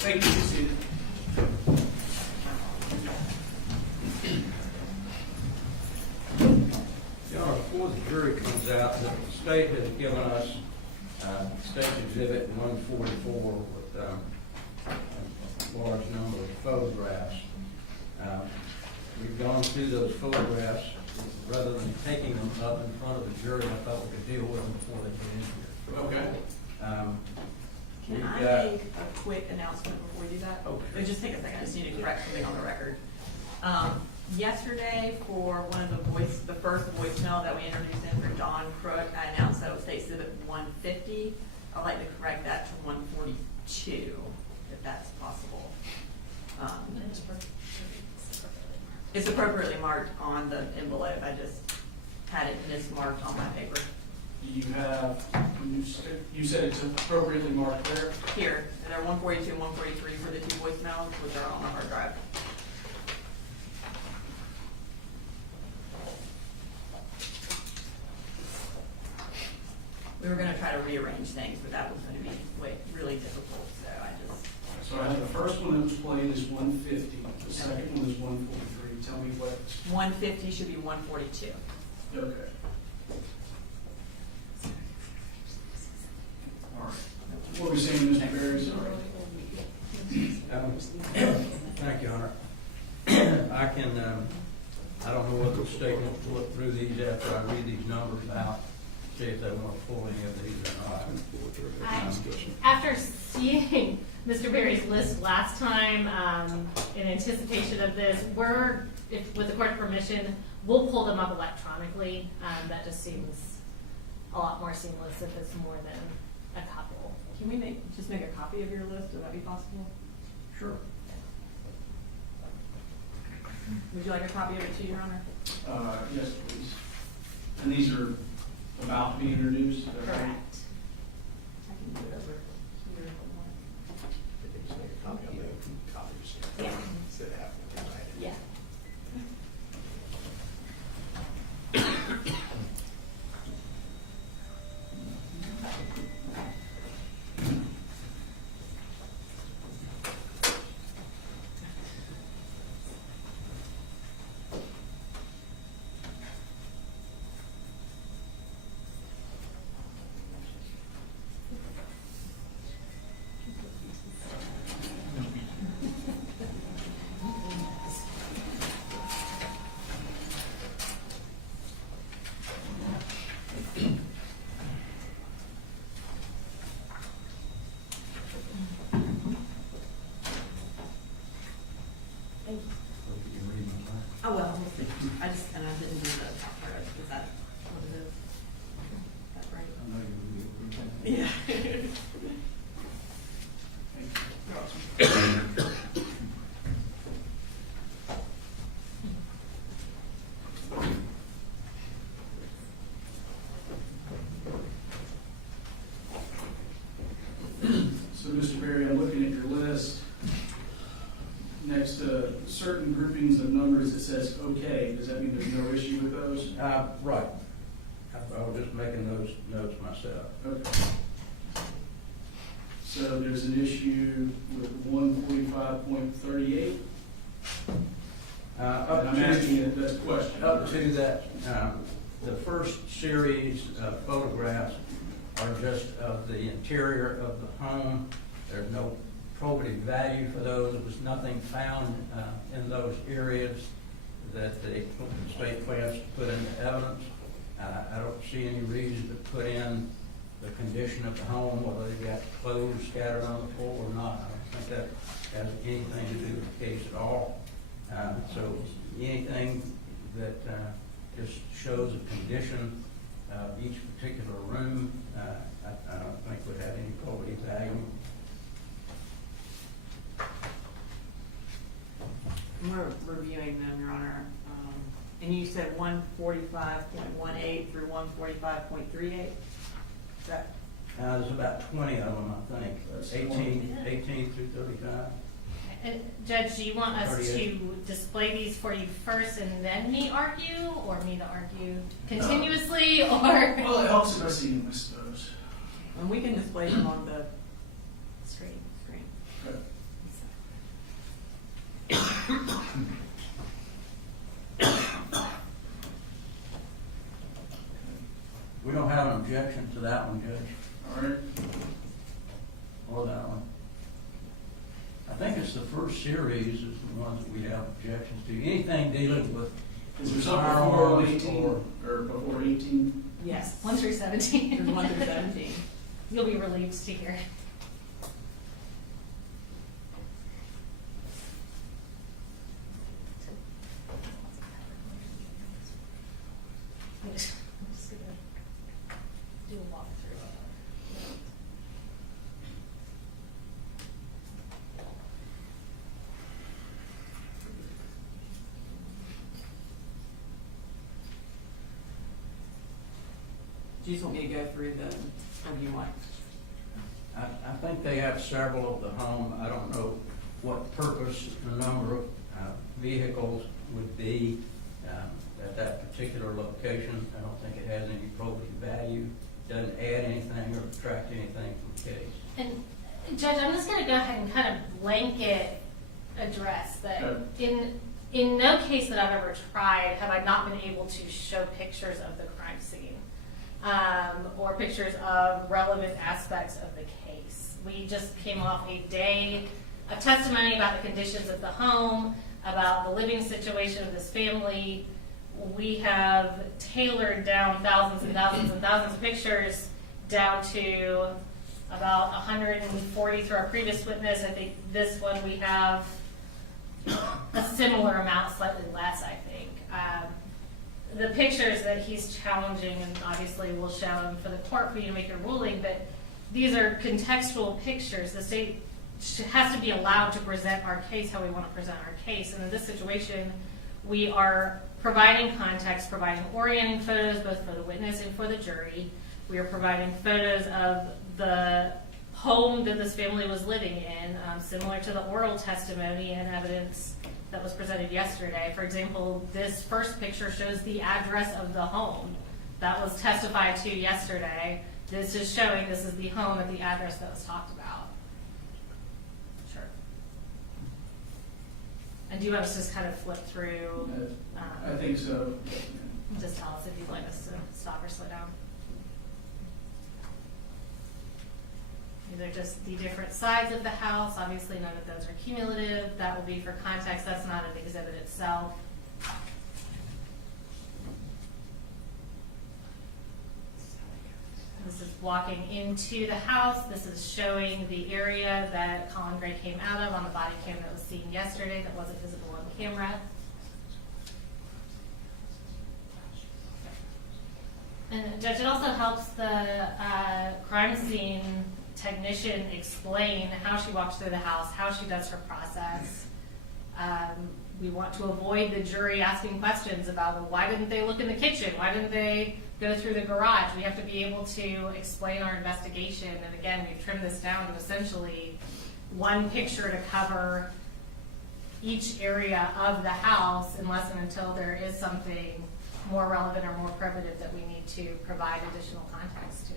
Thank you. Be seated. Before the jury comes out, the state has given us State Exhibit 144 with a large number of photographs. We've gone through those photographs. Rather than taking them up in front of the jury, I thought we could deal with them before they get in here. Okay. Can I make a quick announcement before we do that? Okay. It'll just take a second. I just need to correct something on the record. Yesterday, for one of the first voicemail that we introduced in for Don Crook, I announced that it was State Exhibit 150. I'd like to correct that to 142, if that's possible. It's appropriately marked on the envelope. I just had it mismarked on my paper. You said it's appropriately marked there. Here, and they're 142 and 143 for the two voicemails, which are on the hard drive. We were going to try to rearrange things, but that was going to be really difficult, so I just... So I have the first one that was played is 150. The second one is 143. Tell me what. 150 should be 142. Okay. All right. What were we saying, Mr. Barry? Sorry. Thank you, Honor. I don't know whether the state wants to look through these after I read these numbers out, see if they want to pull any of these or not. After seeing Mr. Berry's list last time, in anticipation of this, with the court's permission, we'll pull them up electronically. That just seems a lot more seamless if it's more than a couple. Can we just make a copy of your list? Would that be possible? Sure. Would you like a copy of it too, Your Honor? Yes, please. And these are about to be introduced? Is that right? Correct. I can do it over here if you want. Yeah. Yeah. Oh, well, we'll see. I didn't do the top part of it. Is that what it is? Is that right? I know you. Yeah. So, Mr. Berry, I'm looking at your list. Next to certain groupings of numbers, it says okay. Does that mean there's no issue with those? Right. I was just making those notes myself. Okay. So there's an issue with 145.38. I'm asking you that's a question. Up to that, the first series of photographs are just of the interior of the home. There's no probative value for those. There was nothing found in those areas that the state plans to put into evidence. I don't see any reason to put in the condition of the home, whether they've got clothes scattered on the floor or not. I don't think that has anything to do with the case at all. So anything that just shows a condition of each particular room, I don't think would have any probative value. We're reviewing them, Your Honor. And you said 145.18 through 145.38? Is that? There's about 20 of them, I think. That's 18 through 35. And Judge, do you want us 38. to display these for you first and then me argue, or me to argue continuously, or? Well, it helps if I see them, I suppose. And we can display them on the Screen. Okay. to that one, Judge, All right. or that one. I think it's the first series is the ones that we have objections to. Anything dealing with Is there something before firearms 18 or before 18? Yes. 1 through 17. There's 1 through 17. You'll be relieved to hear. I'm just gonna do a walkthrough. Do you just want me to go through the, or do you want? I think they have several of the home. I don't know what purpose the number of vehicles would be at that particular location. I don't think it has any probative value, doesn't add anything or subtract anything from the case. And Judge, I'm just going to go ahead and kind of blanket address that in no case that I've ever tried have I not been able to show pictures of the crime scene or pictures of relevant aspects of the case. We just came off a day of testimony about the conditions of the home, about the living situation of this family. We have tailored down thousands and thousands and thousands of pictures down to about 140 through our previous witness. I think this one we have a similar amount, slightly less, I think. The pictures that he's challenging, and obviously we'll show them for the court for you to make your ruling, but these are contextual pictures. The state has to be allowed to present our case how we want to present our case. And in this situation, we are providing context, providing orienting photos, both for the witness and for the jury. We are providing photos of the home that this family was living in, similar to the oral testimony and evidence that was presented yesterday. For example, this first picture shows the address of the home that was testified to yesterday. This is showing this is the home at the address that was talked about. Sure. And do you want us to just kind of flip through? I think so. Just tell us if you'd like us to stop or slow down. These are just the different sides of the house. Obviously, none of those are cumulative. That will be for context. That's not an exhibit itself. This is walking into the house. This is showing the area that Colin Gray came out of on the body cam that was seen yesterday that wasn't visible on camera. And Judge, it also helps the crime scene technician explain how she walks through the house, how she does her process. We want to avoid the jury asking questions about, well, why didn't they look in the kitchen? Why didn't they go through the garage? We have to be able to explain our investigation. And again, we've trimmed this down to essentially one picture to cover each area of the house unless and until there is something more relevant or more probative that we need to provide additional context to.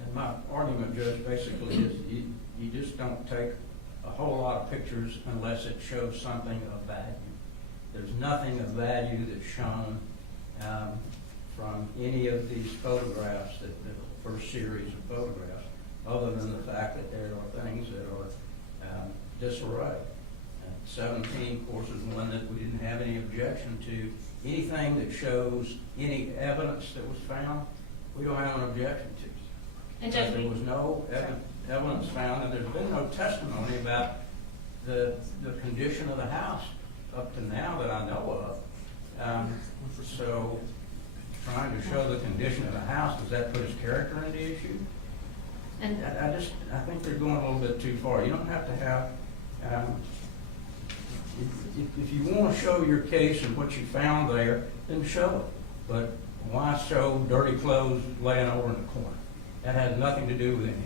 And my argument, Judge, basically is you just don't take a whole lot of pictures unless it shows something of value. There's nothing of value that's shown from any of these photographs, the first series of photographs, other than the fact that there are things that are disarray. 17, of course, is one that we didn't have any objection to. Anything that shows any evidence that was found, we don't have an objection to. And Judge, there was no evidence found, and there's been no testimony about the condition of the house up to now that I know of. So trying to show the condition of the house, does that put his character into issue? and I think they're going a little bit too far. You don't have to have, if you want to show your case and what you found there, then show it. But why show dirty clothes laying over in the corner? That has nothing to do with anything.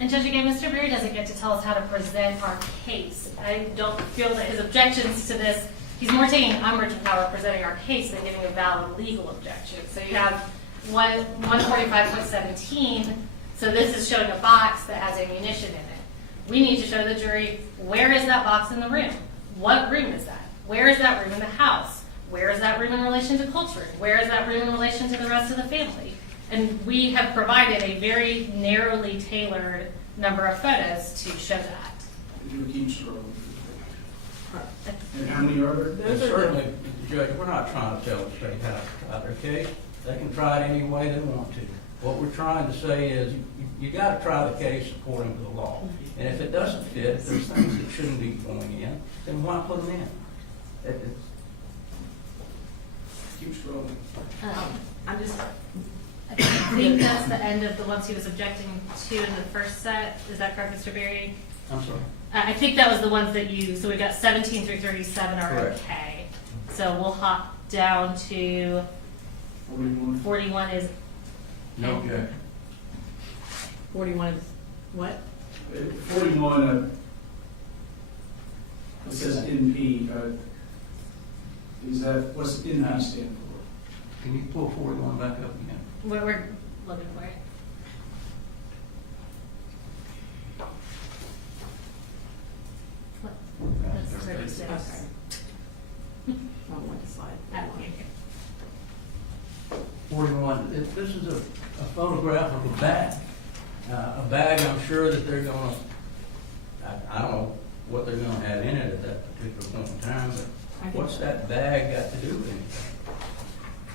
And Judge, again, Mr. Berry doesn't get to tell us how to present our case. I don't feel that his objections to this, he's more taking umbrage with how we're presenting our case than giving a valid legal objection. So you have 145.17, so this is showing a box that has ammunition in it. We need to show the jury, where is that box in the room? What room is that? Where is that room in the house? Where is that room in relation to Colt's room? Where is that room in relation to the rest of the family? And we have provided a very narrowly tailored number of photos to show that. You keep scrolling. And how many are there? And certainly, Judge, we're not trying to tell the state how to try their case. They can try it any way they want to. What we're trying to say is, you gotta try the case according to the law. And if it doesn't fit, if there's things that shouldn't be going in, then why put them in? Keep scrolling. I'm just, I think that's the end of the ones he was objecting to in the first set. Is that correct, Mr. Berry? I'm sorry. I think that was the ones that you, so we got 17 through 37 are Correct. okay. So we'll hop down to 41. 41 is, No objection. 41 is what? 41, it says NP. Is that, what's NP stand for? Can you pull 41 back up again? we're looking for it. That's Okay. 36. Okay. I want to slide. That one. 41, this is a photograph of a bag. A bag, I'm sure that they're gonna, I don't know what they're gonna have in it at that particular point in time, but what's that bag got to do with anything?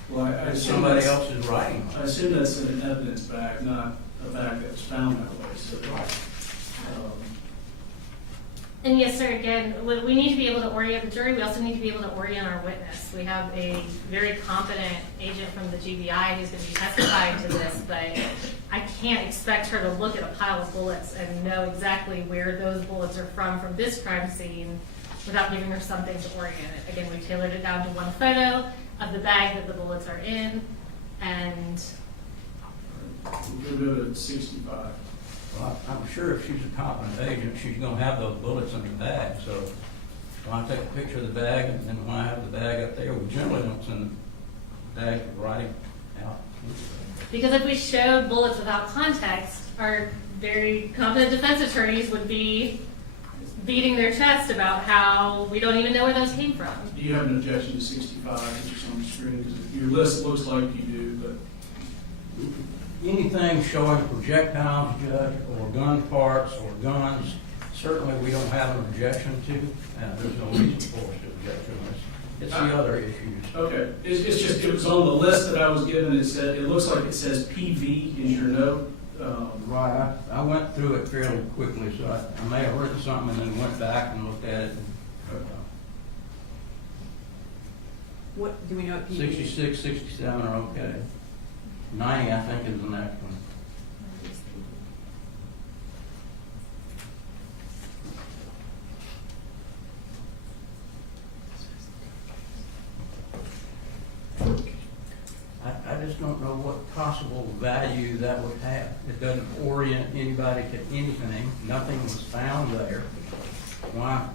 Well, I assume Somebody that's- else's writing on I it. assume that's an evidence bag, not a bag that was found that way, so. And yes, sir, again, we need to be able to orient the jury. We also need to be able to orient our witness. We have a very competent agent from the GBI who's going to be testifying to this, but I can't expect her to look at a pile of bullets and know exactly where those bullets are from this crime scene without giving her something to orient it. Again, we tailored it down to one photo of the bag that the bullets are in, and We'll go to 65. Well, I'm sure if she's a competent agent, she's gonna have those bullets in the bag, so when I take a picture of the bag and then when I have the bag up there, we generally don't send the bag with writing out. because if we showed bullets without context, our very competent defense attorneys would be beating their chest about how we don't even know where those came from. Do you have an objection to 65, which is on the screen? Because your list looks like you do, but Anything showing projectiles, Judge, or gun parts, or guns, certainly we don't have an objection to, and there's no reason for us to object to this. It's the other issues. okay. It's just, it was on the list that I was given, it looks like it says PV in your note. Right, I went through it fairly quickly, so I may have written something and then went back and looked at it. What, do we know what PV is? 66, 67 are okay. 90, I think, is the next one. I just don't know what possible value that would have. It doesn't orient anybody to anything. Nothing was found there. Why?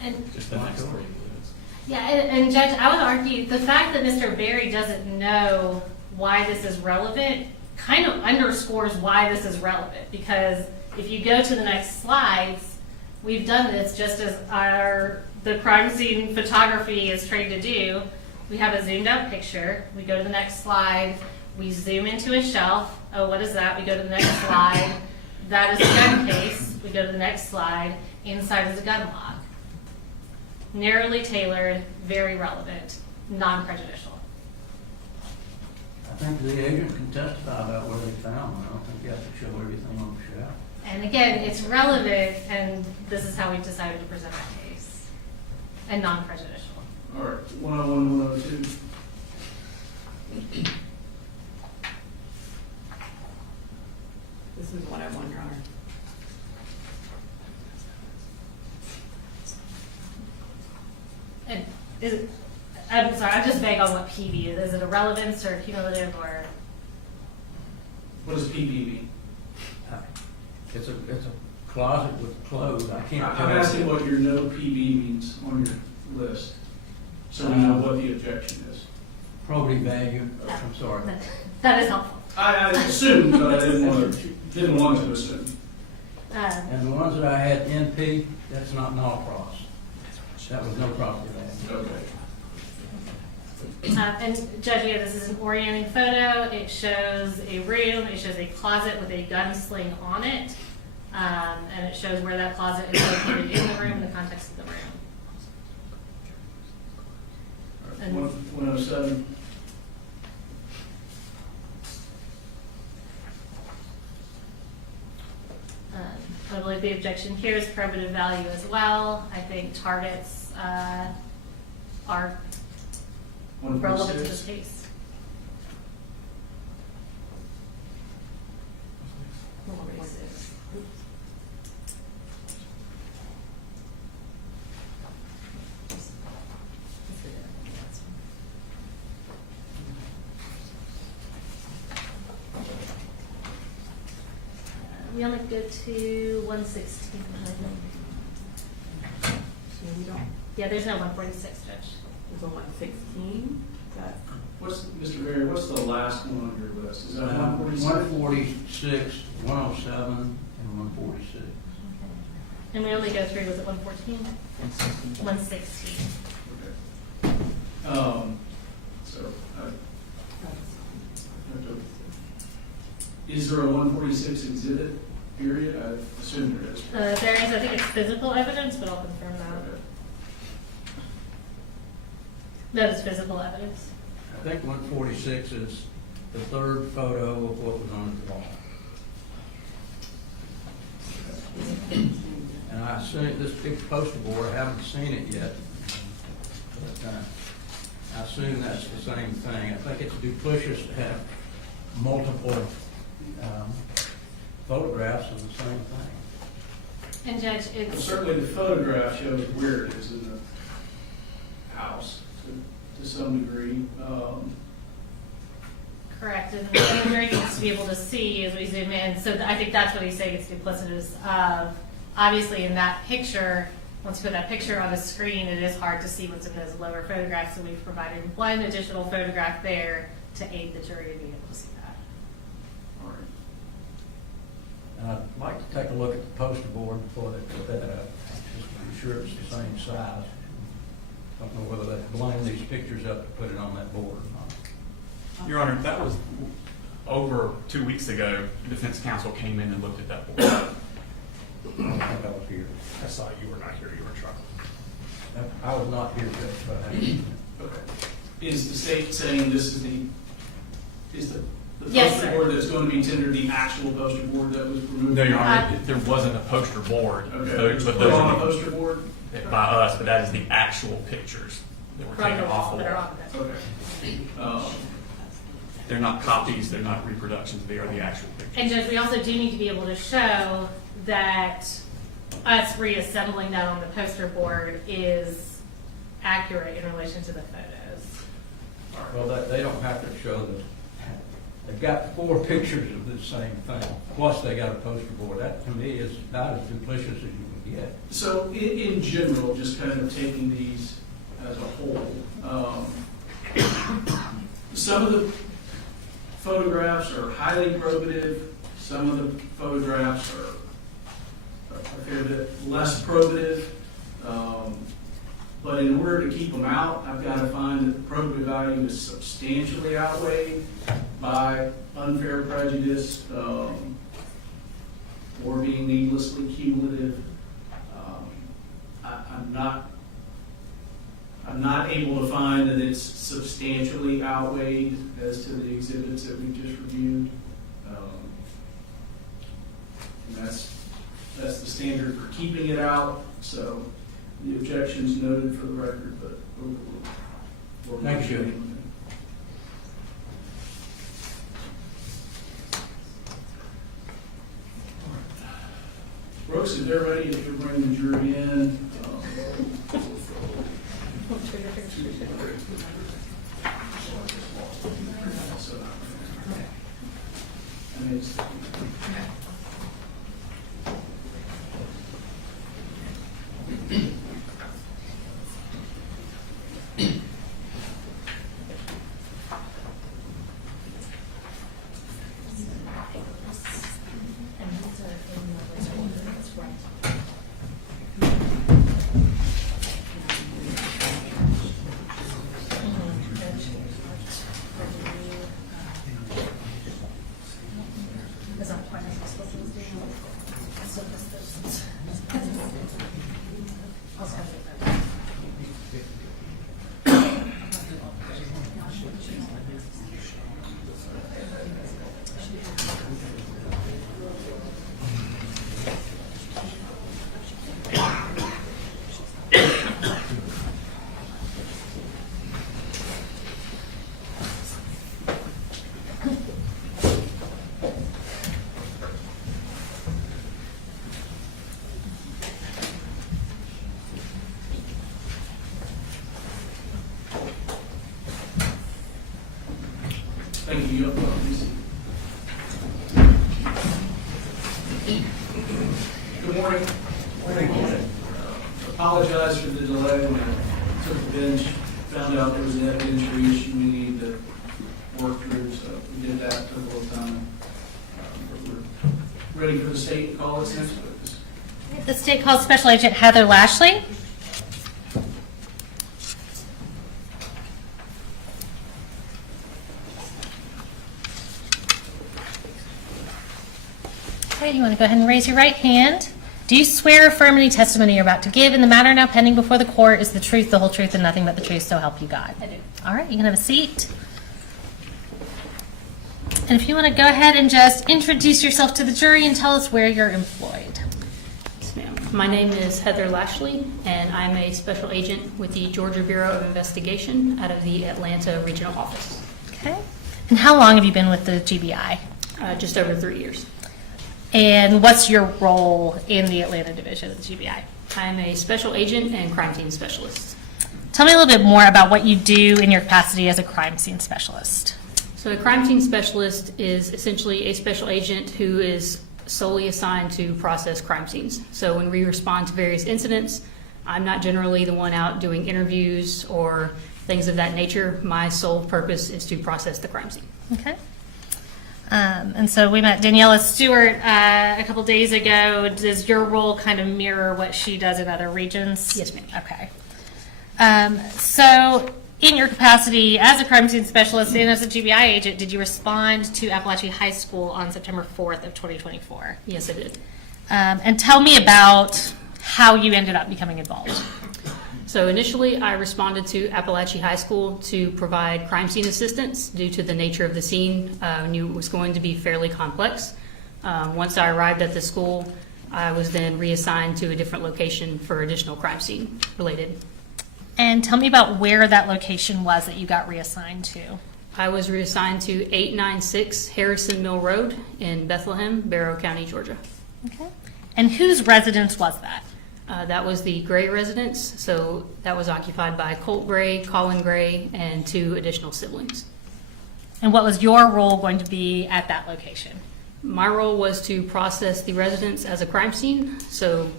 And Just the next 3 minutes. yeah, and Judge, I would argue the fact that Mr. Berry doesn't know why this is relevant kind of underscores why this is relevant, because if you go to the next slides, we've done this just as the crime scene photography is trained to do. We have a zoomed out picture. We go to the next slide. We zoom into a shelf. Oh, what is that? We go to the next slide. That is a gun case. We go to the next slide. Inside is a gun lock. Narrowly tailored, very relevant, non-prejudicial. I think the agent can testify about where they found them. I don't think you have to show everything on the shelf. And again, it's relevant, and this is how we decided to present our case, and non-prejudicial. All right, 101, 102. This is 101, Your Honor. And is it, I'm sorry, I'm just vague on what PV is. Is it a relevance or cumulative or? What does PV mean? It's a closet with clothes. I can't tell. I'm asking what your no PV means on your list, so we know what the objection is. Probity value. I'm sorry. That is helpful. I assumed, but I didn't want to assume. And the ones that I had NP, that's not null cross. That was no property value. Okay. And Judge, yeah, this is an orienting photo. It shows a room, it shows a closet with a gun sling on it. And it shows where that closet is located in the room, in the context of the room. And 107. I believe the objection here is probative value as well. I think targets are relevant to this 146. case. We only go to 116, I think. So we don't, Yeah, there's no 146, Judge. there's a 116, is that? Mr. Barry, what's the last one on your list? Is that 146? 146, 107, and 146. And we only go through, was it 114? 116. Okay. So, is there a 146 exhibit period? I assume there is. There is, I think it's physical evidence, but I'll confirm that. Okay. That is physical evidence. I think 146 is the third photo of what was on the wall. And I assume this big poster board, I haven't seen it yet, but I assume that's the same thing. I think it's duplicitous to have multiple photographs of the same thing. And Judge, Well, it's, certainly the photograph shows where it is in the house to some degree. correct, and the jury needs to be able to see as we zoom in. So I think that's what he's saying, it's duplicitous of, obviously in that picture, once you put that picture on the screen, it is hard to see what's in those lower photographs, so we've provided one additional photograph there to aid the jury in being able to see that. All right. And I'd like to take a look at the poster board before they put that up, just to be sure it's the same size. Don't know whether they blend these pictures up to put it on that board or not. Your Honor, that was over 2 weeks ago. Defense counsel came in and looked at that board. I don't think I was here. I saw you were not here. You were in trouble. I was not here, Judge, but I Okay. Is the state saying this is the Yes, poster sir. board that's going to be tendered the actual poster board that was removed? No, Your Honor, there wasn't a poster board. Okay. Those- But Put those on a are poster board? by us, but that is the actual pictures that were From taken the off wall the that are wall. on that. Okay. They're not copies, they're not reproductions, they are the actual pictures. And Judge, we also do need to be able to show that us reassembling that on the poster board is accurate in relation to the photos. Well, they don't have to show they've got 4 pictures of the same thing, plus they got a poster board. That, to me, is about as duplicitous as you can get. So in general, just kind of taking these as a whole, some of the photographs are highly probative, some of the photographs are a fair bit less probative. But in order to keep them out, I've got to find that the probative value is substantially outweighed by unfair prejudice, or being needlessly cumulative. I'm not able to find that it's substantially outweighed as to the exhibits that we just reviewed. And that's the standard for keeping it out, so the objection's noted for the record, but overruled. Thank you. Brooks, if they're ready, if you'll bring the jury in. Thank you. Good morning. Apologize for the delay when I took the bench, found out there was an evidentiary issue we needed to work through, so we did that, took a little time. But we're ready for the state to call its next witness. The state calls Special Agent Heather Lashley. Okay, you want to go ahead and raise your right hand. Do you swear or affirm any testimony you're about to give in the matter now pending before the court is the truth, the whole truth, and nothing but the truth, so help you God? I do. All right, you can have a seat. And if you want to go ahead and just introduce yourself to the jury and tell us where you're employed. Yes, ma'am. My name is Heather Lashley, and I'm a special agent with the Georgia Bureau of Investigation out of the Atlanta Regional Office. Okay. And how long have you been with the GBI? Just over 3 years. And what's your role in the Atlanta division of the GBI? I'm a special agent and crime scene specialist. Tell me a little bit more about what you do in your capacity as a crime scene specialist. So a crime scene specialist is essentially a special agent who is solely assigned to process crime scenes. So when we respond to various incidents, I'm not generally the one out doing interviews or things of that nature. My sole purpose is to process the crime scene. Okay. And so we met Daniela Stewart a couple days ago. Does your role kind of mirror what she does in other regions? Yes, ma'am. Okay. So in your capacity as a crime scene specialist and as a GBI agent, did you respond to Apalachee High School on September 4th of 2024? Yes, I did. And tell me about how you ended up becoming involved. So initially, I responded to Apalachee High School to provide crime scene assistance due to the nature of the scene. I knew it was going to be fairly complex. Once I arrived at the school, I was then reassigned to a different location for additional crime scene related. And tell me about where that location was that you got reassigned to. I was reassigned to 896 Harrison Mill Road in Bethlehem, Barrow County, Georgia. Okay. And whose residence was that? That was the Gray residence, so that was occupied by Colt Gray, Colin Gray, and 2 additional siblings. And what was your role going to be at that location? My role was to process the residence as a crime scene, so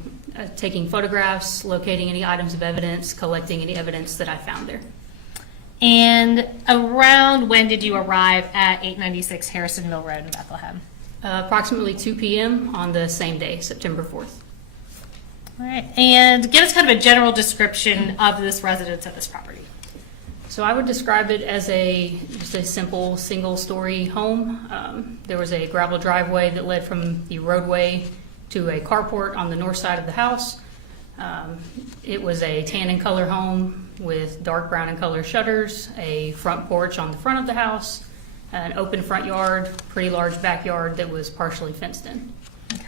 taking photographs, locating any items of evidence, collecting any evidence that I found there. And around when did you arrive at 896 Harrison Mill Road in Bethlehem? Approximately 2 p.m. on the same day, September 4th. All right. And give us kind of a general description of this residence at this property. So I would describe it as just a simple single-story home. There was a gravel driveway that led from the roadway to a carport on the north side of the house. It was a tan and color home with dark brown and color shutters, a front porch on the front of the house, an open front yard, pretty large backyard that was partially fenced in. Okay.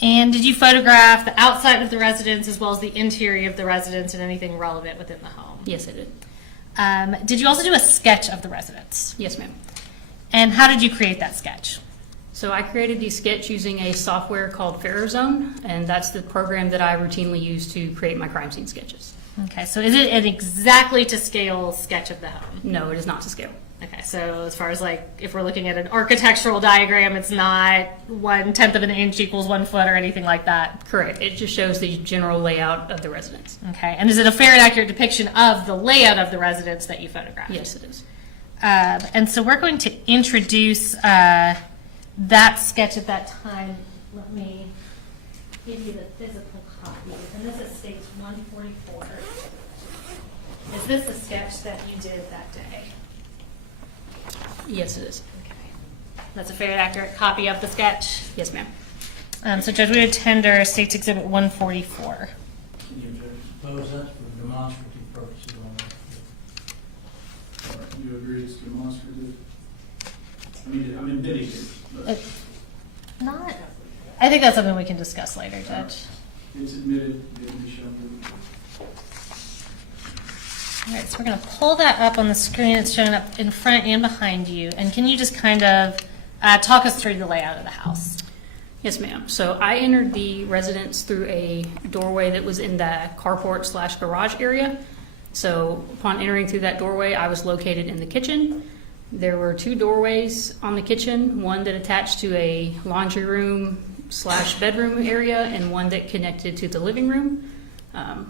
And did you photograph the outside of the residence as well as the interior of the residence and anything relevant within the home? Yes, I did. Did you also do a sketch of the residence? Yes, ma'am. And how did you create that sketch? So I created the sketch using a software called Firearm, and that's the program that I routinely use to create my crime scene sketches. Okay, so is it an exactly to scale sketch of the home? No, it is not to scale. Okay, so as far as like, if we're looking at an architectural diagram, it's not 1/10 of an inch equals 1 foot or anything like that? Correct. It just shows the general layout of the residence. Okay, and is it a fair and accurate depiction of the layout of the residence that you photographed? Yes, it is. And so we're going to introduce that sketch at that time. Let me give you the physical copy. And this is stage 144. Is this the sketch that you did that day? Yes, it is. Okay. That's a fair and accurate copy of the sketch? Yes, ma'am. So Judge, we would tender State's Exhibit 144. Any objections? Suppose that's for demonstrative purposes only. All right, you agree it's demonstrative? I mean, indicative, but Not. I think that's something we can discuss later, Judge. it's admitted, it can be shown. All right, so we're going to pull that up on the screen. It's showing up in front and behind you. And can you just kind of talk us through the layout of the house? Yes, ma'am. So I entered the residence through a doorway that was in the carport / garage area. So upon entering through that doorway, I was located in the kitchen. There were 2 doorways on the kitchen, one that attached to a laundry room / bedroom area and one that connected to the living room.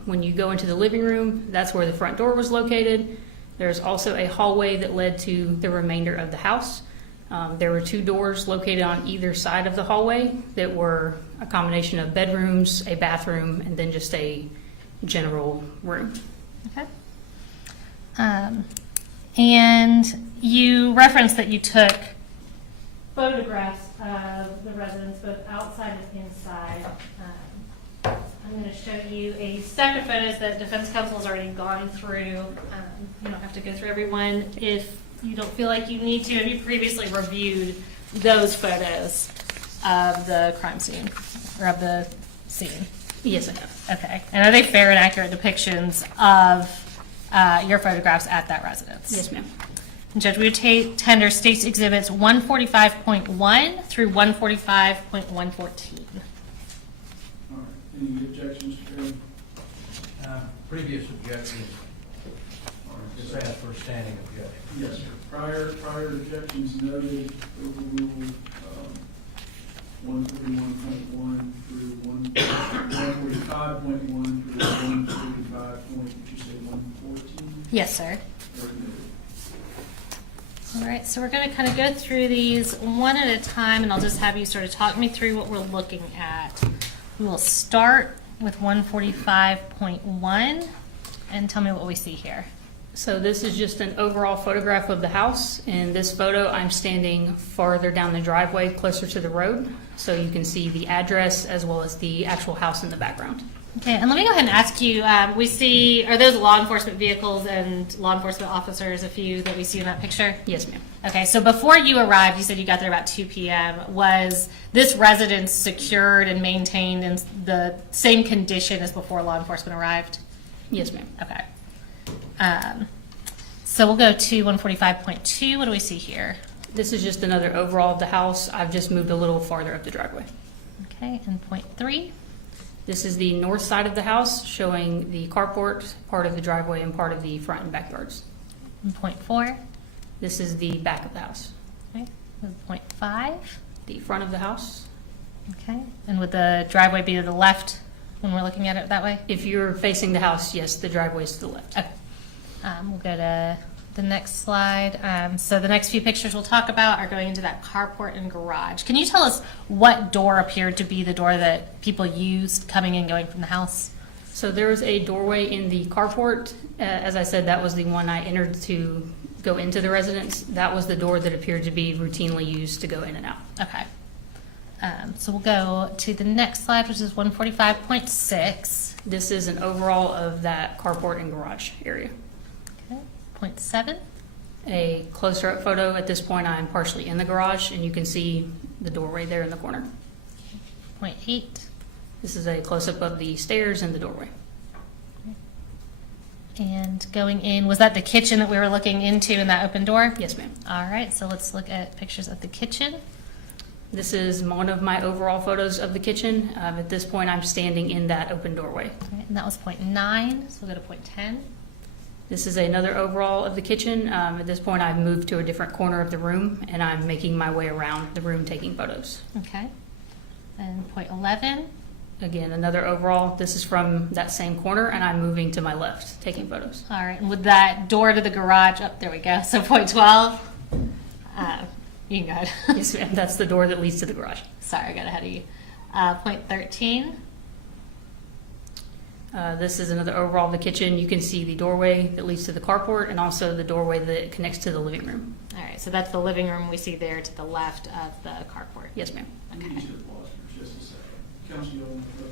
When you go into the living room, that's where the front door was located. There's also a hallway that led to the remainder of the house. There were 2 doors located on either side of the hallway that were a combination of bedrooms, a bathroom, and then just a general room. Okay. And you referenced that you took photographs of the residence both outside and inside. I'm going to show you a stack of photos that defense counsel has already gone through. You don't have to go through everyone if you don't feel like you need to. Have you previously reviewed those photos of the crime scene or of the scene? Yes, I have. Okay. And are they fair and accurate depictions of your photographs at that residence? Yes, ma'am. Judge, we would tender State's Exhibits 145.1 through 145.114. All right, any objections, Mr. Chairman? Previous objections, just ask for a standing objection. Yes, sir. Prior objections noted, overruled, 141.1 through 145.1 through 145 point, did you say 114? Yes, sir. Recommended. All right, so we're going to kind of go through these one at a time, and I'll just have you sort of talk me through what we're looking at. We will start with 145.1 and tell me what we see here. So this is just an overall photograph of the house. In this photo, I'm standing farther down the driveway, closer to the road, so you can see the address as well as the actual house in the background. Okay, and let me go ahead and ask you, we see, are those law enforcement vehicles and law enforcement officers, a few that we see in that picture? Yes, ma'am. Okay, so before you arrived, you said you got there about 2 p.m. Was this residence secured and maintained in the same condition as before law enforcement arrived? Yes, ma'am. Okay. So we'll go to 145.2. What do we see here? This is just another overall of the house. I've just moved a little farther up the driveway. Okay, and point 3. This is the north side of the house, showing the carport, part of the driveway, and part of the front and backyards. And point 4. This is the back of the house. Okay, with point 5. The front of the house. Okay, and would the driveway be to the left when we're looking at it that way? If you're facing the house, yes, the driveway is to the left. Okay. We'll go to the next slide. So the next few pictures we'll talk about are going into that carport and garage. Can you tell us what door appeared to be the door that people used coming and going from the house? So there was a doorway in the carport. As I said, that was the one I entered to go into the residence. That was the door that appeared to be routinely used to go in and out. Okay. So we'll go to the next slide, which is 145.6. This is an overall of that carport and garage area. Okay. Point 7. A closer up photo. At this point, I'm partially in the garage, and you can see the doorway there in the corner. Point 8. This is a close-up of the stairs and the doorway. And going in, was that the kitchen that we were looking into in that open door? Yes, ma'am. All right, so let's look at pictures of the kitchen. This is one of my overall photos of the kitchen. At this point, I'm standing in that open doorway. All right, and that was point 9, so we'll go to point 10. This is another overall of the kitchen. At this point, I've moved to a different corner of the room, and I'm making my way around the room taking photos. Okay. And point 11. Again, another overall. This is from that same corner, and I'm moving to my left, taking photos. All right, and with that door to the garage, oh, there we go, so point 12. You can go ahead. Yes, ma'am. That's the door that leads to the garage. Sorry, I got ahead of you. Point 13. This is another overall of the kitchen. You can see the doorway that leads to the carport and also the doorway that connects to the living room. All right, so that's the living room we see there to the left of the carport. Yes, ma'am. You said Foster's, just a second. Council, you want to look?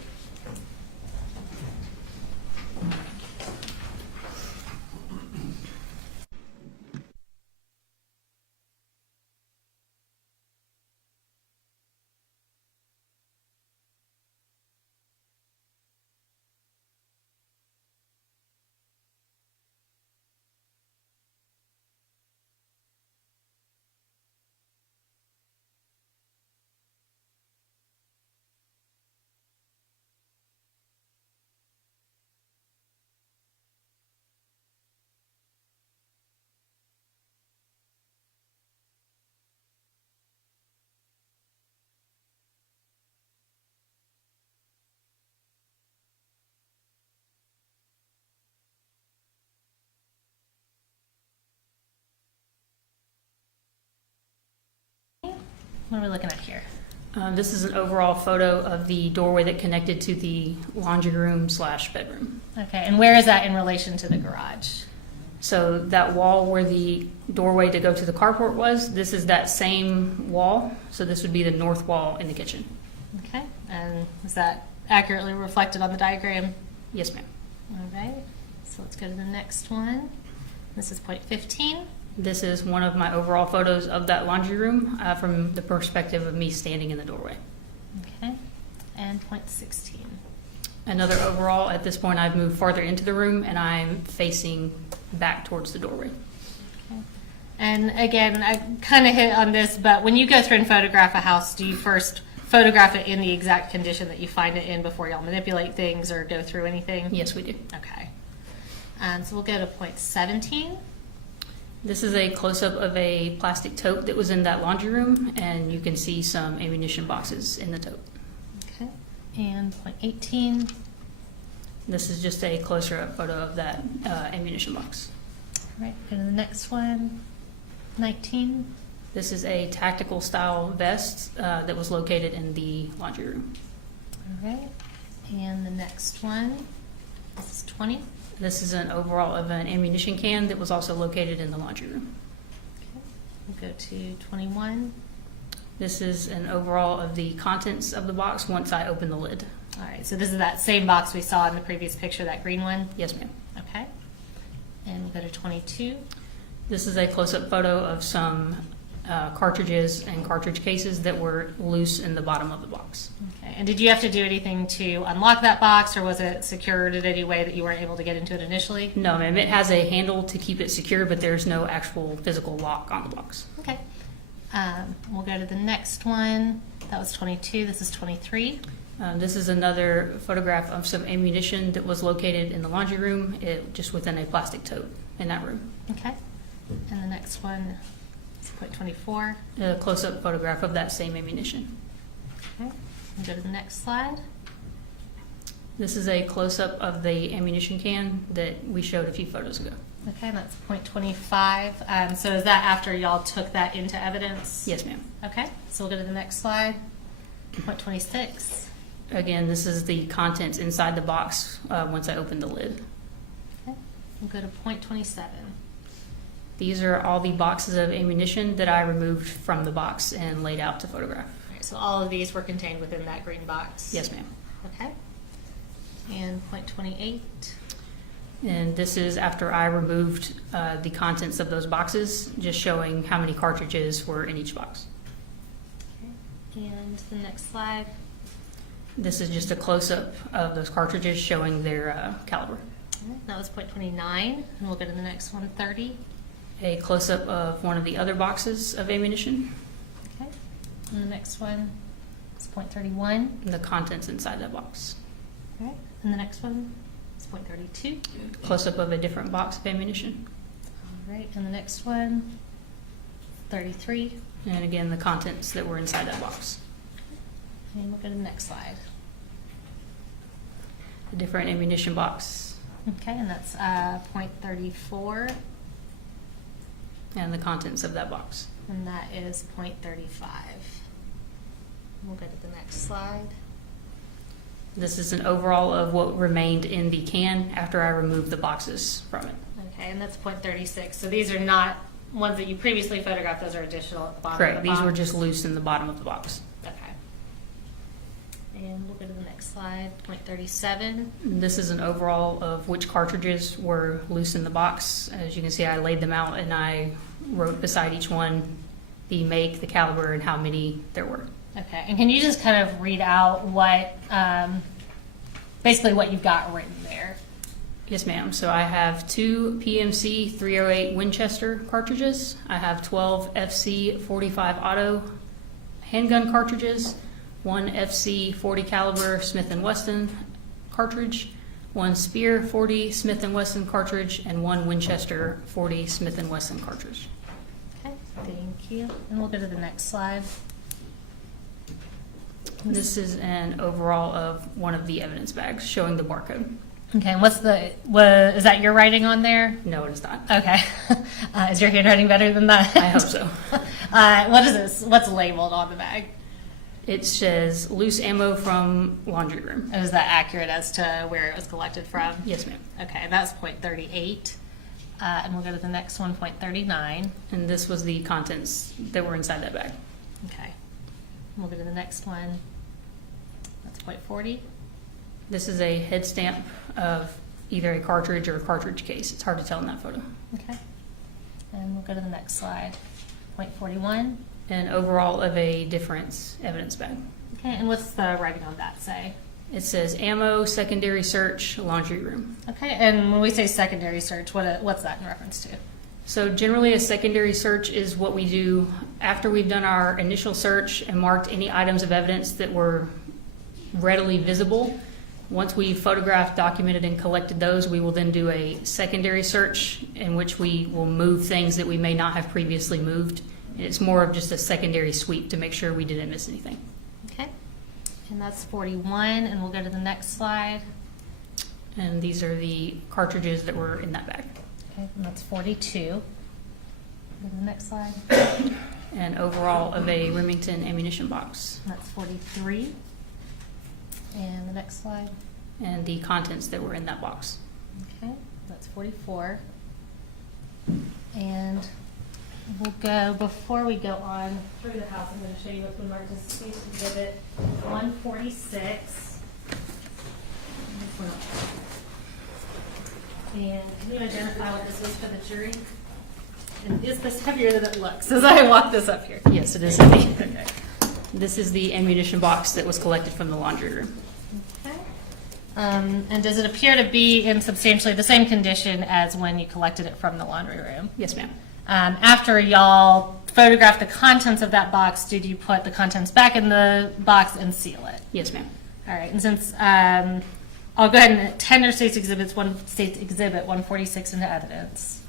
What are we looking at here? This is an overall photo of the doorway that connected to the laundry room / bedroom. Okay, and where is that in relation to the garage? So that wall where the doorway to go to the carport was, this is that same wall. So this would be the north wall in the kitchen. Okay, and is that accurately reflected on the diagram? Yes, ma'am. All right, so let's go to the next one. This is point 15. This is one of my overall photos of that laundry room from the perspective of me standing in the doorway. Okay, and point 16. Another overall, at this point I've moved farther into the room and I'm facing back towards the doorway. Okay. And again, I kind of hit on this, but when you go through and photograph a house, do you first photograph it in the exact condition that you find it in before y'all manipulate things or go through anything? Yes, we do. Okay. So we'll go to point 17. This is a close-up of a plastic tote that was in that laundry room, and you can see some ammunition boxes in the tote. Okay. And point 18. This is just a closer-up photo of that ammunition box. All right, go to the next one. 19. This is a tactical style vest that was located in the laundry room. All right. And the next one. This is 20. This is an overall of an ammunition can that was also located in the laundry room. Okay. We'll go to 21. This is an overall of the contents of the box once I open the lid. All right, so this is that same box we saw in the previous picture, that green one? Yes, ma'am. Okay. And we'll go to 22. This is a close-up photo of some cartridges and cartridge cases that were loose in the bottom of the box. Okay. And did you have to do anything to unlock that box, or was it secured in any way that you weren't able to get into it initially? No, ma'am. It has a handle to keep it secure, but there's no actual physical lock on the box. Okay. We'll go to the next one. That was 22. This is 23. This is another photograph of some ammunition that was located in the laundry room, just within a plastic tote in that room. Okay. And the next one is point 24. A close-up photograph of that same ammunition. Okay. We'll go to the next slide. This is a close-up of the ammunition can that we showed a few photos ago. Okay, and that's point 25. So is that after y'all took that into evidence? Yes, ma'am. Okay, so we'll go to the next slide. Point 26. Again, this is the contents inside the box once I opened the lid. Okay, we'll go to point 27. These are all the boxes of ammunition that I removed from the box and laid out to photograph. All right, so all of these were contained within that green box? Yes, ma'am. Okay. And point 28. And this is after I removed the contents of those boxes, just showing how many cartridges were in each box. Okay. And the next slide. This is just a close-up of those cartridges showing their caliber. All right, that was point 29. And we'll go to the next one, 30. A close-up of one of the other boxes of ammunition, Okay. And the next one is point 31. and the contents inside that box. All right. And the next one is point 32. Close-up of a different box of ammunition. All right. And the next one, 33. And again, the contents that were inside that box. And we'll go to the next slide. A different ammunition box Okay, and that's point 34, and the contents of that box. and that is point 35. We'll go to the next slide. This is an overall of what remained in the can after I removed the boxes from it. Okay, and that's point 36. So these are not ones that you previously photographed, those are additional at the bottom of Correct. the These were box. just loose in the bottom of the box. Okay. And we'll go to the next slide, point 37. This is an overall of which cartridges were loose in the box. As you can see, I laid them out and I wrote beside each one the make, the caliber, and how many there were. Okay, and can you just kind of read out what, basically what you've got written there? Yes, ma'am. So I have 2 PMC 308 Winchester cartridges. I have 12 FC 45 auto handgun cartridges, 1 FC 40 caliber Smith & Wesson cartridge, 1 Spear 40 Smith & Wesson cartridge, and 1 Winchester 40 Smith & Wesson cartridge. Okay, thank you. And we'll go to the next slide. This is an overall of one of the evidence bags showing the barcode. Okay, and is that your writing on there? No, it is not. Okay. Is your handwriting better than that? I hope so. What is this? What's labeled on the bag? It says loose ammo from laundry room. And is that accurate as to where it was collected from? Yes, ma'am. Okay, that's point 38. And we'll go to the next one, point 39. And this was the contents that were inside that bag. Okay. We'll go to the next one. That's point 40. This is a head stamp of either a cartridge or a cartridge case. It's hard to tell in that photo. Okay. And we'll go to the next slide. Point 41. And overall of a difference evidence bag. Okay, and what's the writing on that say? It says ammo, secondary search, laundry room. Okay, and when we say secondary search, what's that in reference to? So generally a secondary search is what we do after we've done our initial search and marked any items of evidence that were readily visible. Once we've photographed, documented, and collected those, we will then do a secondary search in which we will move things that we may not have previously moved. And it's more of just a secondary sweep to make sure we didn't miss anything. Okay, and that's 41, and we'll go to the next slide. And these are the cartridges that were in that bag. Okay, and that's 42. Go to the next slide. And overall of a Remington ammunition box. That's 43. And the next slide. And the contents that were in that box. Okay, that's 44. And we'll go, before we go on through the house, I'm going to show you what's been marked as Case Exhibit 146. And can you identify what this is for the jury? And is this heavier than it looks as I walk this up here? Yes, it is heavy. Okay. This is the ammunition box that was collected from the laundry room. Okay. And does it appear to be in substantially the same condition as when you collected it from the laundry room? Yes, ma'am. After y'all photographed the contents of that box, did you put the contents back in the box and seal it? Yes, ma'am. All right, and since I'll go ahead and tender State's Exhibit 146 into evidence.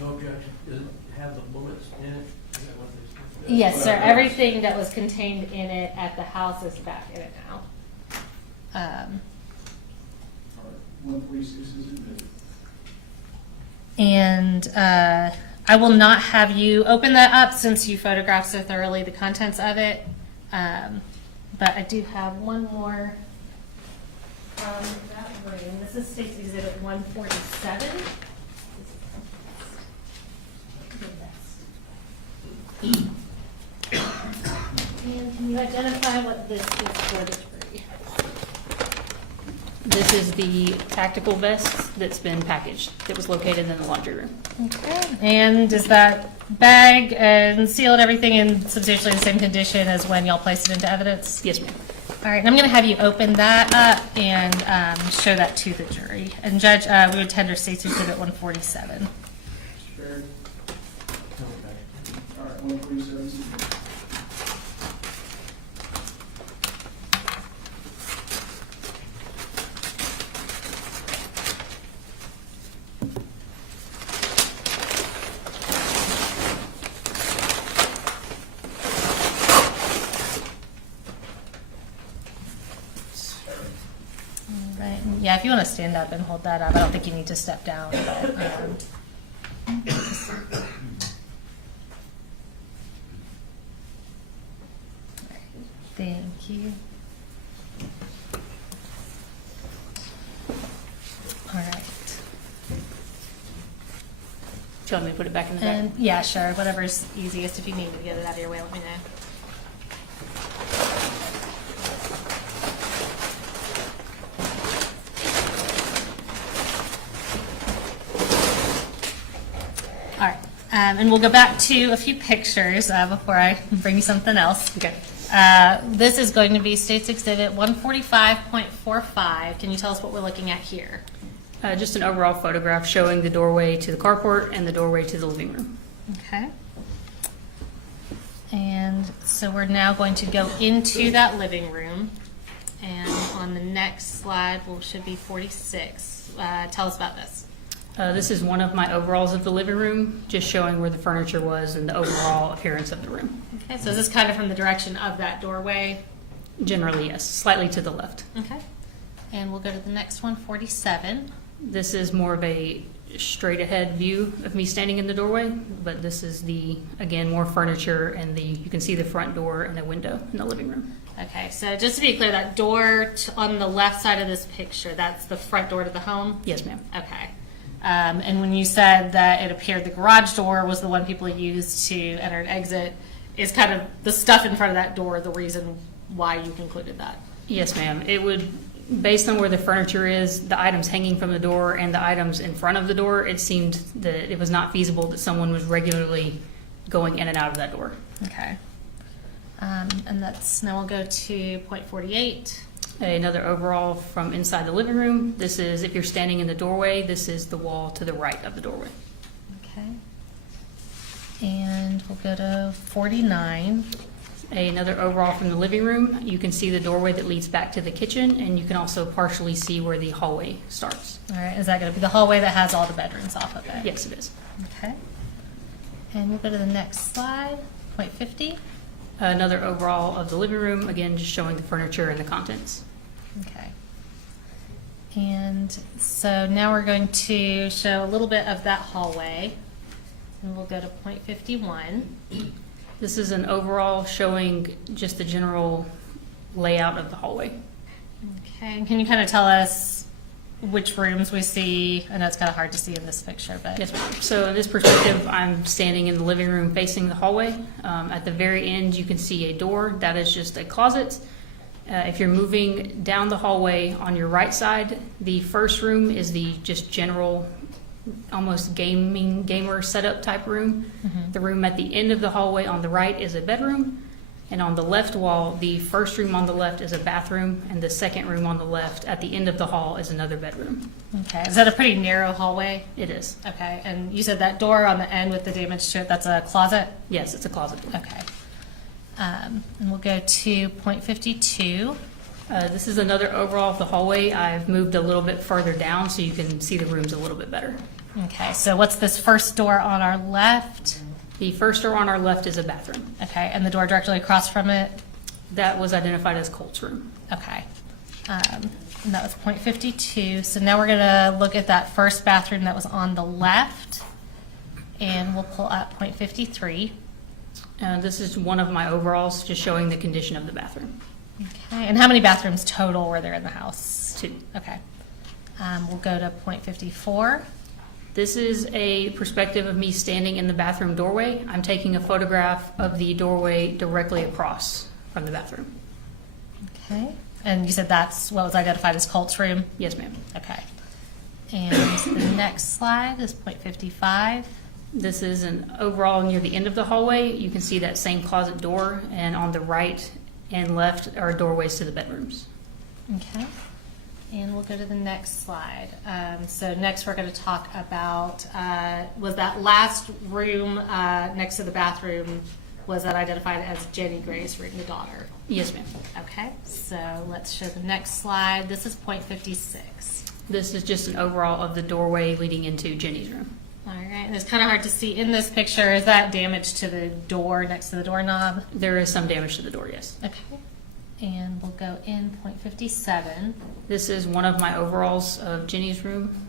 No objection. Does it have the bullets in it? Is that what this- Yes, sir. Everything that was contained in it at the house is back in it now. 146 is admitted. And I will not have you open that up since you photographed so thoroughly the contents of it. But I do have one more from that room. This is State's Exhibit 147. And can you identify what this is for the jury? This is the tactical vest that's been packaged, that was located in the laundry room. Okay. And is that bag and sealed everything in substantially the same condition as when y'all placed it into evidence? Yes, ma'am. All right, and I'm going to have you open that up and show that to the jury. And Judge, we would tender State's Exhibit 147. Fair. All right, 147 is admitted. Right. Yeah, if you want to stand up and hold that up, I don't think you need to step down. But, thank you. All right. Do you want me to put it back in the bag? And yeah, sure. Whatever's easiest. If you need me to get it out of your way, let me know. And we'll go back to a few pictures before I bring you something else. Okay. This is going to be State's Exhibit 145.45. Can you tell us what we're looking at here? Just an overall photograph showing the doorway to the carport and the doorway to the living room. Okay. And so we're now going to go into that living room. And on the next slide, should be 46. Tell us about this. This is one of my overalls of the living room, just showing where the furniture was and the overall appearance of the room. Okay, so is this kind of from the direction of that doorway? Generally, yes, slightly to the left. Okay. And we'll go to the next one, 47. This is more of a straight ahead view of me standing in the doorway, but this is again, more furniture and you can see the front door and a window in the living room. Okay, so just to be clear, that door on the left side of this picture, that's the front door to the home? Yes, ma'am. Okay. And when you said that it appeared the garage door was the one people used to enter and exit, is kind of the stuff in front of that door the reason why you concluded that? Yes, ma'am. It would, based on where the furniture is, the items hanging from the door and the items in front of the door, it seemed that it was not feasible that someone was regularly going in and out of that door. Okay. And now we'll go to point 48. Another overall from inside the living room. This is, if you're standing in the doorway, this is the wall to the right of the doorway. Okay. And we'll go to 49. Another overall from the living room. You can see the doorway that leads back to the kitchen, and you can also partially see where the hallway starts. All right, is that going to be the hallway that has all the bedrooms off of it? Yes, it is. Okay. And we'll go to the next slide, point 50. Another overall of the living room, again, just showing the furniture and the contents. Okay. And so now we're going to show a little bit of that hallway. And we'll go to point 51. This is an overall showing just the general layout of the hallway. Okay, and can you kind of tell us which rooms we see? I know it's kind of hard to see in this picture, but. Yes, ma'am. So in this perspective, I'm standing in the living room facing the hallway. At the very end, you can see a door. That is just a closet. If you're moving down the hallway on your right side, the first room is the just general, almost gamer setup type room. Mhm. The room at the end of the hallway on the right is a bedroom. And on the left wall, the first room on the left is a bathroom, and the second room on the left at the end of the hall is another bedroom. Okay, is that a pretty narrow hallway? It is. Okay, and you said that door on the end with the damage to it, that's a closet? Yes, it's a closet door. Okay. And we'll go to point 52. This is another overall of the hallway. I've moved a little bit further down so you can see the rooms a little bit better. Okay, so what's this first door on our left? The first door on our left is a bathroom. Okay, and the door directly across from it? That was identified as Colt's room. Okay. And that was point 52. So now we're going to look at that first bathroom that was on the left. And we'll pull up point 53. This is one of my overalls, just showing the condition of the bathroom. Okay, and how many bathrooms total were there in the house? 2. Okay. We'll go to point 54. This is a perspective of me standing in the bathroom doorway. I'm taking a photograph of the doorway directly across from the bathroom. Okay. And you said that's what was identified as Colt's room? Yes, ma'am. Okay. And the next slide is point 55. This is an overall near the end of the hallway. You can see that same closet door, and on the right and left are doorways to the bedrooms. Okay. And we'll go to the next slide. So next we're going to talk about, was that last room next to the bathroom, was that identified as Jenny Gray's room, the daughter? Yes, ma'am. Okay, so let's show the next slide. This is point 56. This is just an overall of the doorway leading into Jenny's room. All right, and it's kind of hard to see in this picture. Is that damage to the door next to the doorknob? There is some damage to the door, yes. Okay. And we'll go in point 57. This is one of my overalls of Jenny's room.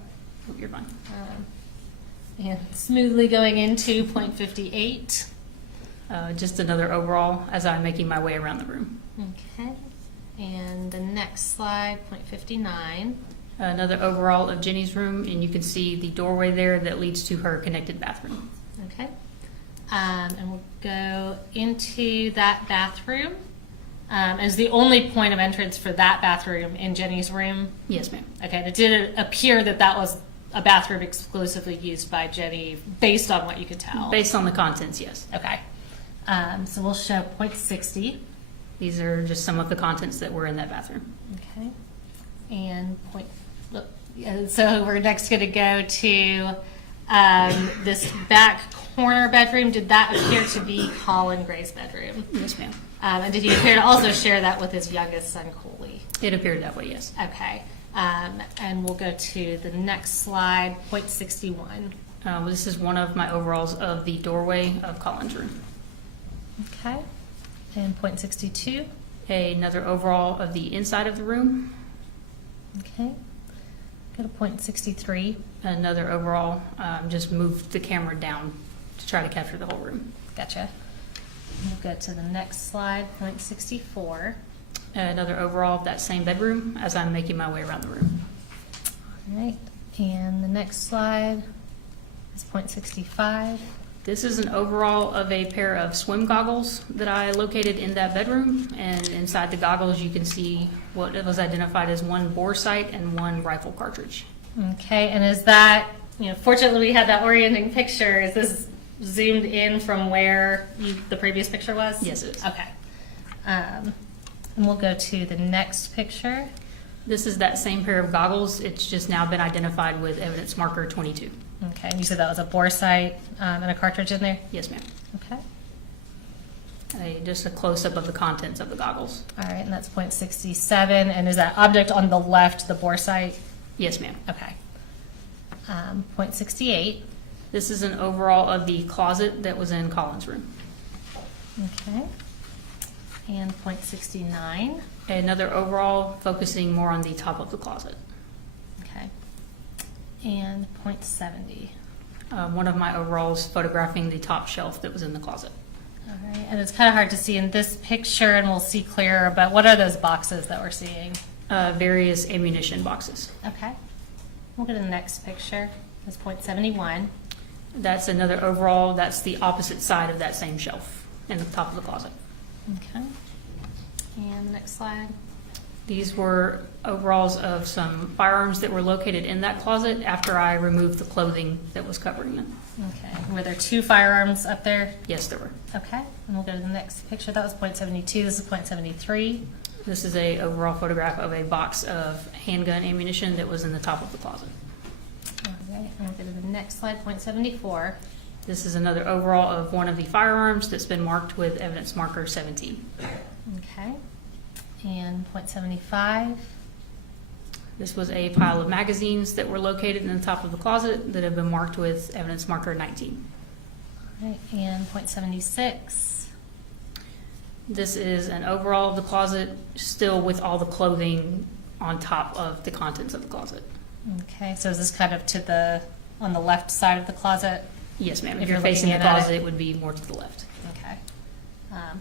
Oh, you're fine. And smoothly going into point 58. Just another overall as I'm making my way around the room. Okay. And the next slide, point 59. Another overall of Jenny's room, and you can see the doorway there that leads to her connected bathroom. Okay. And we'll go into that bathroom. As the only point of entrance for that bathroom in Jenny's room. Yes, ma'am. Okay. Did it appear that that was a bathroom exclusively used by Jenny based on what you could tell? Based on the contents, yes. Okay. So we'll show .60. These are just some of the contents that were in that bathroom. Okay. And so we're next going to go to this back corner bedroom. Did that appear to be Colin Gray's bedroom? Yes, ma'am. And did he appear to also share that with his youngest son, Colin? It appeared that way, yes. Okay. And we'll go to the next slide, .61. This is one of my overalls of the doorway of Colin's room. Okay. And .62. Another overall of the inside of the room. Okay. Go to .63. Another overall, just moved the camera down to try to capture the whole room. Gotcha. We'll go to the next slide, .64. Another overall of that same bedroom as I'm making my way around the room. All right. And the next slide is .65. This is an overall of a pair of swim goggles that I located in that bedroom. And inside the goggles, you can see what was identified as one bore sight and one rifle cartridge. Okay. And is that, fortunately we had that orienting picture. Is this zoomed in from where the previous picture was? Yes, it is. Okay. And we'll go to the next picture. This is that same pair of goggles. It's just now been identified with evidence marker 22. Okay. And you said that was a bore sight and a cartridge in there? Yes, ma'am. Okay. Just a close-up of the contents of the goggles. All right. And that's .67. And is that object on the left the bore sight? Yes, ma'am. Okay. .68. This is an overall of the closet that was in Colin's room. Okay. And .69. Another overall focusing more on the top of the closet. Okay. And .70. One of my overalls photographing the top shelf that was in the closet. All right. And it's kind of hard to see in this picture, and we'll see clearer, but what are those boxes that we're seeing? Various ammunition boxes. Okay. We'll go to the next picture. That's .71. That's another overall. That's the opposite side of that same shelf in the top of the closet. Okay. And the next slide. These were overalls of some firearms that were located in that closet after I removed the clothing that was covering them. Okay. Were there 2 firearms up there? Yes, there were. Okay. And we'll go to the next picture. That was .72. This is .73. This is a overall photograph of a box of handgun ammunition that was in the top of the closet. All right. And we'll go to the next slide, .74. This is another overall of one of the firearms that's been marked with evidence marker 17. Okay. And .75. This was a pile of magazines that were located in the top of the closet that have been marked with evidence marker 19. All right. And .76. This is an overall of the closet, still with all the clothing on top of the contents of the closet. Okay, so is this kind of on the left side of the closet? Yes, ma'am. If If you're you're facing the looking at closet, it. it would be more to the left. Okay.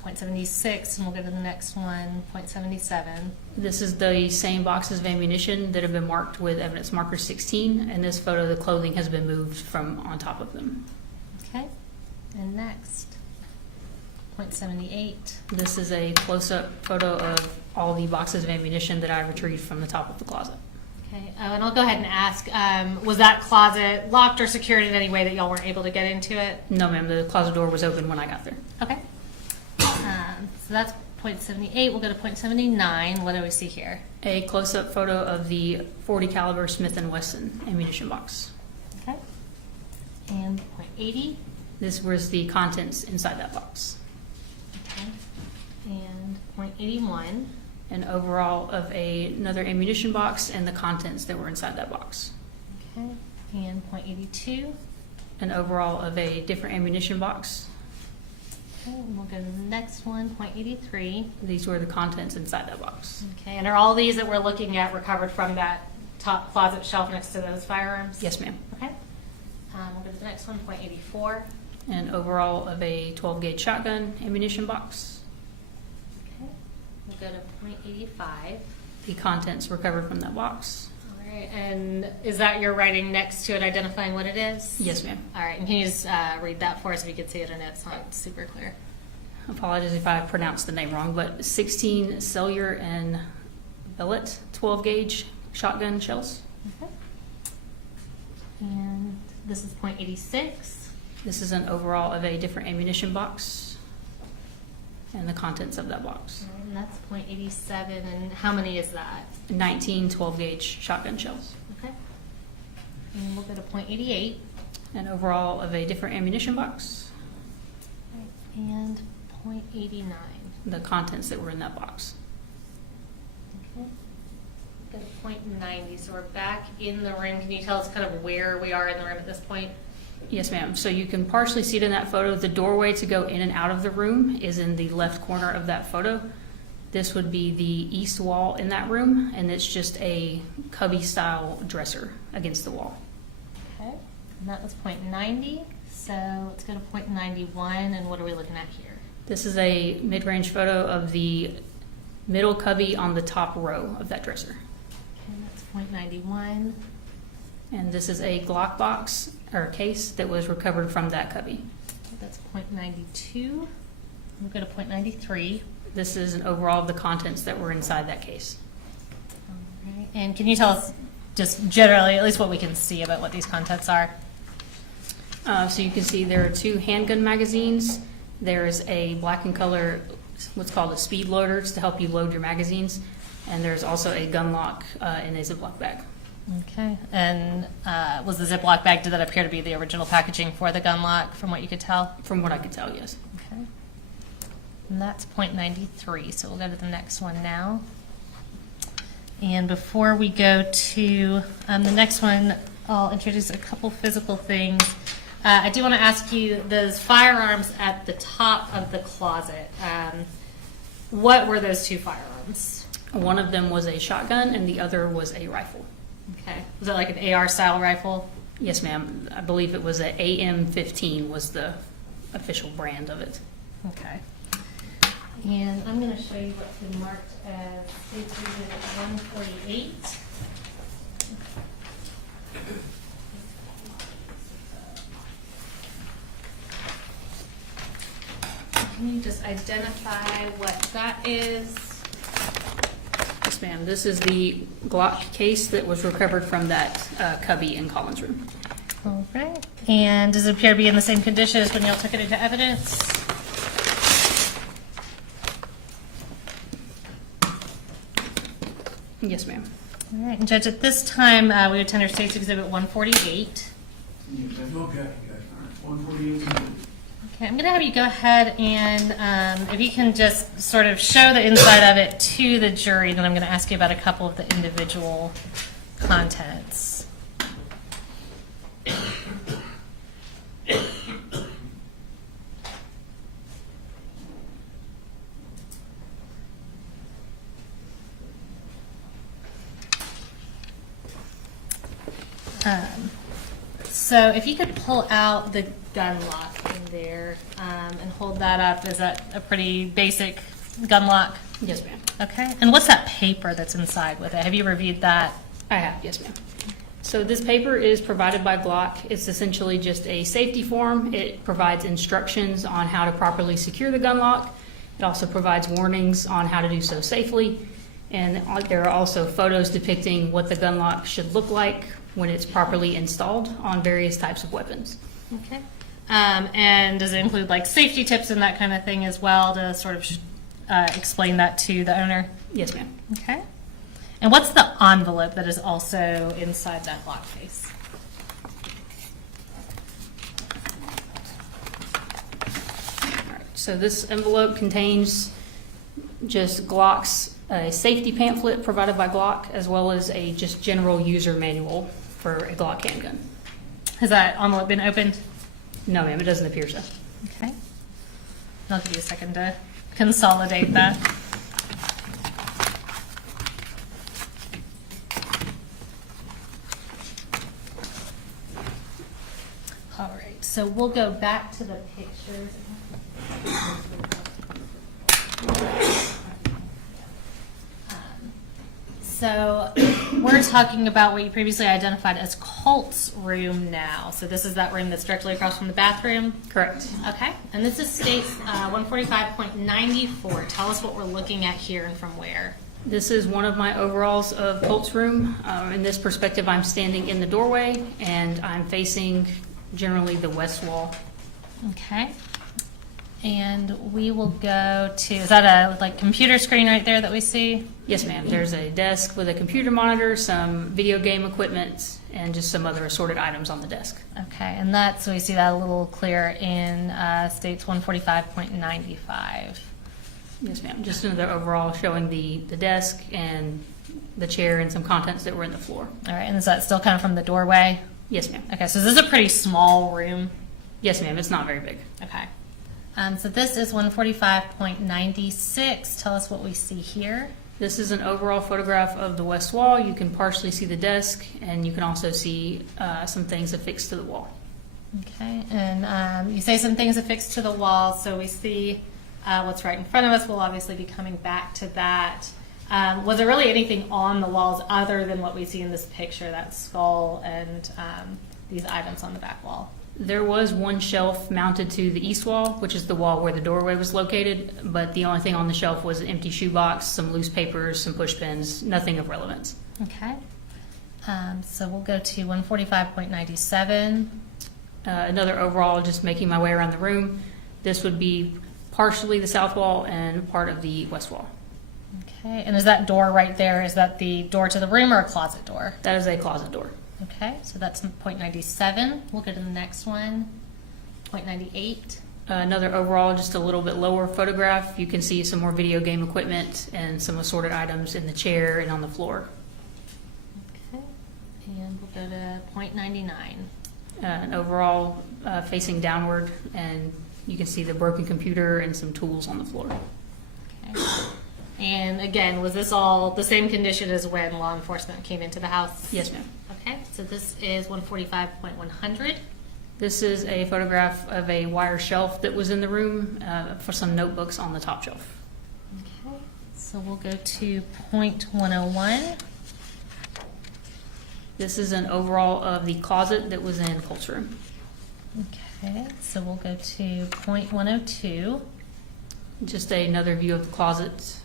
.76, and we'll go to the next one, .77. This is the same boxes of ammunition that have been marked with evidence marker 16, and this photo, the clothing has been moved from on top of them. Okay, and next, .78. This is a close-up photo of all the boxes of ammunition that I retrieved from the top of the closet. Okay, and I'll go ahead and ask, was that closet locked or secured in any way that y'all weren't able to get into it? No, ma'am, the closet door was open when I got there. Okay. So that's .78. We'll go to .79. What do we see here? A close-up photo of the .40 caliber Smith & Wesson ammunition box. Okay. And .80. This was the contents inside that box. Okay. And .81. An overall of another ammunition box and the contents that were inside that box. Okay. And .82. An overall of a different ammunition box. Okay, and we'll go to the next one, .83. These were the contents inside that box. Okay, and are all these that we're looking at recovered from that top closet shelf next to those firearms? Yes, ma'am. Okay. We'll go to the next one, .84. An overall of a 12-gauge shotgun ammunition box. Okay. We'll go to .85. The contents recovered from that box. All right, and is that your writing next to it identifying what it is? Yes, ma'am. All right, and can you just read that for us if you could see it or not? It's not super clear. Apologies if I pronounced the name wrong, but 16 cellular and billet 12-gauge shotgun shells. Okay. And this is .86. This is an overall of a different ammunition box and the contents of that box. And that's .87. And how many is that? 19 12-gauge shotgun shells. Okay. And we'll go to .88. An overall of a different ammunition box, And .89. the contents that were in that box. Okay. Go to .90. So we're back in the room. Can you tell us kind of where we are in the room at this point? Yes, ma'am. So you can partially see it in that photo. The doorway to go in and out of the room is in the left corner of that photo. This would be the east wall in that room, and it's just a cubby-style dresser against the wall. Okay. And that was .90. So let's go to .91. And what are we looking at here? This is a mid-range photo of the middle cubby on the top row of that dresser. Okay, that's .91. And this is a Glock box or case that was recovered from that cubby. That's .92. We'll go to .93. This is an overall of the contents that were inside that case. All right. And can you tell us just generally, at least what we can see about what these contents are? So you can see there are 2 handgun magazines. There's a black and color, what's called a speed loader to help you load your magazines. And there's also a gun lock in a Ziploc bag. Okay. And was the Ziploc bag, did that appear to be the original packaging for the gun lock from what you could tell? From what I could tell, yes. Okay. And that's .93. So we'll go to the next one now. And before we go to the next one, I'll introduce a couple physical things. I do want to ask you, those firearms at the top of the closet, what were those 2 firearms? One of them was a shotgun and the other was a rifle. Okay. Was it like an AR style rifle? Yes, ma'am. I believe it was a AM-15 was the official brand of it. Okay. And I'm going to show you what's been marked as State Exhibit 148. Can you just identify what that is? Yes, ma'am. This is the Glock case that was recovered from that cubby in Colin's room. All right. And does it appear to be in the same condition as when y'all took it into evidence? Yes, ma'am. All right. And Judge, at this time, we would tender State's Exhibit 148. Okay, you guys, all right, 148. Okay, I'm going to have you go ahead and if you can just sort of show the inside of it to the jury, then I'm going to ask you about a couple of the individual contents. So if you could pull out the gun lock in there and hold that up, is that a pretty basic gun lock? Yes, ma'am. Okay. And what's that paper that's inside with it? Have you reviewed that? I have, yes, ma'am. So this paper is provided by Glock. It's essentially just a safety form. It provides instructions on how to properly secure the gun lock. It also provides warnings on how to do so safely. And there are also photos depicting what the gun lock should look like when it's properly installed on various types of weapons. Okay. And does it include like safety tips and that kind of thing as well to sort of explain that to the owner? Yes, ma'am. Okay. And what's the envelope that is also inside that lock case? All right. So this envelope contains just Glock's safety pamphlet provided by Glock, as well as a just general user manual for a Glock handgun. Has that envelope been opened? No, ma'am, it doesn't appear so. Okay. I'll give you a second to consolidate that. All right, so we'll go back to the pictures. So we're talking about what you previously identified as Colt's room now. So this is that room that's directly across from the bathroom? Correct. Okay, and this is State's 145.94. Tell us what we're looking at here and from where. This is one of my overalls of Colt's room. In this perspective, I'm standing in the doorway and I'm facing generally the west wall. Okay. And we will go to, is that a like computer screen right there that we see? Yes, ma'am. There's a desk with a computer monitor, some video game equipment, and just some other assorted items on the desk. Okay, and that's, so we see that a little clear in States 145.95. Yes, ma'am. Just another overall showing the desk and the chair and some contents that were in the floor. All right, and is that still kind of from the doorway? Yes, ma'am. Okay, so this is a pretty small room. Yes, ma'am. It's not very big. Okay. So this is 145.96. Tell us what we see here. This is an overall photograph of the west wall. You can partially see the desk, and you can also see some things affixed to the wall. Okay, and you say some things affixed to the wall, so we see what's right in front of us. We'll obviously be coming back to that. Was there really anything on the walls other than what we see in this picture, that skull and these items on the back wall? There was one shelf mounted to the east wall, which is the wall where the doorway was located, but the only thing on the shelf was an empty shoebox, some loose papers, some push pins, nothing of relevance. Okay. So we'll go to 145.97. Another overall, just making my way around the room. This would be partially the south wall and part of the west wall. Okay, and is that door right there, is that the door to the room or a closet door? That is a closet door. Okay, so that's 0.97. We'll go to the next one, 0.98. Another overall, just a little bit lower photograph. You can see some more video game equipment and some assorted items in the chair and on the floor. Okay, and we'll go to 0.99. An overall facing downward, and you can see the broken computer and some tools on the floor. Okay. And again, was this all the same condition as when law enforcement came into the house? Yes, ma'am. Okay, so this is 145.100. This is a photograph of a wire shelf that was in the room for some notebooks on the top shelf. Okay, so we'll go to 0.101. This is an overall of the closet that was in Colt's room. Okay, so we'll go to 0.102. Just another view of the closet.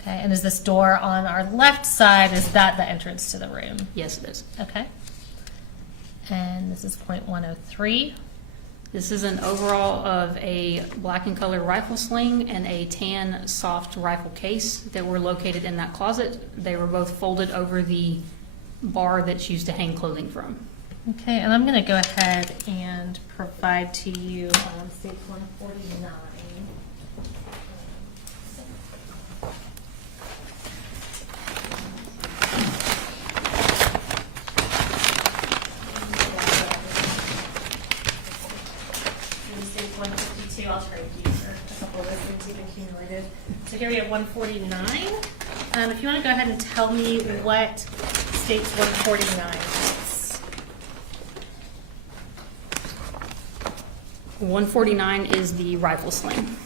Okay, and is this door on our left side, is that the entrance to the room? Yes, it is. Okay. And this is 0.103. This is an overall of a black and color rifle sling and a tan soft rifle case that were located in that closet. They were both folded over the bar that's used to hang clothing from. Okay, and I'm going to go ahead and provide to you State 149. State 152, I'll trade you for a couple of those things you've accumulated. So here we have 149. If you want to go ahead and tell me what State's 149 is. 149 is the rifle sling.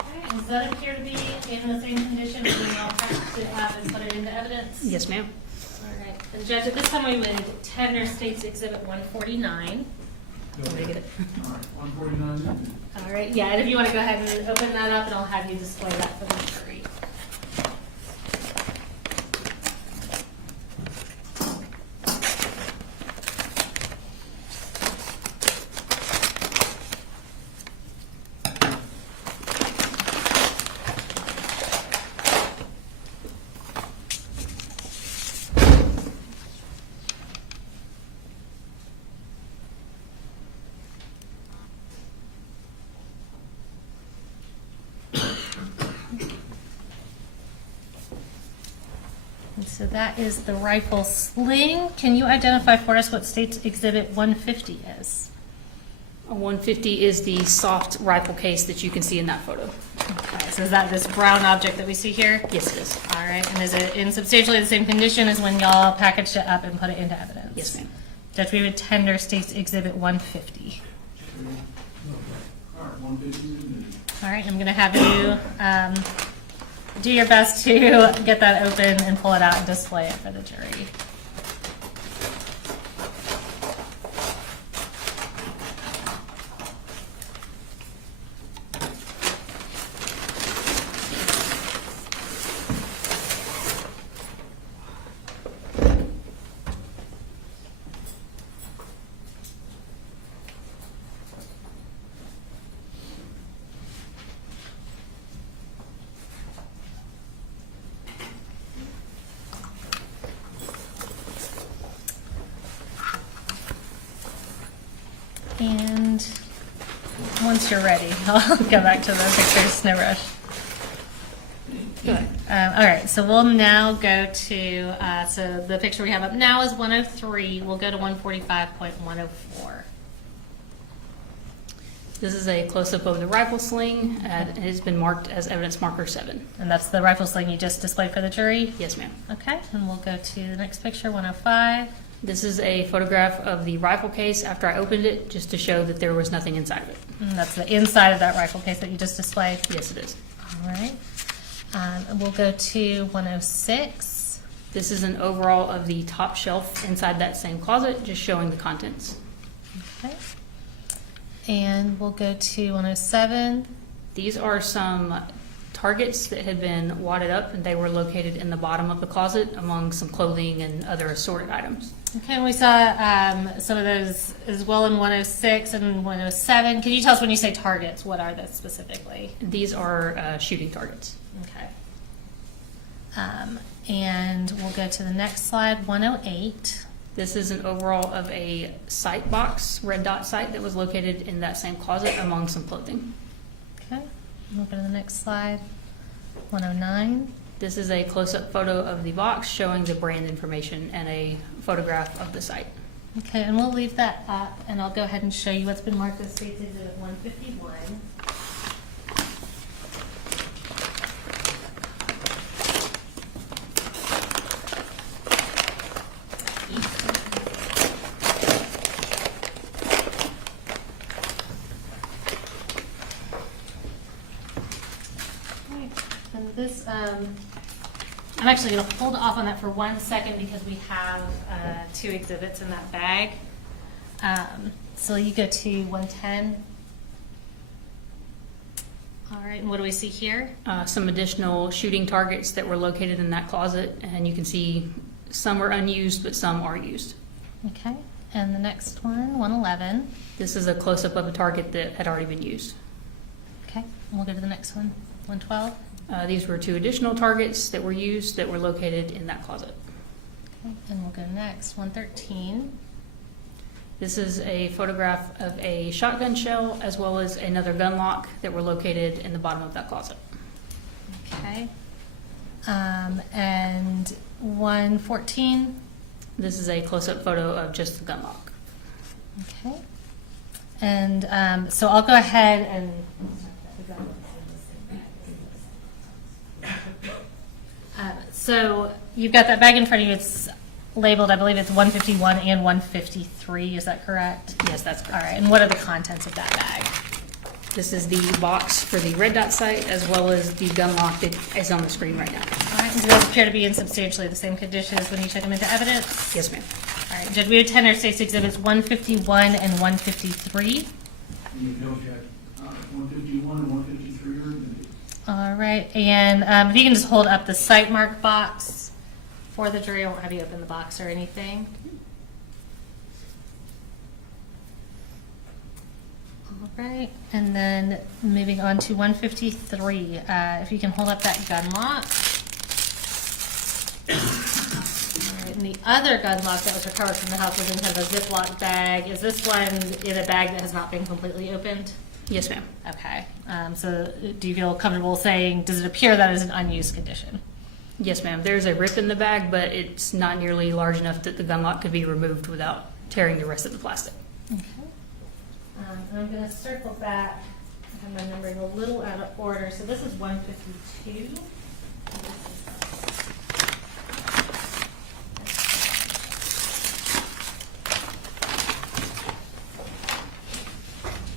Okay, does that appear to be in the same condition as we all have to have and put it into evidence? Yes, ma'am. All right. And Judge, at this time we would tender State's Exhibit 149. Let me get it. All right, 149. All right, yeah, and if you want to go ahead and open that up, and I'll have you display that for the jury. And so that is the rifle sling. Can you identify for us what State's Exhibit 150 is? A 150 is the soft rifle case that you can see in that photo. Okay, so is that this brown object that we see here? Yes, it is. All right, and is it in substantially the same condition as when y'all packaged it up and put it into evidence? Yes, ma'am. Judge, we would tender State's Exhibit 150. All right, 150. All right, I'm going to have you do your best to get that open and pull it out and display it for the jury. And once you're ready, I'll go back to the pictures, no rush. Go ahead. All right, so we'll now go to, so the picture we have up now is 103. We'll go to 145.104. This is a close-up of the rifle sling. It has been marked as evidence marker 7. And that's the rifle sling you just displayed for the jury? Yes, ma'am. Okay, and we'll go to the next picture, 105. This is a photograph of the rifle case after I opened it, just to show that there was nothing inside of it. And that's the inside of that rifle case that you just displayed? Yes, it is. All right. And we'll go to 106. This is an overall of the top shelf inside that same closet, just showing the contents. Okay. And we'll go to 107. These are some targets that had been wadded up, and they were located in the bottom of the closet among some clothing and other assorted items. Okay, and we saw some of those as well in 106 and 107. Can you tell us when you say targets, what are those specifically? These are shooting targets. Okay. And we'll go to the next slide, 108. This is an overall of a sight box, red dot sight, that was located in that same closet among some clothing. Okay, we'll go to the next slide, 109. This is a close-up photo of the box showing the brand information and a photograph of the site. Okay, and we'll leave that up, and I'll go ahead and show you what's been marked as State's Exhibit 151. And this, I'm actually going to hold off on that for 1 second because we have 2 exhibits in that bag. So you go to 110. All right, and what do we see here? Some additional shooting targets that were located in that closet, and you can see some are unused, but some are used. Okay, and the next one, 111. This is a close-up of a target that had already been used. Okay, and we'll go to the next one, 112. These were 2 additional targets that were used that were located in that closet. Okay, and we'll go next, 113. This is a photograph of a shotgun shell as well as another gun lock that were located in the bottom of that closet. Okay, and 114. This is a close-up photo of just the gun lock. Okay, and so I'll go ahead and. So you've got that bag in front of you. It's labeled, I believe it's 151 and 153. Is that correct? Yes, that's correct. All right. And what are the contents of that bag? This is the box for the red dot sight as well as the gun lock that is on the screen right now. All right. And do those appear to be in substantially the same condition as when you took them into evidence? Yes, ma'am. All right. Judge, we would tender State's Exhibits 151 and 153. You can go check 151 and 153 are good. All right. And if you can just hold up the site mark box for the jury. I won't have you open the box or anything. All right. And then moving on to 153. If you can hold up that gun lock. All right. And the other gun lock that was recovered from the house was in kind of a Ziploc bag. Is this one in a bag that has not been completely opened? Yes, ma'am. Okay. So do you feel comfortable saying, does it appear that is an unused condition? Yes, ma'am. There's a rip in the bag, but it's not nearly large enough that the gun lock could be removed without tearing the rest of the plastic. Okay. And I'm going to circle back. I have my numbering a little out of order. So this is 152.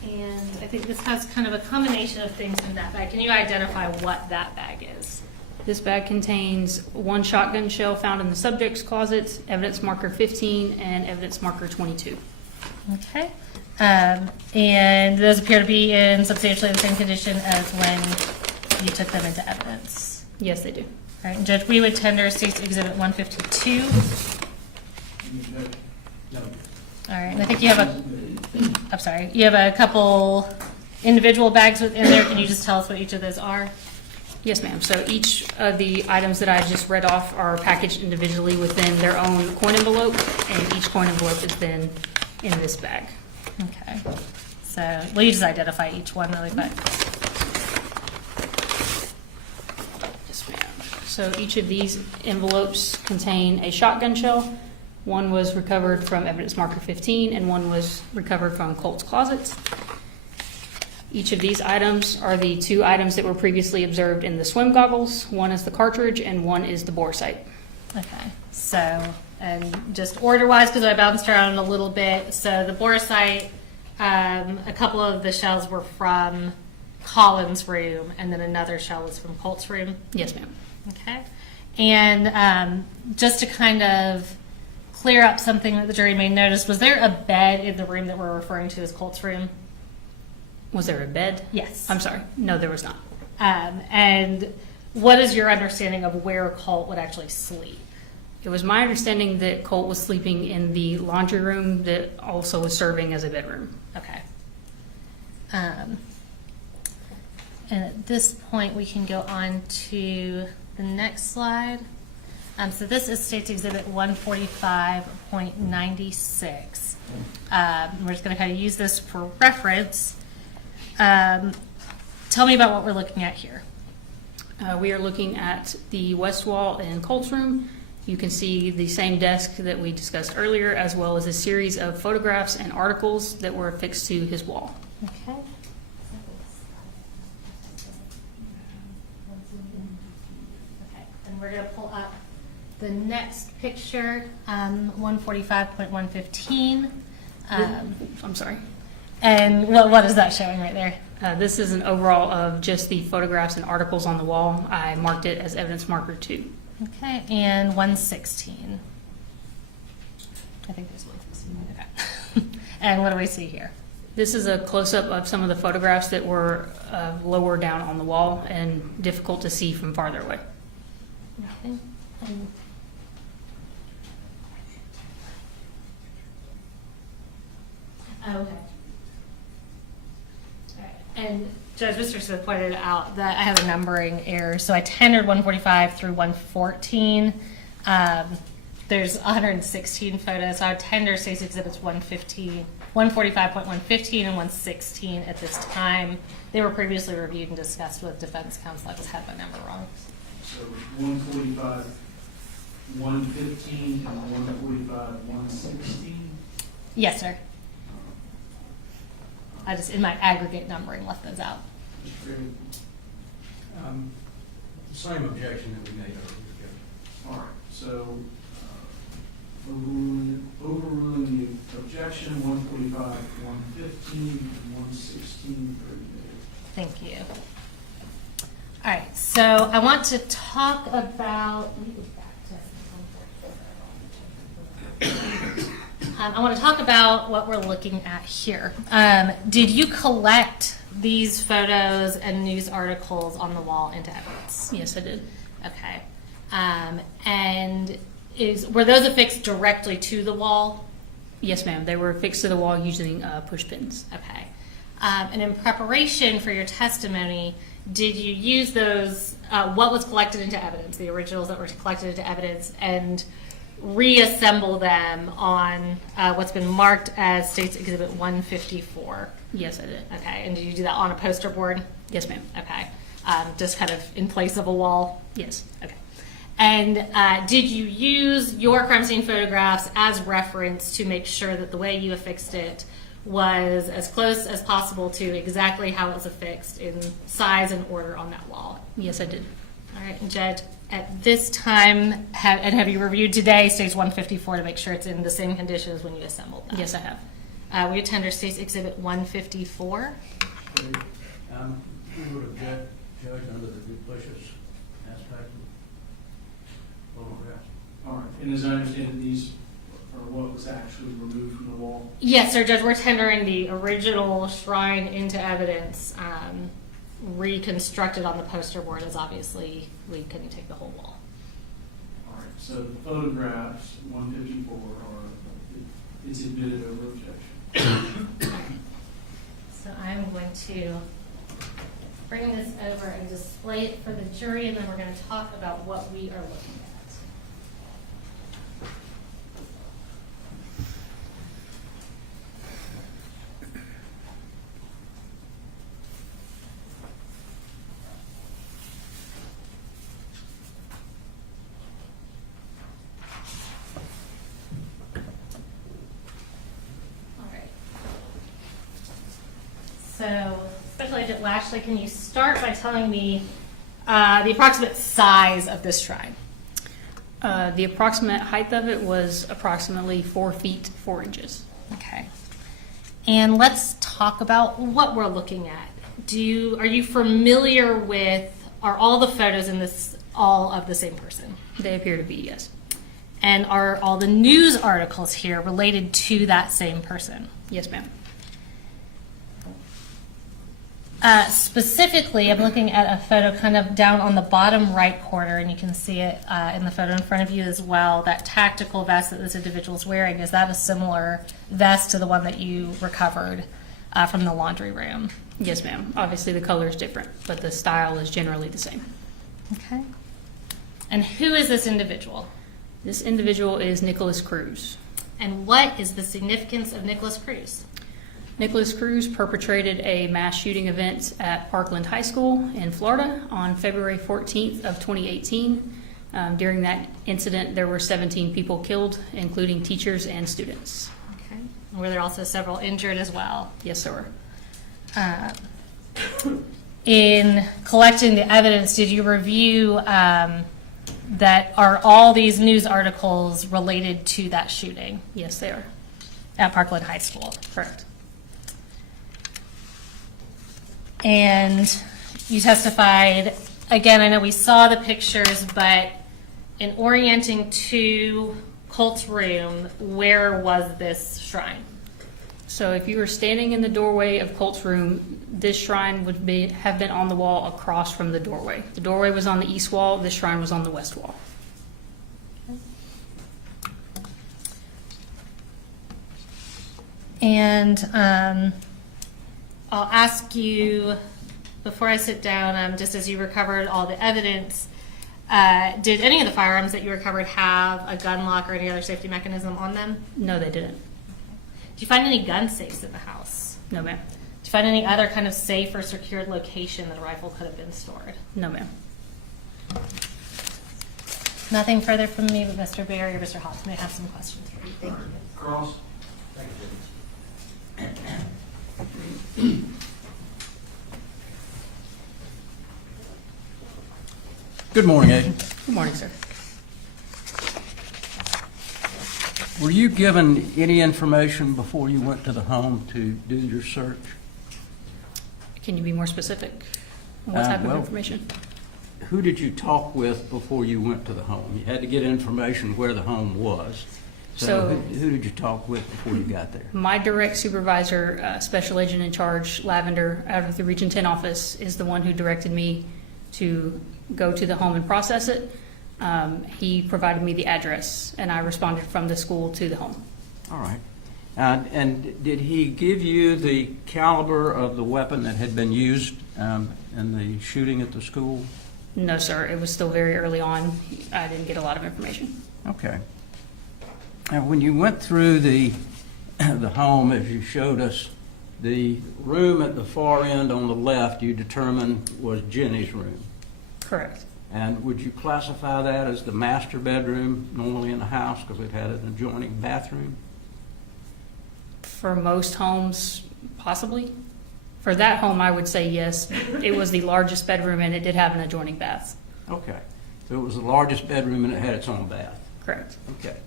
And I think this has kind of a combination of things in that bag. Can you identify what that bag is? This bag contains 1 shotgun shell found in the subject's closet, evidence marker 15, and evidence marker 22. Okay. And those appear to be in substantially the same condition as when you took them into evidence. Yes, they do. All right, Judge, we would tender State's Exhibit 152. You can check. No. All right, and I think you have I'm sorry, you have a couple individual bags within there. Can you just tell us what each of those are? Yes, ma'am. So each of the items that I just read off are packaged individually within their own coin envelope, and each coin envelope is then in this bag. Okay. So will you just identify each one really quick? Yes, ma'am. So each of these envelopes contain a shotgun shell. One was recovered from evidence marker 15, and one was recovered from Colt's closet. Each of these items are the 2 items that were previously observed in the swim goggles. One is the cartridge, and one is the bore sight. Okay. So, and just order-wise, because I bounced around a little bit. So the bore sight, a couple of the shells were from Colin's room, and then another shell was from Colt's room. Yes, ma'am. Okay. And just to kind of clear up something that the jury may notice, was there a bed in the room that we're referring to as Colt's room? Was there a bed? Yes. I'm sorry. No, there was not. And what is your understanding of where Colt would actually sleep? It was my understanding that Colt was sleeping in the laundry room that also was serving as a bedroom. Okay. And at this point, we can go on to the next slide. So this is State's Exhibit 145.96. We're just going to kind of use this for reference. Tell me about what we're looking at here. We are looking at the west wall in Colt's room. You can see the same desk that we discussed earlier, as well as a series of photographs and articles that were affixed to his wall. Okay. Okay, and we're going to pull up the next picture, 145.115. I'm sorry. And what is that showing right there? This is an overall of just the photographs and articles on the wall. I marked it as evidence marker 2. Okay, and 116. I think there's 116. Okay. And what do we see here? This is a close-up of some of the photographs that were lower down on the wall and difficult to see from farther away. Okay. Okay. And Judge, Mr. Smith pointed out that I have a numbering error. So I tendered 145 through 114. There's 116 photos. So I would tender State's Exhibits 145.115 and 116 at this time. They were previously reviewed and discussed with defense counsel. I just had my number wrong. So 145, 115, and 145, 116? Yes, sir. I just, in my aggregate numbering, left those out. Same objection that we made earlier. All right, so overruling the objection, 145, 115, and 116 for admitted. Thank you. All right, so I want to talk about. I want to talk about what we're looking at here. Did you collect these photos and news articles on the wall into evidence? Yes, I did. Okay. And were those affixed directly to the wall? Yes, ma'am. They were affixed to the wall using push pins. Okay. And in preparation for your testimony, did you use those, what was collected into evidence, the originals that were collected into evidence, and reassemble them on what's been marked as State's Exhibit 154? Yes, I did. Okay. And did you do that on a poster board? Yes, ma'am. Okay. Just kind of in place of a wall? Yes. Okay. And did you use your crime scene photographs as reference to make sure that the way you affixed it was as close as possible to exactly how it was affixed in size and order on that wall? Yes, I did. All right. And Jed, at this time, have you reviewed today State's 154 to make sure it's in the same condition as when you assembled that? Yes, I have. Will you tender State's Exhibit 154? We would object, Judge, under the duplicitous aspect of photographs. All right, and as I understand it, these are what was actually removed from the wall? Yes, sir, Judge. We're tendering the original shrine into evidence, reconstructed on the poster board, as obviously we couldn't take the whole wall. All right, so the photographs, 154, it's admitted over objection. So I'm going to bring this over and display it for the jury, and then we're going to talk about what we are looking at. So, Special Agent Lashley, can you start by telling me the approximate size of this shrine? The approximate height of it was approximately 4 feet 4 inches. Okay. And let's talk about what we're looking at. Are you familiar with, are all the photos in this all of the same person? They appear to be, yes. And are all the news articles here related to that same person? Yes, ma'am. Specifically, I'm looking at a photo kind of down on the bottom right corner, and you can see it in the photo in front of you as well. That tactical vest that this individual is wearing, is that a similar vest to the one that you recovered from the laundry room? Yes, ma'am. Obviously, the color is different, but the style is generally the same. Okay. And who is this individual? This individual is Nicholas Cruz. And what is the significance of Nicholas Cruz? Nicholas Cruz perpetrated a mass shooting event at Parkland High School in Florida on February 14th of 2018. During that incident, there were 17 people killed, including teachers and students. Okay. Were there also several injured as well? Yes, sir. In collecting the evidence, did you review that are all these news articles related to that shooting Yes, they are. at Parkland High School? Correct. And you testified, again, I know we saw the pictures, but in orienting to Colt's room, where was this shrine? So if you were standing in the doorway of Colt's room, this shrine would have been on the wall across from the doorway. The doorway was on the east wall, this shrine was on the west wall. And I'll ask you, before I sit down, just as you recovered all the evidence, did any of the firearms that you recovered have a gun lock or any other safety mechanism on them? No, they didn't. Did you find any gun safes in the house? No, ma'am. Did you find any other kind of safe or secured location that a rifle could have been stored? No, ma'am. Nothing further from me, but Mr. Barry or Mr. Hawes may have some questions for you. Thank you. Cross. Good morning, Agent. Good morning, sir. Were you given any information before you went to the home to do your search? Can you be more specific? What type of well, information? Who did you talk with before you went to the home? You had to get information where the home was. So who did you talk with before you got there? My direct supervisor, Special Agent in Charge, Lavender, out of the Region 10 office, is the one who directed me to go to the home and process it. He provided me the address, and I responded from the school to the home. All right. And did he give you the caliber of the weapon that had been used in the shooting at the school? No, sir. It was still very early on. I didn't get a lot of information. Okay. And when you went through the home, as you showed us, the room at the far end on the left you determined was Jenny's room. Correct. And would you classify that as the master bedroom normally in the house because it had an adjoining bathroom? For most homes, possibly. For that home, I would say yes. It was the largest bedroom, and it did have an adjoining bath. Okay. So it was the largest bedroom and it had its own bath. Correct. Okay.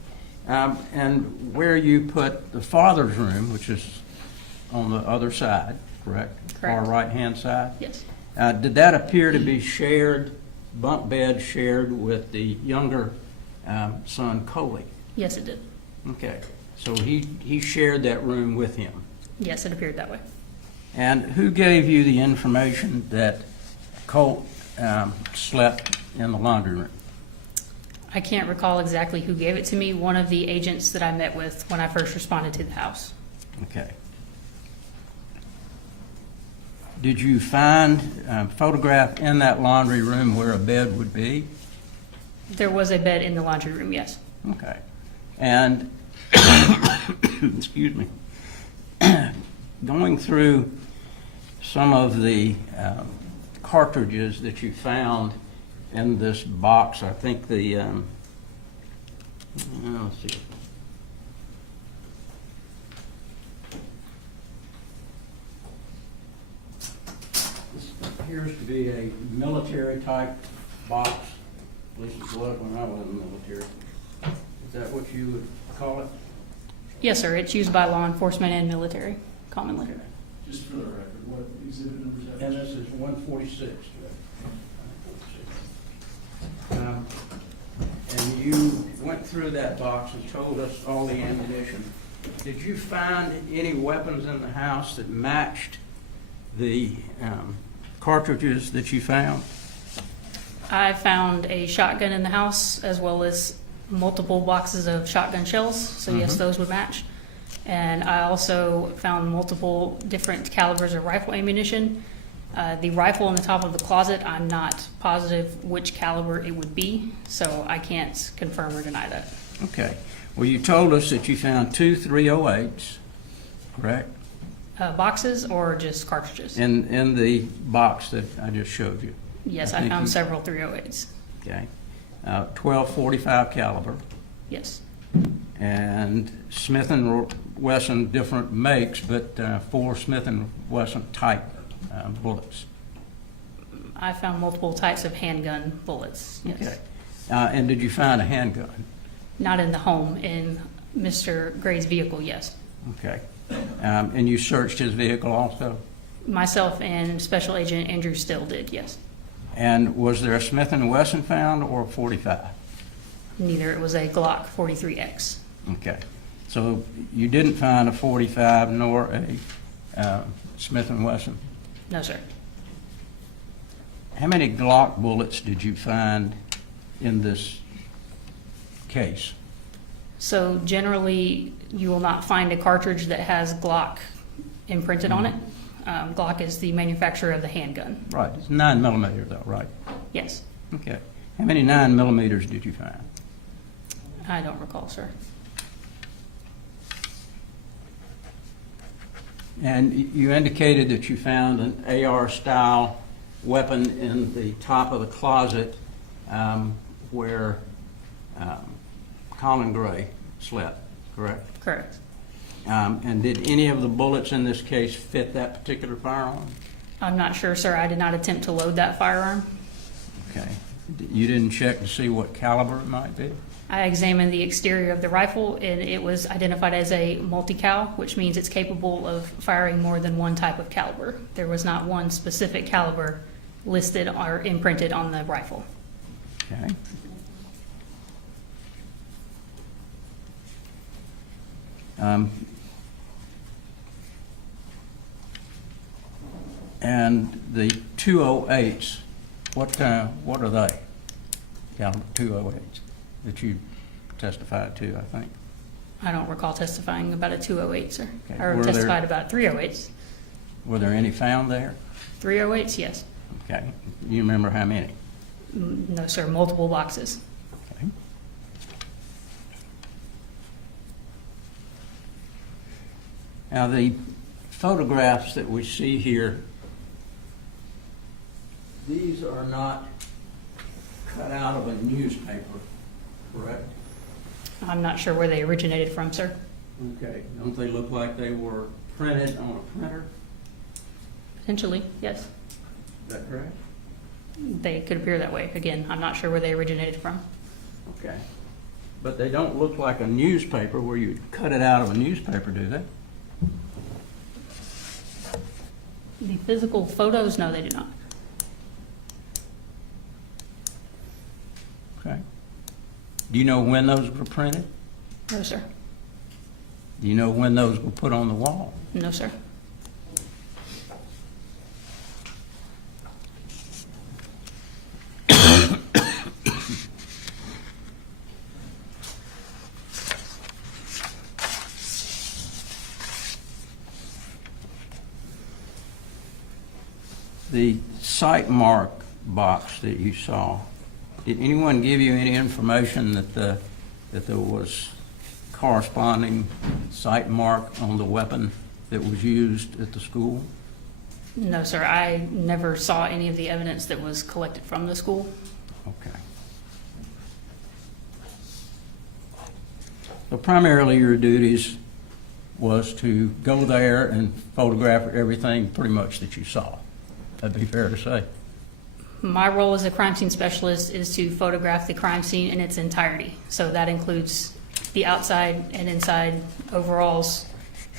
And where you put the father's room, which is on the other side, correct? Correct. Far right-hand side? Yes. Did that appear to be shared, bunk bed shared with the younger son, Colin? Yes, it did. Okay. So he shared that room with him. Yes, it appeared that way. And who gave you the information that Colt slept in the laundry room? I can't recall exactly who gave it to me. One of the agents that I met with when I first responded to the house. Okay. Did you find a photograph in that laundry room where a bed would be? There was a bed in the laundry room, yes. Okay. And, excuse me, going through some of the cartridges that you found in this box, I think the, let's see. appears to be a military-type box. At least it was when I was in the military. Is that what you would call it? Yes, sir. It's used by law enforcement and military commonly. Okay. Just for the record, what exhibit number is that? And this is 146. And you went through that box and told us all the ammunition. Did you find any weapons in the house that matched the cartridges that you found? I found a shotgun in the house as well as multiple boxes of shotgun shells, so yes, those would match. And I also found multiple different calibers of rifle ammunition. The rifle on the top of the closet, I'm not positive which caliber it would be, so I can't confirm or deny that. Okay. Well, you told us that you found 2 308s, correct? Boxes or just cartridges? In the box that I just showed you. Yes, I think found you- several 308s. Okay. 12.45 caliber. Yes. And Smith & Wesson, different makes, but 4 Smith & Wesson type bullets. I found multiple types of handgun bullets. Yes. Okay. And did you find a handgun? Not in the home, in Mr. Gray's vehicle, yes. Okay. And you searched his vehicle also? Myself and Special Agent Andrew Still did, yes. And was there a Smith & Wesson found or a 45? Neither. It was a Glock 43X. Okay. So you didn't find a 45 nor a Smith & Wesson? No, sir. How many Glock bullets did you find in this case? So generally, you will not find a cartridge that has Glock imprinted on it. Glock is the manufacturer of the handgun. Right. It's 9mm though, right? Yes. Okay. How many 9mm did you find? I don't recall, sir. And you indicated that you found an AR-style weapon in the top of the closet where Colin Gray slept, correct? Correct. And did any of the bullets in this case fit that particular firearm? I'm not sure, sir. I did not attempt to load that firearm. Okay. You didn't check to see what caliber it might be? I examined the exterior of the rifle, and it was identified as a multi-cal, which means it's capable of firing more than one type of caliber. There was not one specific caliber listed or imprinted on the rifle. Okay. And the 208s, what are they? Caliber 208s that you testified to, I think. I don't recall testifying about a 208, sir. Okay. I Were there- testified about 308s. Were there any found there? 308s, yes. Okay. You remember how many? No, sir. Multiple boxes. Okay. Now, the photographs that we see here, these are not cut out of a newspaper, correct? I'm not sure where they originated from, sir. Okay. Don't they look like they were printed on a printer? Potentially, yes. Is that correct? They could appear that way. Again, I'm not sure where they originated from. Okay. But they don't look like a newspaper where you cut it out of a newspaper, do they? The physical photos, no, they do not. Okay. Do you know when those were printed? No, sir. Do you know when those were put on the wall? No, sir. The site mark box that you saw, did anyone give you any information that there was corresponding site mark on the weapon that was used at the school? No, sir. I never saw any of the evidence that was collected from the school. Okay. So primarily your duties was to go there and photograph everything pretty much that you saw. That'd be fair to say. My role as a crime scene specialist is to photograph the crime scene in its entirety. So that includes the outside and inside overalls.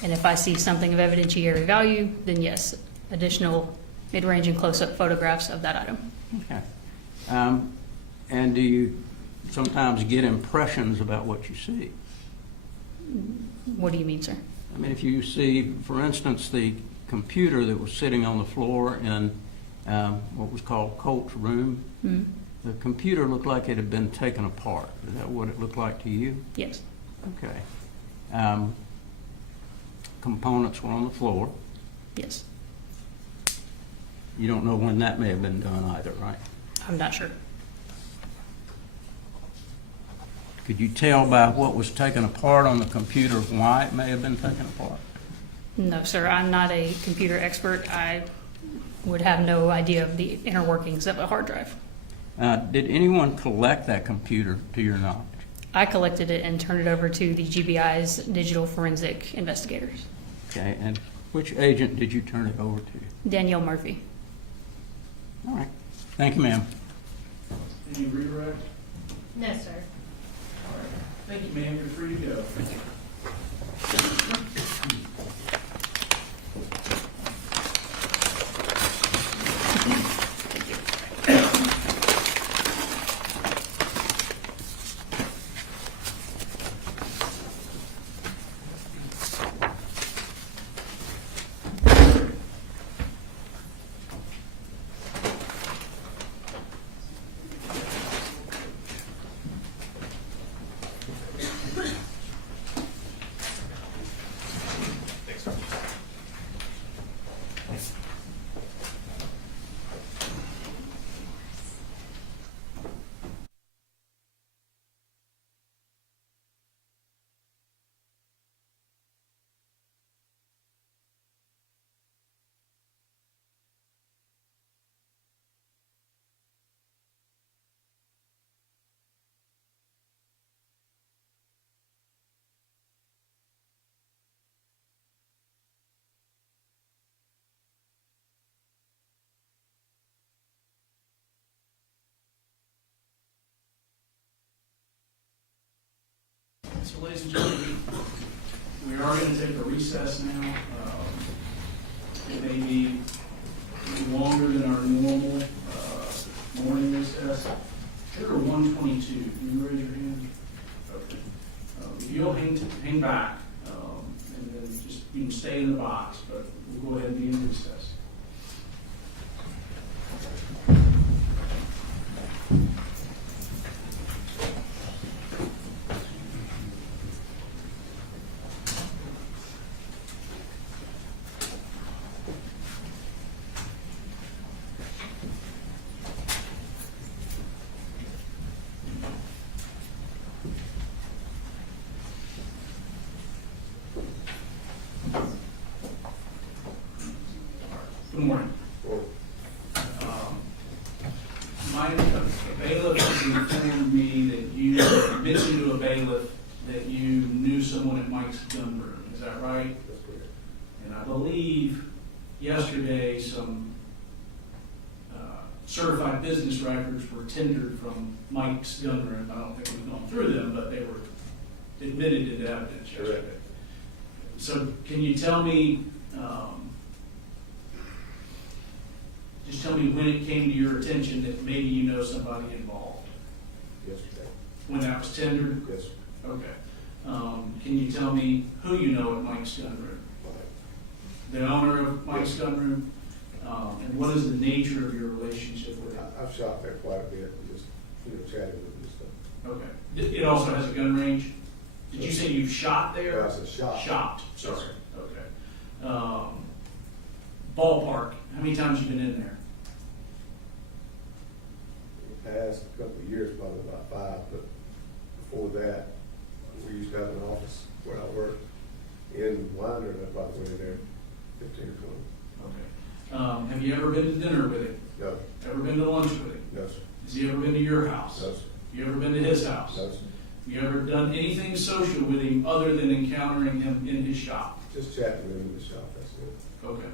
And if I see something of evidentiary value, then yes, additional mid-range and close-up photographs of that item. Okay. And do you sometimes get impressions about what you see? What do you mean, sir? I mean, if you see, for instance, the computer that was sitting on the floor in what was called Colt's room, the computer looked like it had been taken apart. Is that what it looked like to you? Yes. Okay. Components were on the floor. Yes. You don't know when that may have been done either, right? I'm not sure. Could you tell by what was taken apart on the computer why it may have been taken apart? No, sir. I'm not a computer expert. I would have no idea of the inner workings of a hard drive. Did anyone collect that computer to your knowledge? I collected it and turned it over to the GBI's digital forensic investigators. Okay, and which agent did you turn it over to? Danielle Murphy. All right. Thank you, ma'am. Any redirect? No, sir. All right. Thank you, ma'am. You're free to go. So, ladies and gentlemen, we are going to take a recess now. It may be longer than our normal morning recess. Juror 122, can you raise your hand? Okay. If you'll hang back, and then just you can stay in the box, but we'll go ahead and be in recess. Good morning. My bailiff has informed me that you mentioned to a bailiff that you knew someone at Mike's gun room. Is that right? That's correct. And I believe yesterday some certified business records were tendered from Mike's gun room. I don't think we've gone through them, but they were admitted into evidence yesterday. Correct. So can you tell me, just tell me when it came to your attention that maybe you know somebody involved? Yesterday. When that was tendered? Yes, Okay. Can you tell me who you know at Mike's gun room? The owner of Mike's gun room? And what is the nature of your relationship with him? I've shot there quite a bit, just, chatting with him and stuff. Okay. It also has a gun range? Did you say you've shot there? I said shot. Shot, sorry. Yes, sir. Okay. Ballpark, how many times you been in there? In the past couple of years, probably about 5, but before that, we used to have an office where I worked in Winder, and I probably went in there 15 or 20. Okay. Have you ever been to dinner with him? No, Ever been to lunch with him? no, sir. Has he ever been to your house? No, sir. You ever been to his house? No, sir. You ever done anything social with him other than encountering him in his shop? Just chatting with him in the shop, that's it. Okay.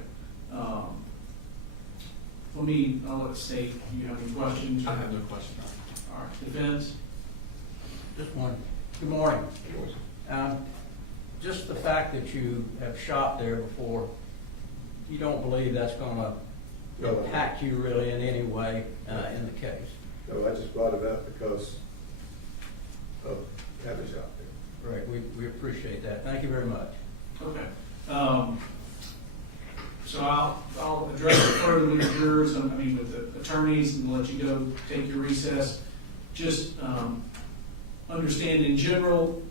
For me, I'll let state, do you have any questions? I have no question. All right, defense? Just one. Good morning. Just the fact that you have shot there before, you don't believe that's going to No, no. impact you really in any way in the case? No, I just brought it up because of having shot there. Right, we appreciate that. Thank you very much. Okay. So I'll address it further with the jurors, with the attorneys, and let you go take your recess. Just understand in general,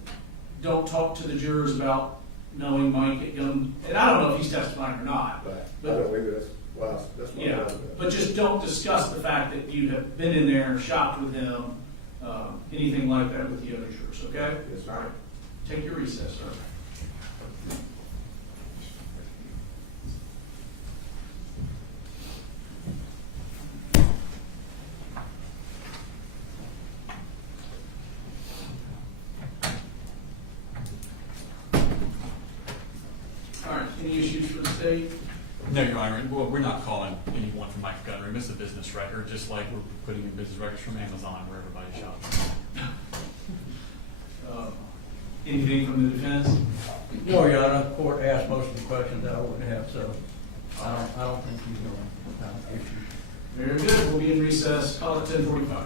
don't talk to the jurors about knowing Mike at gun, and I don't know if he's testifying or not. Right. I But don't either, that's what yeah, but just don't discuss the fact that you have been in there, shopped with him, anything like that with the other jurors, okay? Yes, sir. All right. Take your recess, sir. All right, any issues for the state? No, Your Honor, well, we're not calling anyone from Mike Gunnery. This is a business record, just like we're putting in business records from Amazon where everybody shops. Anything from the defense? No, Your Honor, the court asked most of the questions that I would have, so I don't think you're going to issue. Very good, we'll be in recess, call it 10:45.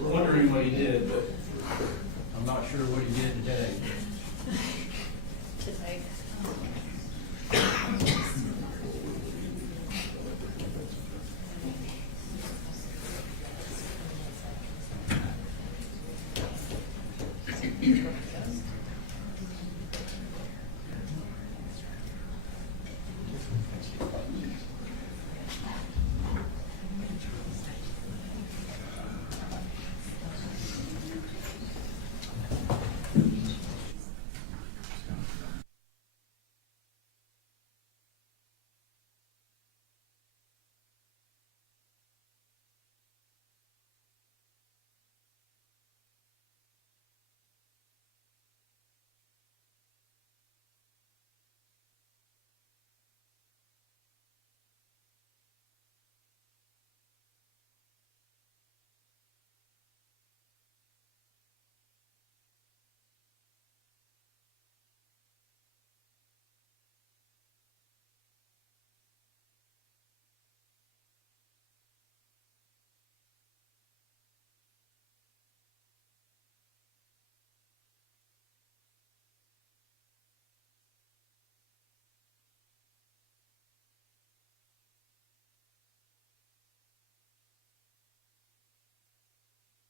We're wondering what he did, but I'm not sure what he did today.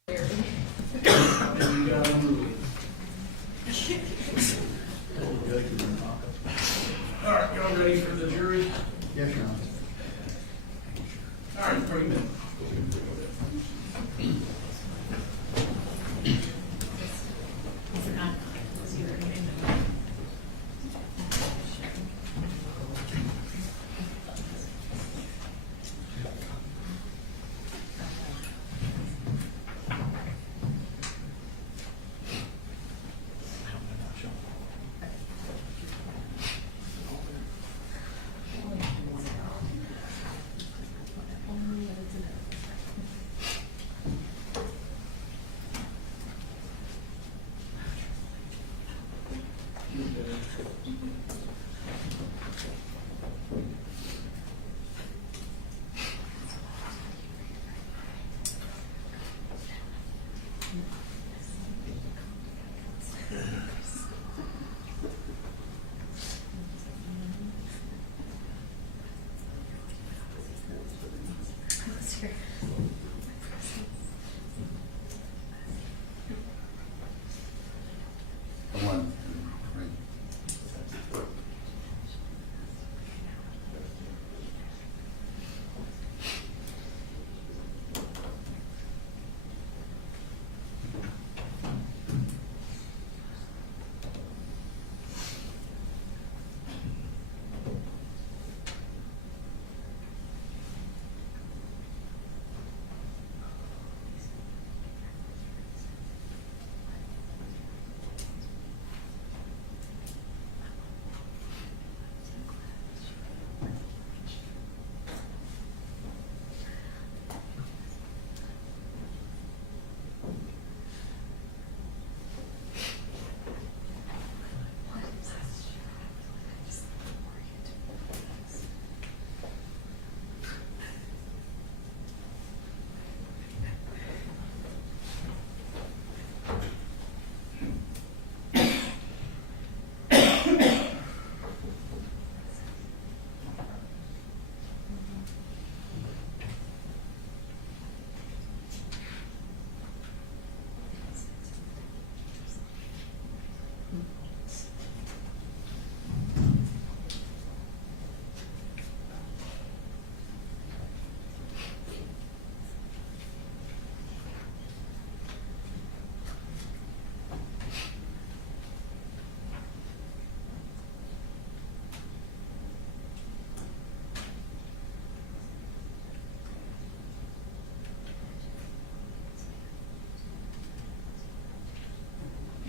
and we got him moving. All right, y'all ready for the jury? Yes, Your Honor. All right, bring them in. One.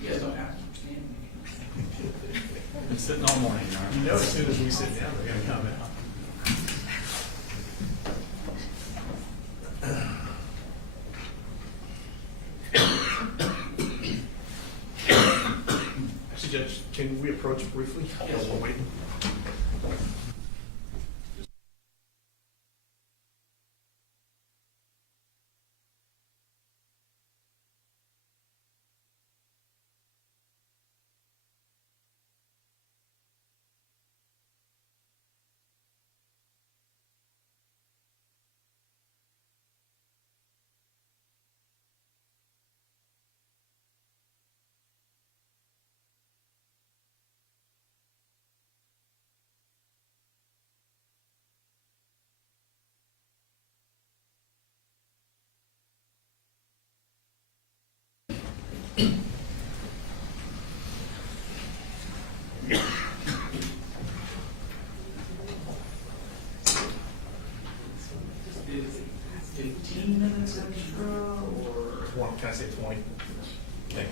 You guys don't have to stand me. Been sitting all morning, Your Honor. You know, as soon as we sit down, they're gonna come out. Actually, Judge, can we approach briefly? Yes. We're waiting. Is 15 minutes extra, or? Can I say 20? Okay.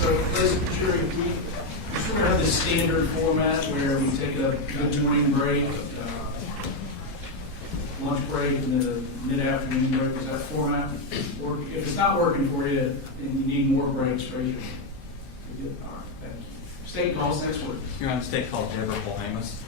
So, ladies and gentlemen, we sort of have this standard format where we take a good morning break, lunch break, and then a mid-afternoon break. Is that format? Or if it's not working for you and you need more breaks, raise your hand. Good. All right, thank you. State calls next word. You're on state called Juror Amos.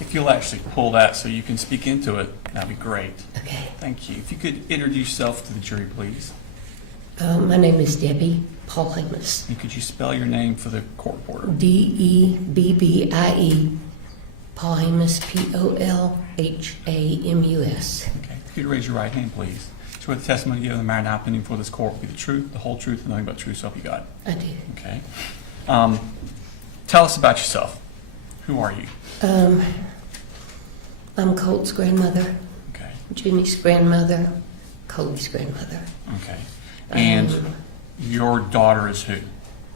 If you'll actually pull that so you can speak into it, that'd be great. Okay. Thank you. If you could introduce yourself to the jury, please. My name is Debbie Amos. And could you spell your name for the court reporter? Debbie Amos, Polhamus. Okay. If you could raise your right hand, please. Swear the testimony you give in the matter now pending before this court will be the truth, the whole truth, and nothing but the truth, so help you God. I do. Okay. Tell us about yourself. Who are you? I'm Colt's grandmother, Okay. Jimmy's grandmother, Cody's grandmother. Okay. And your daughter is who?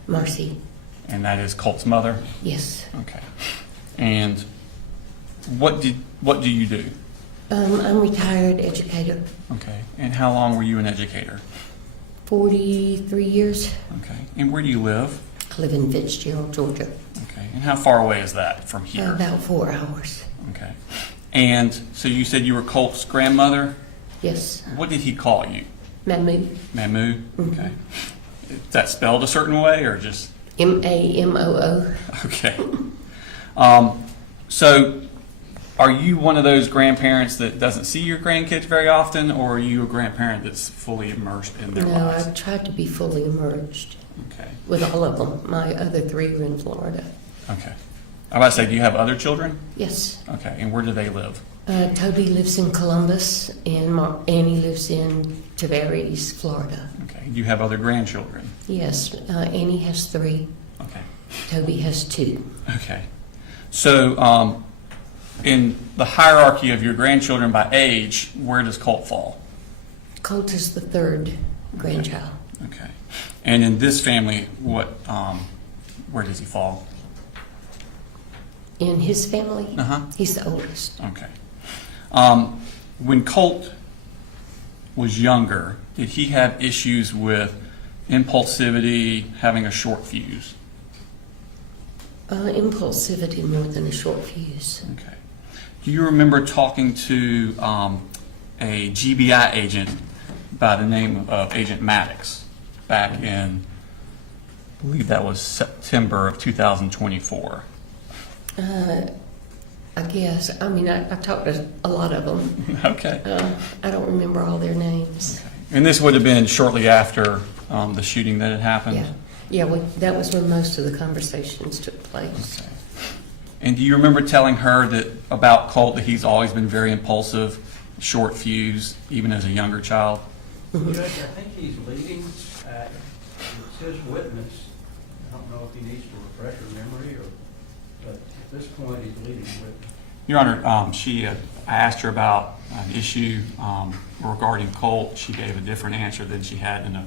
Marcy. And that is Colt's mother? Yes. Okay. And what do you do? I'm a retired educator. Okay. And how long were you an educator? 43 years. Okay. And where do you live? I live in Fitzgerald, Georgia. Okay. And how far away is that from here? About 4 hours. Okay. And so you said you were Colt's grandmother? Yes. What did he call you? Mamu. Mamu? Okay. Is that spelled a certain way or just? Mamoo. Okay. So are you one of those grandparents that doesn't see your grandkids very often, or are you a grandparent that's fully immersed in their No, lives? I've tried to be fully immersed Okay. with all of them. My other 3 are in Florida. Okay. I was about to say, do you have other children? Yes. Okay. And where do they live? Toby lives in Columbus, and Annie lives in Tavares, Florida. Okay. Do you have other grandchildren? Yes, Annie has 3. Okay. Toby has 2. Okay. So, in the hierarchy of your grandchildren by age, where does Colt fall? Colt is the 3rd grandchild. Okay. And in this family, where does he fall? In his family, Uh-huh. he's the oldest. Okay. When Colt was younger, did he have issues with impulsivity, having a short fuse? Impulsivity more than a short fuse. Okay. Do you remember talking to a GBI agent by the name of Agent Maddox back in believe that was September of 2024. I guess. I mean, I talked to a lot of them. Okay. I don't remember all their names. And this would have been shortly after the shooting that had happened? Yeah. Yeah, that was when most of the conversations took place. Okay. And do you remember telling her that about Colt that he's always been very impulsive, short fuse, even as a younger child? Judge, I think he's leading, it's his witness. I don't know if he needs to refresh her memory, but at this point, he's leading witness. Your Honor, I asked her about an issue regarding Colt. She gave a different answer than she had in a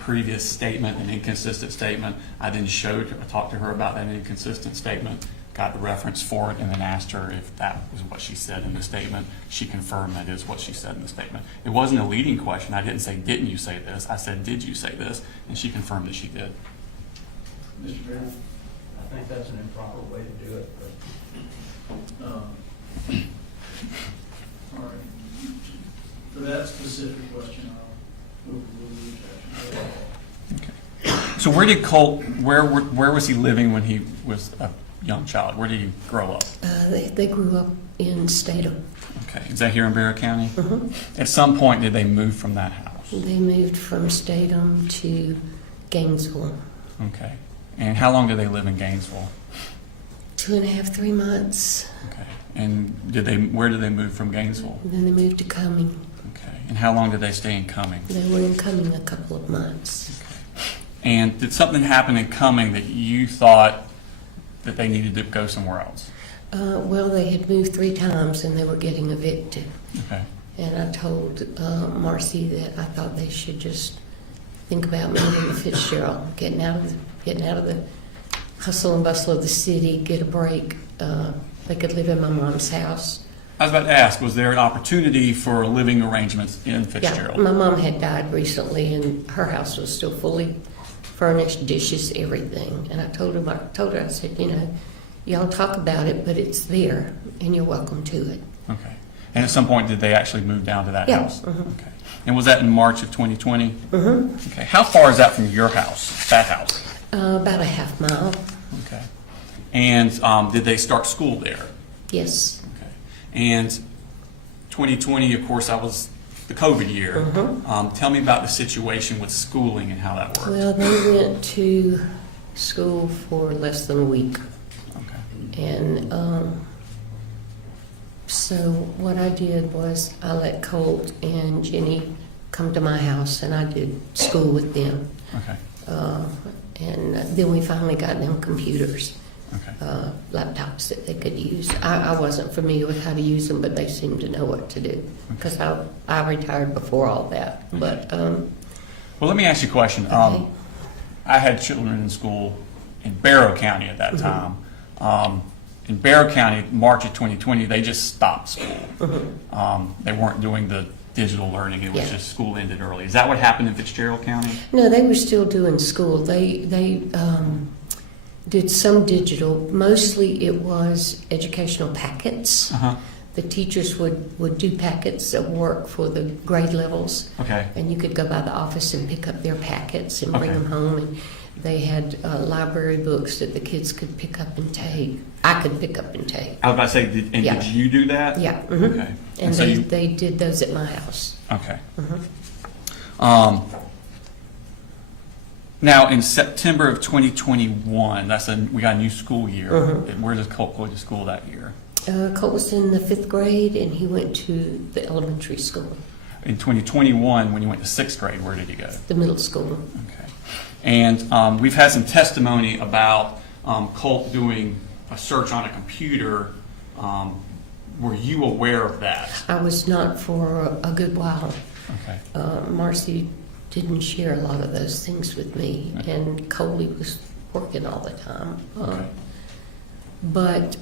previous statement, an inconsistent statement. I then talked to her about that inconsistent statement, got the reference for it, and then asked her if that was what she said in the statement. She confirmed that is what she said in the statement. It wasn't a leading question. I didn't say, didn't you say this? I said, did you say this? And she confirmed that she did. Mr. Barron? I think that's an improper way to do it, but All right. For that specific question, I'll overrule the objection. So where did Colt, where was he living when he was a young child? Where did he grow up? They grew up in Statham. Okay. Is that here in Barrow County? Mm-hmm. At some point, did they move from that house? They moved from Statham to Gainesville. Okay. And how long did they live in Gainesville? 2.5, 3 months. Okay. And where did they move from Gainesville? And then they moved to Cumming. Okay. And how long did they stay in Cumming? They were in Cumming a couple of months. Okay. And did something happen in Cumming that you thought that they needed to go somewhere else? Well, they had moved 3 times and they were getting evicted. Okay. And I told Marcy that I thought they should just think about moving to Fitzgerald, getting out of the hustle and bustle of the city, get a break. They could live in my mom's house. I was about to ask, was there an opportunity for living arrangements in Fitzgerald? Yeah, my mom had died recently, and her house was still fully furnished, dishes, everything. And I told her, I said, y'all talk about it, but it's there, and you're welcome to it. Okay. And at some point, did they actually move down to that Yeah. house? Mhm. Okay. And was that in March of 2020? Mm-hmm. Okay. How far is that from your house, that house? About a half mile. Okay. And did they start school there? Yes. Okay. And 2020, of course, that was the COVID year. Mm-hmm. Tell me about the situation with schooling and how that worked. Well, they went to school for less than a week. Okay. And so what I did was I let Colt and Jenny come to my house, and I did school with them. Okay. And then we finally got them computers, Okay. laptops that they could use. I wasn't familiar with how to use them, but they seemed to know what to do because I retired before all that. Okay. But Well, let me ask you a question. Okay. I had children in school in Barrow County at that time. In Barrow County, March of 2020, they just stopped school. They weren't doing the digital learning. It was Yeah. just school ended early. Is that what happened in Fitzgerald County? no, they were still doing school. They did some digital. Mostly it was educational packets. Uh-huh. The teachers would do packets of work for the grade levels. Okay. And you could go by the office and pick up their packets and bring Okay. them home. And they had library books that the kids could pick up and take. I could pick up and take. I was about to say, Yeah. did you do that? Yeah. Mhm. Okay. And so they did those at my house. Okay. Mhm. Now, in September of 2021, we got a new school year. Mhm. Where does Colt go to school that year? Colt was in the 5th grade, and he went to the elementary school, In 2021, when you went to 6th grade, where did he go? the middle school. Okay. And we've had some testimony about Colt doing a search on a computer. Were you aware of that? I was not for a good while. Okay. Marcy didn't share a lot of those things with me, Okay. and Coley was working all the time. Okay. But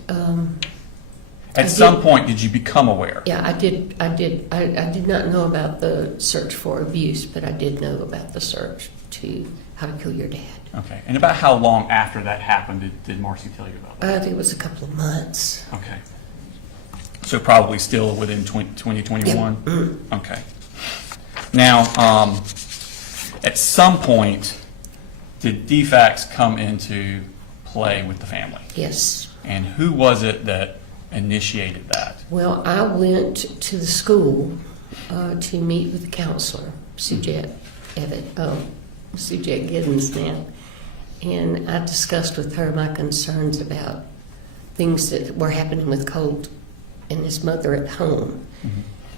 At I some did- point, did you become aware? yeah, I did. I did not know about the search for abuse, but I did know about the search to how to kill your dad. Okay. And about how long after that happened did Marcy tell you about that? I think it was a couple of months. Okay. So probably still within 2021? Okay. Now, at some point, did defects come into play with the family? Yes. And who was it that initiated that? Well, I went to the school to meet with the counselor, Sujette Giddens now, and I discussed with her my concerns about things that were happening with Colt and his mother at home,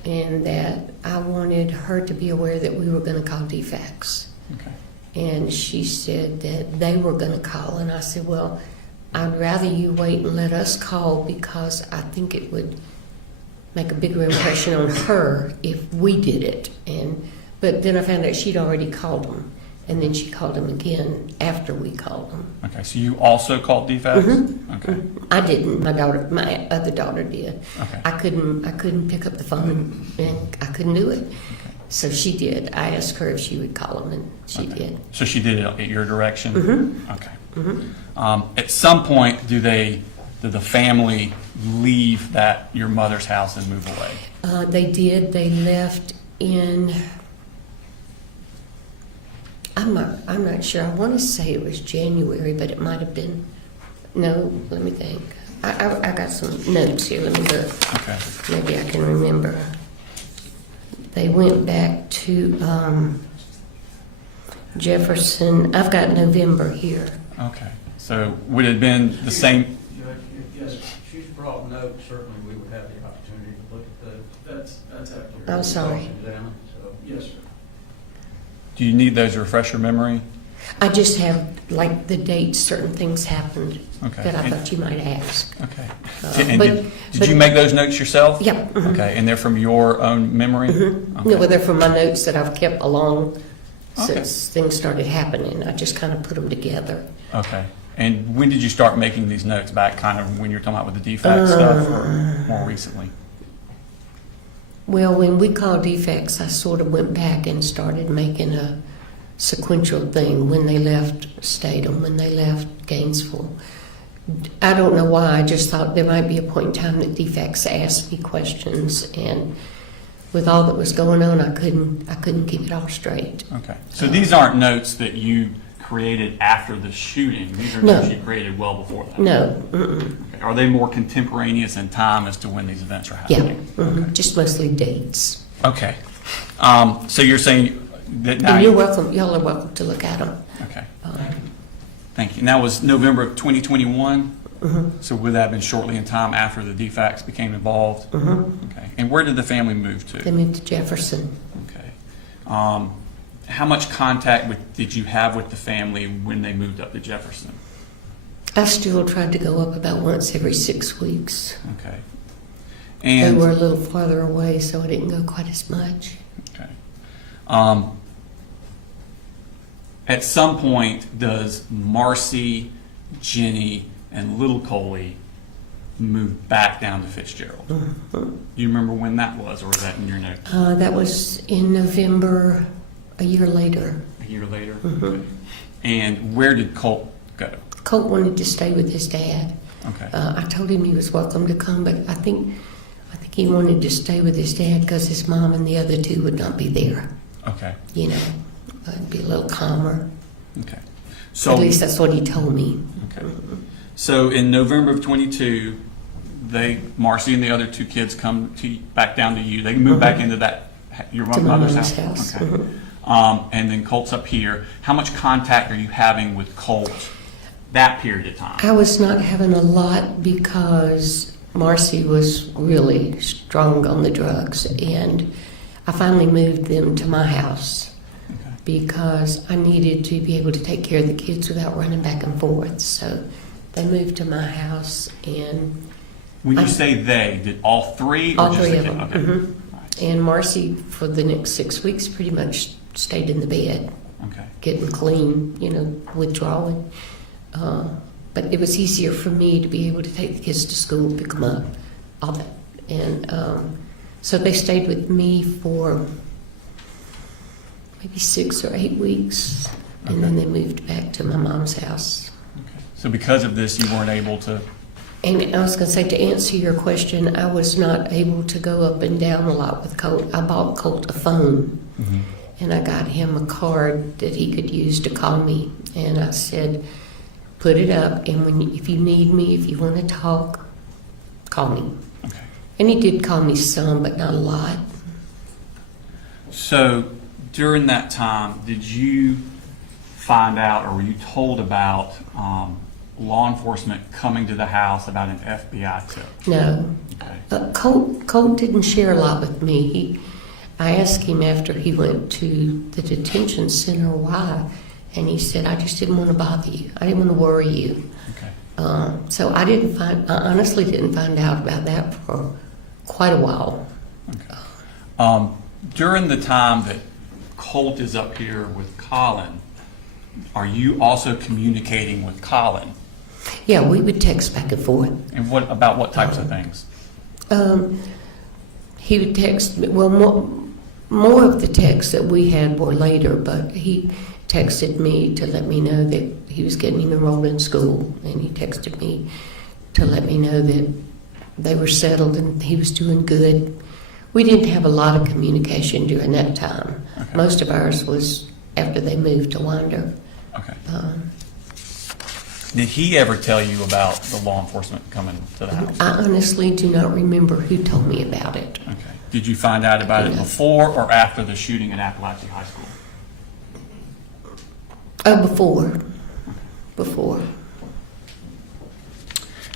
and that I wanted her to be aware that we were going to call defects. Okay. And she said that they were going to call, and I said, well, I'd rather you wait and let us call because I think it would make a bigger impression on her if we did it. But then I found out she'd already called them, and then she called them again after we called them. Okay, so you also called defects? Okay. I didn't. My other daughter did. Okay. I couldn't pick up the phone, and I couldn't do it. Okay. So she did. I asked her if she would call them, and she Okay. did. So she did it at your direction? Okay. At some point, do the family leave your mother's house and move away? They did. They left in. I'm not sure. I want to say it was January, but it might have been. No, let me think. I got some notes here. Let me look. Okay. Maybe I can remember. They went back to Jefferson. I've got November here. Okay. So would it have been the same? Yes, she's brought notes, certainly we would have the opportunity to look at those. That's accurate. I'm sorry. Examine, so. Yes, sir. Do you need those to refresh your memory? I just have like the dates certain things happened Okay. that I thought you might ask. Okay. Uh, And did you make those notes yourself? Yeah. Okay, and they're from your own memory? Okay. No, well, they're from my notes that I've kept along Okay. since things started happening. I just kind of put them together. Okay. And when did you start making these notes? Back kind of when you were talking about with the defect stuff, or more recently? Well, when we called defects, I sort of went back and started making a sequential thing. When they left Statham, when they left Gainesville. I don't know why. I just thought there might be a point in time that defects asked me questions, and with all that was going on, I couldn't keep it all straight. Okay. So these aren't notes that you created after the shooting. These are No. notes you created well before that. No, mm-mm. Okay. Are they more contemporaneous in time as to when these events are Yeah, happening? just mostly dates. Okay. So you're saying that now. And you're welcome. Y'all are welcome to look at them. Okay. Thank you. And that was November of 2021? Mm-hmm. So would that have been shortly in time after the defects became involved? Okay. And where did the family move to? They moved to Jefferson. Okay. How much contact did you have with the family when they moved up to Jefferson? I still tried to go up about once every 6 weeks. Okay. They And were a little farther away, so I didn't go quite as much. okay. At some point, does Marcy, Jenny, and little Coley move back down to Fitzgerald? Do you remember when that was, or was that in your note? That was in November, a year later. A year later? Okay. And where did Colt go? Colt wanted to stay with his dad. Okay. I told him he was welcome to come, but I think he wanted to stay with his dad because his mom and the other two would not be there. Okay. You know, it'd be a little calmer. Okay. So At least that's what he told me. okay. So in November of 22, Marcy and the other two kids come back down to you. They move back into your To my mother's mom's house. house. Okay. And then Colt's up here. How much contact are you having with Colt that period of time? I was not having a lot because Marcy was really strong on the drugs, and I finally moved them to my house Okay. because I needed to be able to take care of the kids without running back and forth. So they moved to my house, and When you say they, did all three? Or all just three the of kid? them. Okay. Mhm. All right. And Marcy, for the next 6 weeks, pretty much stayed in the bed, Okay. getting clean, withdrawing. But it was easier for me to be able to take the kids to school, pick them up, all that. And so they stayed with me for maybe 6 or 8 weeks, and then they moved back to my mom's house. Okay. So because of this, you weren't able to. And I was going to say, to answer your question, I was not able to go up and down a lot with Colt. I bought Colt a phone, and I got him a card that he could use to call me And I said, put it up, and if you need me, if you want to talk, call me. Okay. And he did call me some, but not a lot. So during that time, did you find out, or were you told about law enforcement coming to the house about an FBI tip? No. Okay. Colt didn't share a lot with me. I asked him after he went to the detention center why, and he said, I just didn't want to bother you. I didn't want to worry you. Okay. So I honestly didn't find out about that for quite a while. Okay. During the time that Colt is up here with Colin, are you also communicating with Colin? Yeah, we would text back and forth. And about what types of things? He would text me, well, more of the texts that we had were later, but he texted me to let me know that he was getting enrolled in school, and he texted me to let me know that they were settled and he was doing good. We didn't have a lot of communication during that time. Okay. Most of ours was after they moved to Winder. Okay. Did he ever tell you about the law enforcement coming to the house? I honestly do not remember who told me about it. Okay. Did you find out about it before or after the shooting at Apalachee High School? Before.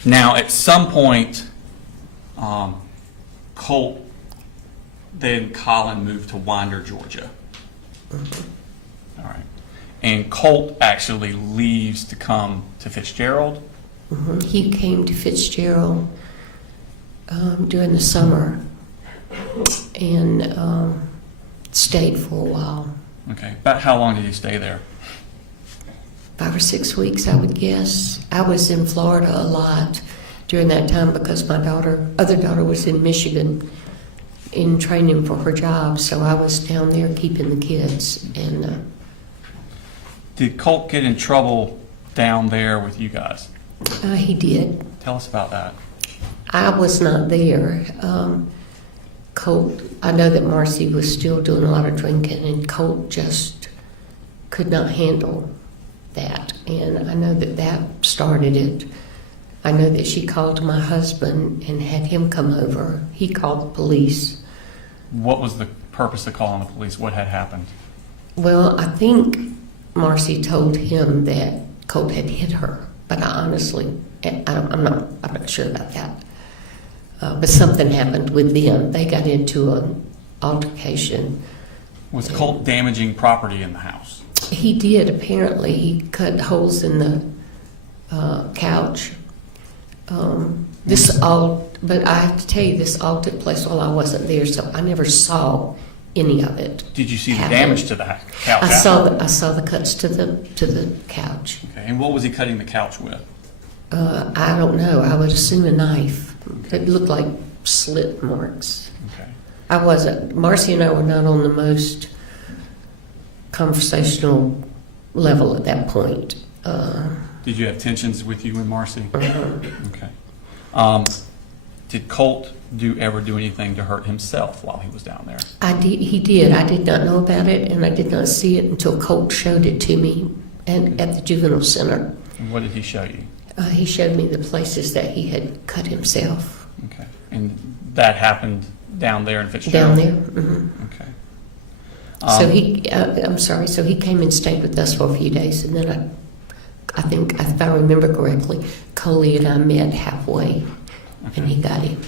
Now, at some point, Colt, then Colin moved to Winder, Georgia. All right. And Colt actually leaves to come to Fitzgerald. Mm-hmm. He came to Fitzgerald during the summer and stayed for a while. Okay. About how long did he stay there? 5 or 6 weeks, I would guess. I was in Florida a lot during that time because my other daughter was in Michigan in training for her job, so I was down there keeping the kids. And Did Colt get in trouble down there with you guys? he did. Tell us about that. I was not there. Colt, I know that Marcy was still doing a lot of drinking, and Colt just could not handle that. And I know that started it. I know that she called my husband and had him come over. He called the police. What was the purpose of calling the police? What had happened? Well, I think Marcy told him that Colt had hit her, but I'm not sure about that. But something happened with them. They got into an altercation. Was Colt damaging property in the house? He did, apparently. He cut holes in the couch. But I have to tell you, this all took place while I wasn't there, so I never saw any of it. Did you see the happen. damage to the couch? I saw the cuts to the couch. Okay. And what was he cutting the couch with? I don't know. I would assume a knife. It looked like slit marks. Okay. Marcy and I were not on the most conversational level at that point. Did you have tensions with you and Marcy? Uh-huh. Okay. Did Colt ever do anything to hurt himself while he was down there? He did. I did not know about it, and I did not see it until Colt showed it to me and at the juvenile center. And what did he show you? He showed me the places that he had cut himself. Okay. And that happened down there in Fitzgerald? Down there. Mm-hmm. Okay. So he came and stayed with us for a few days, and then I think, if I remember correctly, Coley and I met halfway, Okay. and he got him.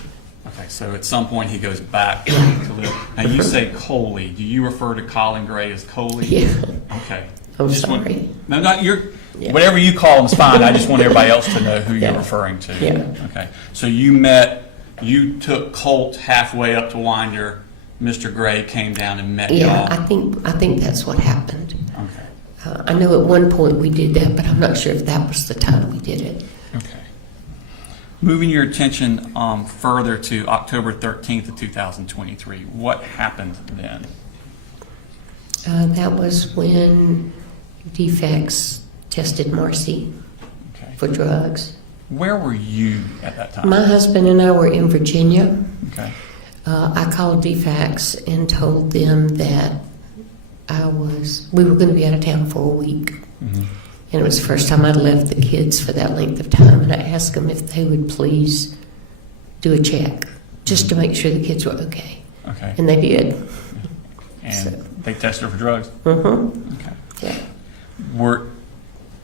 Okay, so at some point he goes back to live. Now you say Coley. Do you refer to Colin Gray as Coley? Yeah. Okay. I'm Just sorry. No, not your. Yeah. Whatever you call him is fine. I just want everybody else to know who Yeah. you're referring to. Yeah. Okay. So you took Colt halfway up to Winder. Mr. Gray came down and met Yeah, y'all. I think that's what happened. Okay. I know at one point we did that, but I'm not sure if that was the time we did it. Okay. Moving your attention further to October 13th of 2023, what happened then? That was when DFACS tested Marcy Okay. for drugs. Where were you at that time? My husband and I were in Virginia. Okay. I called DFACS and told them that we were going to be out of town for a week. Mm-hmm. And it was the first time I'd left the kids for that length of time. And I asked them if they would please do a check, just to make sure the kids were okay. Okay. And they did. And So. they tested her for drugs? Mm-hmm. Okay. Yeah.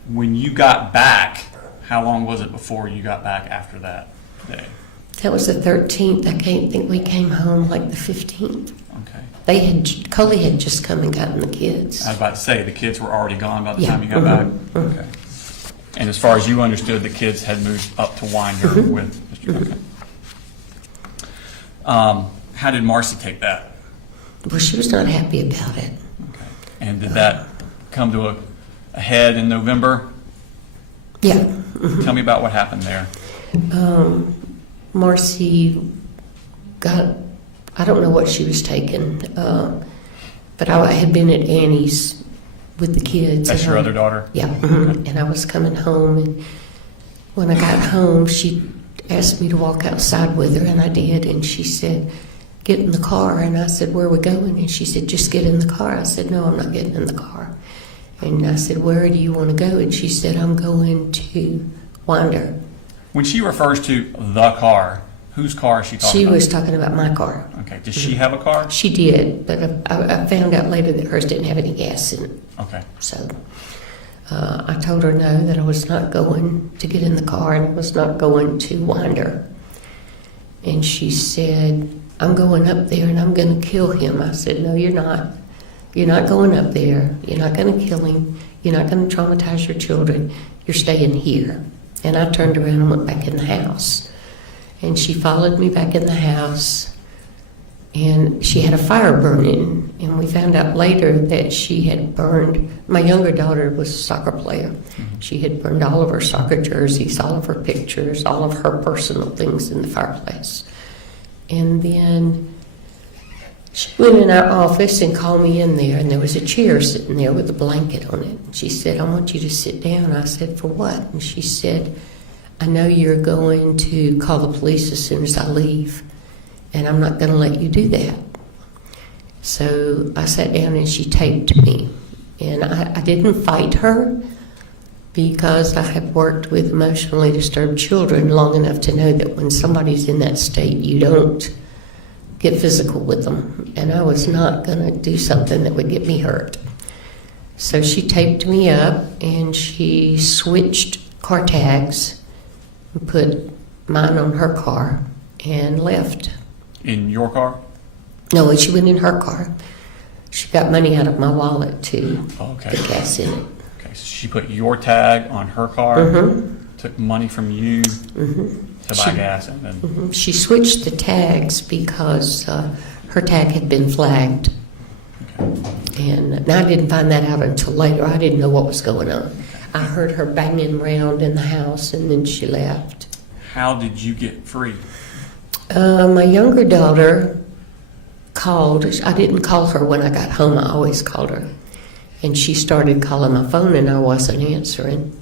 When you got back, how long was it before you got back after that day? That was the 13th. I think we came home like the 15th. Okay. Colin had just come and gotten the kids. I was about to say, the kids were already gone by the Yeah. time you got back? Okay. And as far as you understood, the kids had moved up to Winder with Mr. Okay. How did Marcy take that? Well, she was not happy about it. Okay. And did that come to a head in November? Yeah. Tell me about what happened there. Marcy got, I don't know what she was taking, but I had been at Annie's with the kids. That's your other daughter? Yeah. And I was coming home, and when I got home, she asked me to walk outside with her, and I did, and she said, get in the car. And I said, where are we going? And she said, just get in the car. I said, no, I'm not getting in the car. And I said, where do you want to go? And she said, I'm going to Winder. When she refers to the car, whose car is she talking She about? was talking about my car. Okay. Does she have a car? She did, but I found out later that hers didn't have any gas in it. Okay. So I told her no, that I was not going to get in the car and I was not going to Winder. And she said, I'm going up there and I'm going to kill him. I said, no, you're not. You're not going up there. You're not going to kill him. You're not going to traumatize your children. You're staying here. And I turned around and went back in the house. And she followed me back in the house. And she had a fire burning. And we found out later that she had burned, my younger daughter was a soccer player. She had burned all of her soccer jerseys, all of her pictures, all of her personal things in the fireplace. And then she went in our office and called me in there, and there was a chair sitting there with a blanket on it. She said, I want you to sit down. I said, for what? And she said, I know you're going to call the police as soon as I leave, and I'm not going to let you do that. So I sat down and she taped me. And I didn't fight her because I have worked with emotionally disturbed children long enough to know that when somebody's in that state, you don't get physical with them. And I was not going to do something that would get me hurt. So she taped me up and she switched car tags and put mine on her car and left. In your car? No, she went in her car. She got money out of my wallet to Okay. put gas in it. Okay, so she put your tag on her car, took money from you to buy gas, and then She switched the tags because her tag had been flagged. And I didn't find that out until later. I didn't know what was going on. I heard her banging around in the house, and then she left. how did you get free? My younger daughter called. I didn't call her when I got home. I always called her. And she started calling my phone, and I wasn't answering.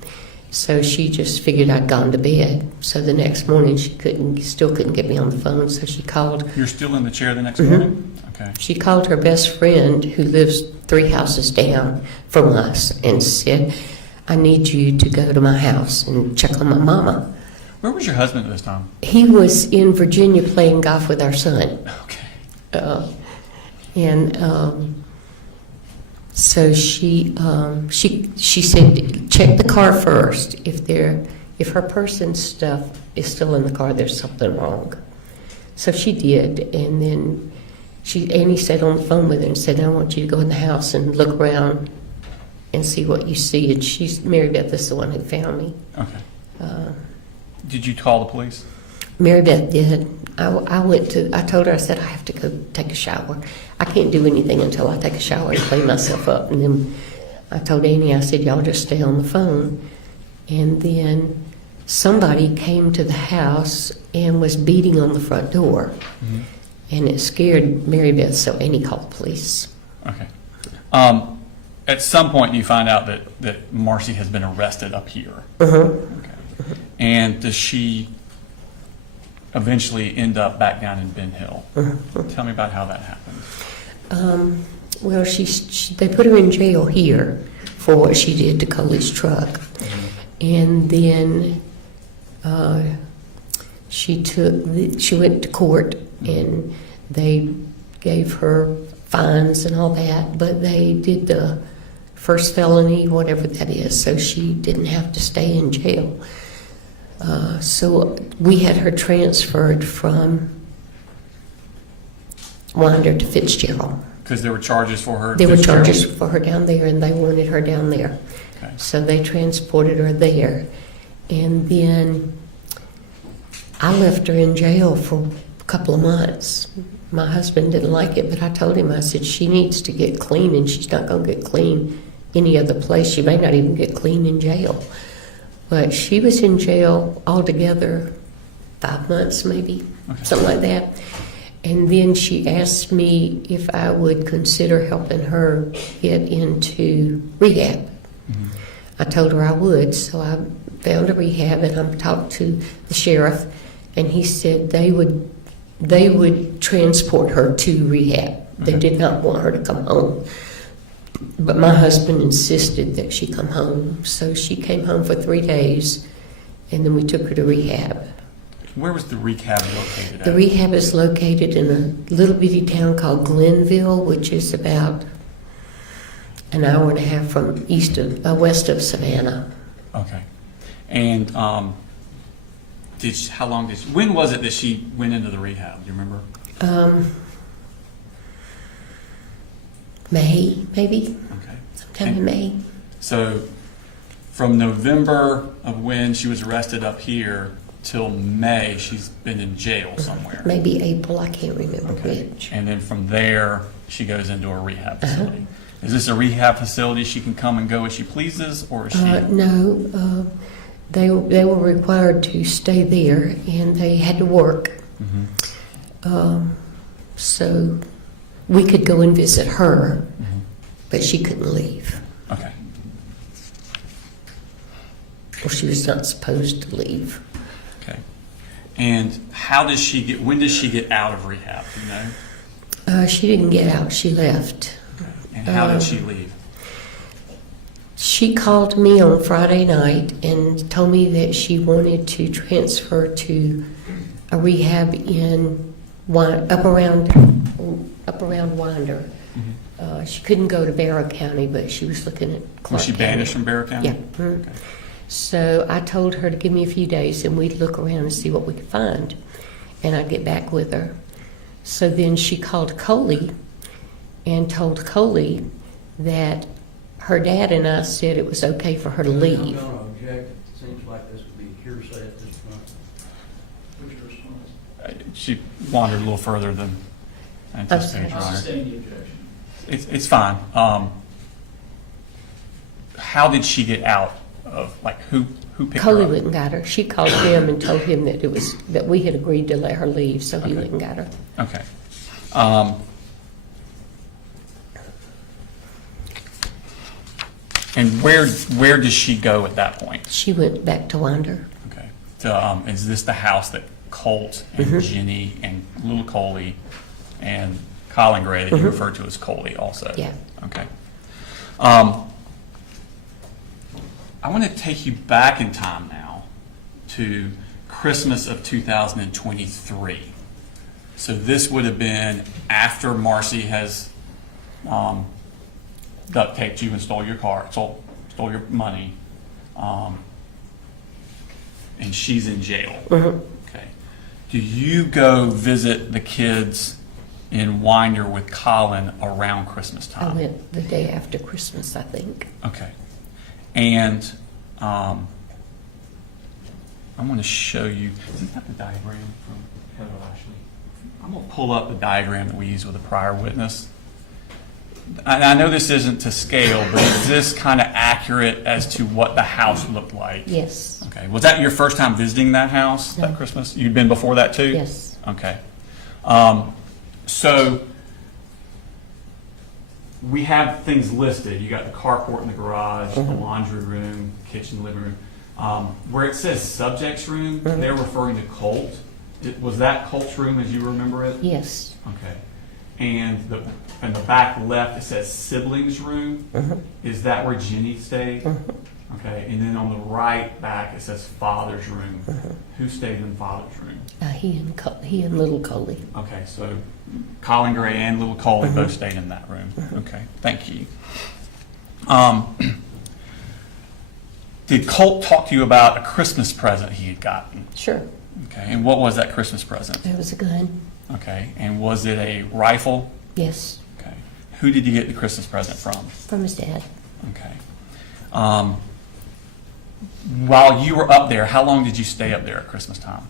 So she just figured I'd gone to bed. So the next morning, she still couldn't get me on the phone, so she called. You're still in the chair the next morning? Okay. She called her best friend, who lives 3 houses down from us, and said, I need you to go to my house and check on my mama. Where was your husband at this time? He was in Virginia playing golf with our son. Okay. So she said, check the car first. If her person's stuff is still in the car, there's something wrong. So she did, and then Annie sat on the phone with her and said, I want you to go in the house and look around and see what you see. And Mary Beth is the one who found me. Okay. Did you call the police? Mary Beth did. I told her, I said, I have to go take a shower. I can't do anything until I take a shower and clean myself up. And then I told Annie, I said, y'all just stay on the phone. And then somebody came to the house and was beating on the front door. And it scared Mary Beth, so Annie called the police. Okay. At some point, you find out that Marcy has been arrested up here. Okay. And does she eventually end up back down in Ben Hill? Tell me about how that happened. Well, they put her in jail here for what she did to Coley's truck. And then she went to court, and they gave her fines and all that, but they did the first felony, whatever that is, so she didn't have to stay in jail. So we had her transferred from Winder to Fitzgerald. Because there were charges for her? There were Fitzgerald? charges for her down there, and they wanted her down there. Okay. So they transported her there. And then I left her in jail for a couple of months. My husband didn't like it, but I told him, I said, she needs to get clean, and she's not going to get clean any other place. She may not even get clean in jail. But she was in jail altogether 5 months, maybe, something like that. And then she asked me if I would consider helping her get into rehab. Mm-hmm. I told her I would, so I found a rehab, and I talked to the sheriff, and he said they would transport her to rehab. They did not want her to come home. But my husband insisted that she come home, so she came home for 3 days, and then we took her to rehab. Where was the rehab located at? The rehab is located in a little bitty town called Glenville, which is about an hour and a half from west of Savannah. Okay. And when was it that she went into the rehab? Do you remember? May, maybe, Okay. sometime in May. So from November of when she was arrested up here till May, she's been in jail somewhere. Maybe April, I can't remember Okay. which. And then from there, she goes into a rehab facility. Is this a rehab facility she can come and go as she pleases, or is she? No, they were required to stay there, and they had to work. So we could go and visit her, but she couldn't leave. Okay. Or she was not supposed to leave. Okay. And when does she get out of rehab, do you know? She didn't get out, she left. Okay. And how did she leave? She called me on Friday night and told me that she wanted to transfer to a rehab in up around Winder. She couldn't go to Barrow County, but she was looking at Clark Was she banished County. from Barrow County? Yeah. Okay. So I told her to give me a few days, and we'd look around and see what we could find, and I'd get back with her. So then she called Coley and told Coley that her dad and I said it was okay for her to leave. I'm going to object. It seems like this would be hearsay at this point. Who's your response? She wandered a little further than anticipated, Your I'll Honor. sustain the objection. It's fine. How did she get out of, who picked Coley her up? went and got her. She called him and told him that we had agreed to let her leave, so he Okay. went and got her. Okay. And where does she go at that point? She went back to Winder. Okay. So, is this the house that Colt and Jenny and little Coley and Colin Gray that you referred to as Coley also? Yeah. Okay. I want to take you back in time now to Christmas of 2023. So this would have been after Marcy has duct taped you and stole your car, stole your money, and she's in jail. Okay. Do you go visit the kids in Winder with Colin around Christmas I time? went the day after Christmas, I think. Okay. And I want to show you, isn't that the diagram from Heather Ashley? I'm going to pull up the diagram that we used with a prior witness. I know this isn't to scale, but is this kind of accurate as to what the house looked like? Yes. Okay. Was that your first time visiting that house that No. Christmas? You'd been before that too? Yes. Okay. So we have things listed. You got the carport in the garage, the laundry room, kitchen, living room. Where it says subjects room, they're referring to Colt. Was that Colt's room as you remember it? Yes. Okay. And in the back left, it says siblings room. Is that where Jenny stayed? Okay, and then on the right back, it says father's room. Who stayed in father's room? He and little Colin. Okay, so Colin Gray and little Colin both stayed in that room. Okay, thank you. Did Colt talk to you about a Christmas present he had gotten? Sure. Okay, and what was that Christmas present? There was a gun. Okay, and was it a rifle? Yes. Okay. Who did you get the Christmas present from? From his dad. Okay. While you were up there, how long did you stay up there at Christmas time?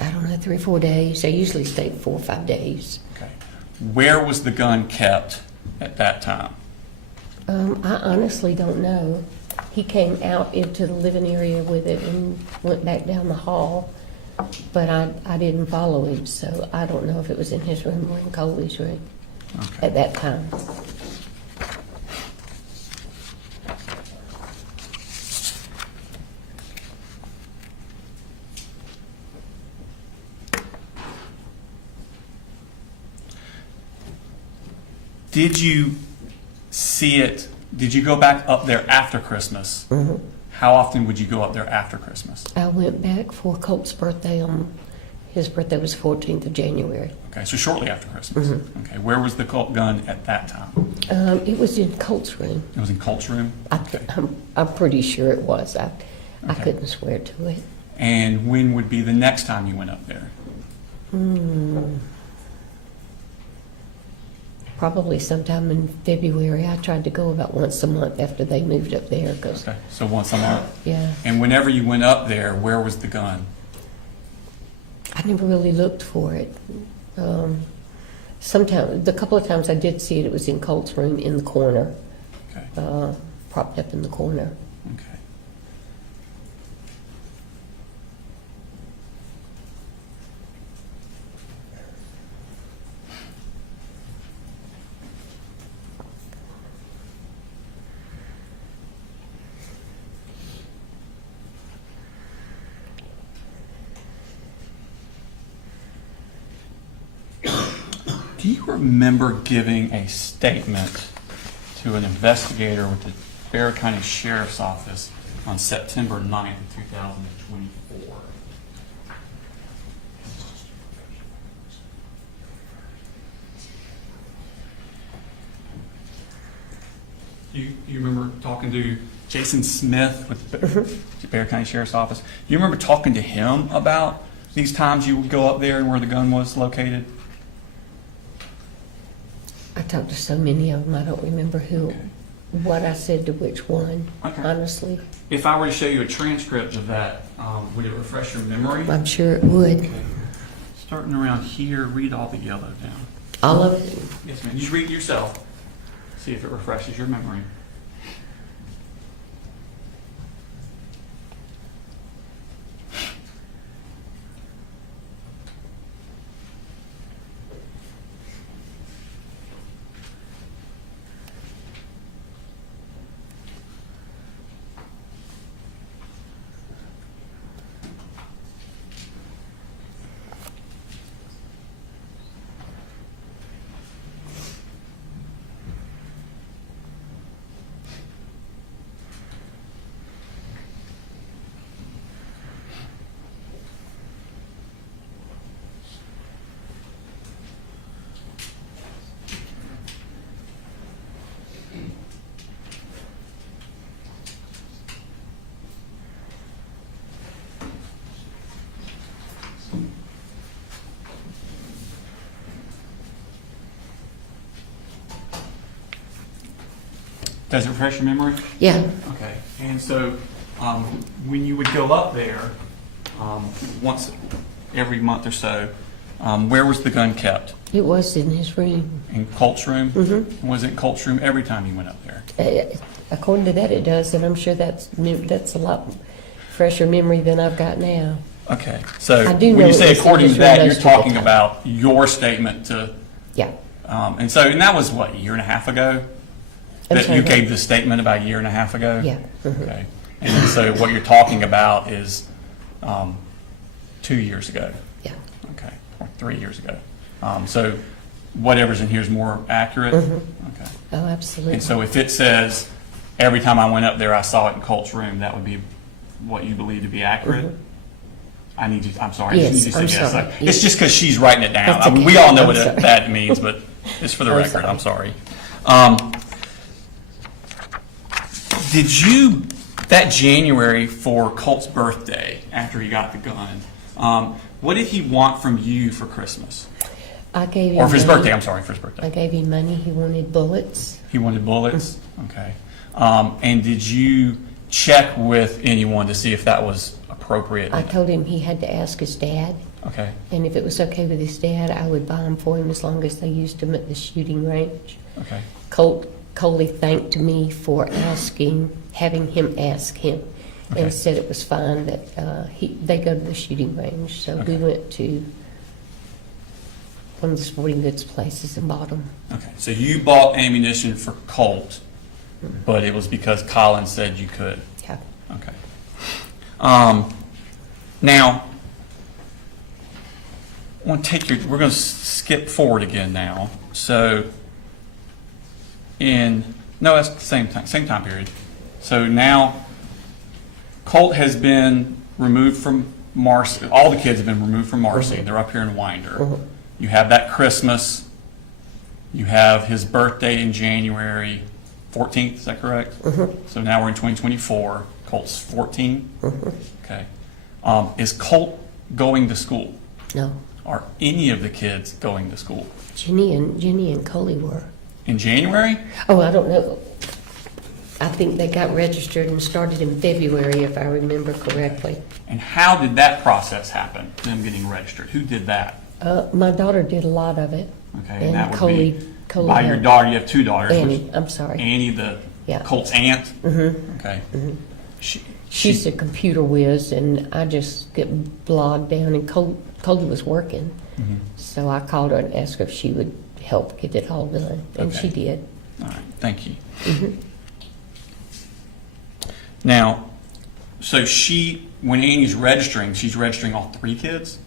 I don't know, 3 or 4 days. I usually stayed 4 or 5 days. Okay. Where was the gun kept at that time? I honestly don't know. He came out into the living area with it and went back down the hall, but I didn't follow him, so I don't know if it was in his room or in Coley's room Okay. at that time. Did you see it? Did you go back up there after Christmas? How often would you go up there after Christmas? I went back for Colt's birthday. His birthday was 14th of January. Okay, so shortly after Christmas. Okay, where was the Colt gun at that time? It was in Colt's room. It was in Colt's room? I'm pretty sure it was. I Okay. couldn't swear to it. And when would be the next time you went up there? Probably sometime in February. I tried to go about once a month after they moved up there. Cause, Okay, so once a month. yeah, And whenever you went up there, where was the gun? I never really looked for it. Sometimes, the couple of times I did see it, it was in Colt's room in the corner, Okay, propped up in the corner. okay. Do you remember giving a statement to an investigator with the Bexar County Sheriff's Office on September 9th of 2024? You remember talking to Jason Smith with the Bexar County Sheriff's Office? You remember talking to him about these times you would go up there and where the gun was located? I talked to so many of them, I don't remember what I said to which one, Okay. honestly. If I were to show you a transcript of that, would it refresh your memory? I'm sure it would. Okay. Starting around here, read all the yellow down. All of it. Yes, ma'am. Just read it yourself. See if it refreshes your memory. Does it refresh your memory? Yeah, Okay. And so when you would go up there once every month or so, where was the gun kept? it was in his room. In Colt's room? Mm-hmm. Was it in Colt's room every time you went up there? According to that, it does, and I'm sure that's a lot fresher memory than I've got now. Okay. So I do when know you it say was in according to his that, room you're most of the talking time. about your statement to, Yeah. and that was what, a year and a half ago? I'm That sorry, you what? gave the statement about a year and a half ago? Yeah. Mhm. Okay. And then so what you're talking about is 2 years ago? Yeah. Okay, or 3 years ago. So whatever's in here is more accurate? Mhm. Okay. Oh, absolutely. And so if it says, every time I went up there, I saw it in Colt's room, that would be what you believe to be accurate? Mhm. I need you, I'm sorry. I just Yes, need you to I'm say yes. sorry. It's just because she's writing it down. That's I mean, okay. we all know I'm what sorry. that means, but it's for the I'm record. sorry. I'm sorry. Did you, that January for Colt's birthday, after he got the gun, what did he want from you for Christmas? I gave him Or for his money. birthday, I'm sorry, for his I birthday. gave him money. He wanted bullets. He wanted bullets? Okay. And did you check with anyone to see if that was appropriate? I told him he had to ask his dad, Okay, and if it was okay with his dad, I would buy them for him as long as they used them at the shooting range. okay, Coley thanked me for having him ask him, Okay. and said it was fine that they go to the shooting range. So we Okay. went to one of the sporting goods places and bought them. okay. So you bought ammunition for Colt, but it was because Colin said you could? Yeah. Okay. Now, I want to take your, we're going to skip forward again now. So no, that's the same time period. So now Colt has been removed from Marcy. All the kids have been removed from Marcy. They're up here in Winder. You have that Christmas. You have his birthday in January 14th, is that correct? So now we're in 2024. Colt's 14? Okay. Is Colt going to school? No, Are any of the kids going to school? Jenny and Coley were. In January? Oh, I don't know. I think they got registered and started in February, if I remember correctly. And how did that process happen, them getting registered? Who did that? My daughter did a lot of it. Okay, and that would Coley be, by your helped. daughter, you have two daughters. Annie, I'm sorry. Annie, the Yeah. Colt's aunt? Mm-hmm. Okay. She's a computer whiz, and I just get bogged down, and Coley was working. Mhm. So I called her and asked her if she would help get it all done, and Okay. she did. All right, thank you. Mhm. Now, so when Annie's registering, she's registering all three kids?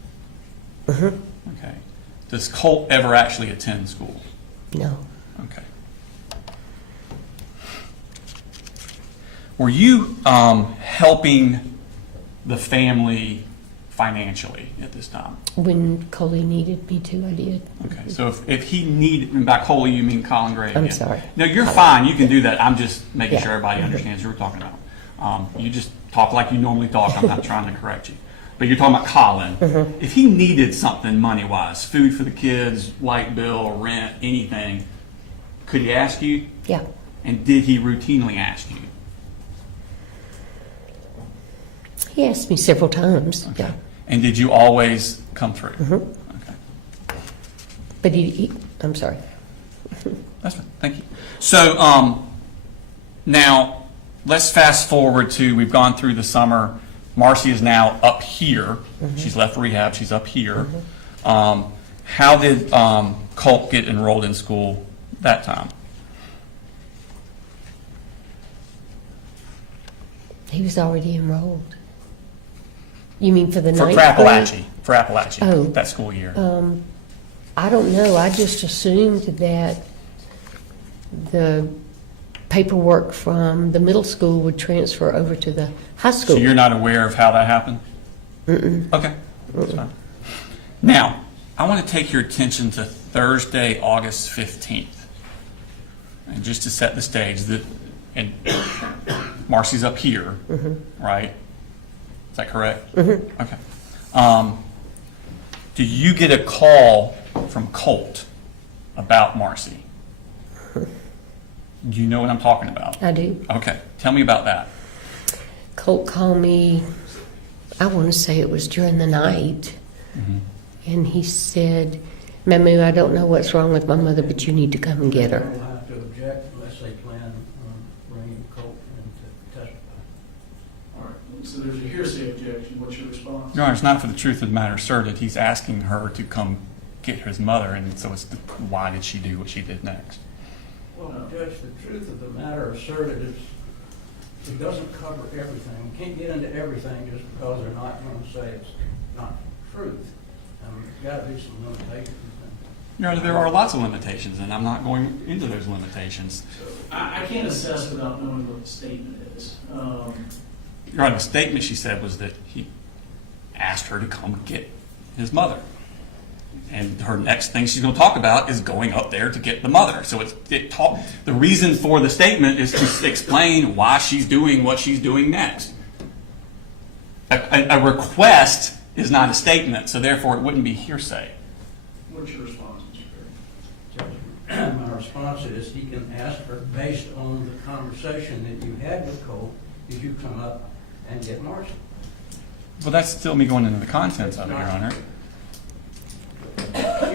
Mhm. Okay. Does Colt ever actually attend school? No. Okay. Were you helping the family financially at this time? When Coley needed me to, I did. Okay, so if he needed, and by Coley you mean Colin Gray I'm again. sorry. No, you're fine, you can do that. I'm just making Yeah. sure everybody understands who we're talking about. You just talk like you normally talk, I'm not trying to correct you. But you're talking about Colin. If he needed something money-wise, food for the kids, light bill, rent, anything, could he ask you? Yeah. And did he routinely ask you? He asked me several times. Okay. Yeah. And did you always come through? Mhm. Okay. But I'm sorry. That's fine, thank you. So, now, let's fast forward to, we've gone through the summer. Marcy is now up here. She's left rehab, she's up here. How did Colt get enrolled in school that time? He was already enrolled. You mean for the For ninth grade? Apalachee, for Apalachee, Oh. that school year. I don't know. I just assumed that the paperwork from the middle school would transfer over to the high school. So you're not aware of how that happened? Okay, that's fine. Now, I want to take your attention to Thursday, August 15th. And just to set the stage, and Marcy's up here, right? Is that correct? Okay. Do you get a call from Colt about Marcy? Do you know what I'm talking about? I do. Okay, tell me about that. Colt called me, I want to say it was during the night, and he said, Mamu, I don't know what's wrong with my mother, but you need to come and get her. We'll have to object unless they plan on bringing Colt in to testify. All right, so there's a hearsay objection. What's your response? Your Honor, it's not for the truth of the matter asserted. He's asking her to come get his mother, and so it's why did she do what she did next? Well, Judge, the truth of the matter asserted is, it doesn't cover everything. We can't get into everything just because they're not going to say it's not truth. There's got to be some limitations. Your Honor, there are lots of limitations, and I'm not going into those limitations. I can't assess without knowing what the statement is. Your Honor, the statement she said was that he asked her to come get his mother. And her next thing she's going to talk about is going up there to get the mother. So the reason for the statement is to explain why she's doing what she's doing next. A request is not a statement, so therefore it wouldn't be hearsay. What's your response, Mr. Perry? My response is he can ask her, based on the conversation that you had with Colt, did you come up and get Marcy? Well, that's still me going into the contents of it, Your Honor.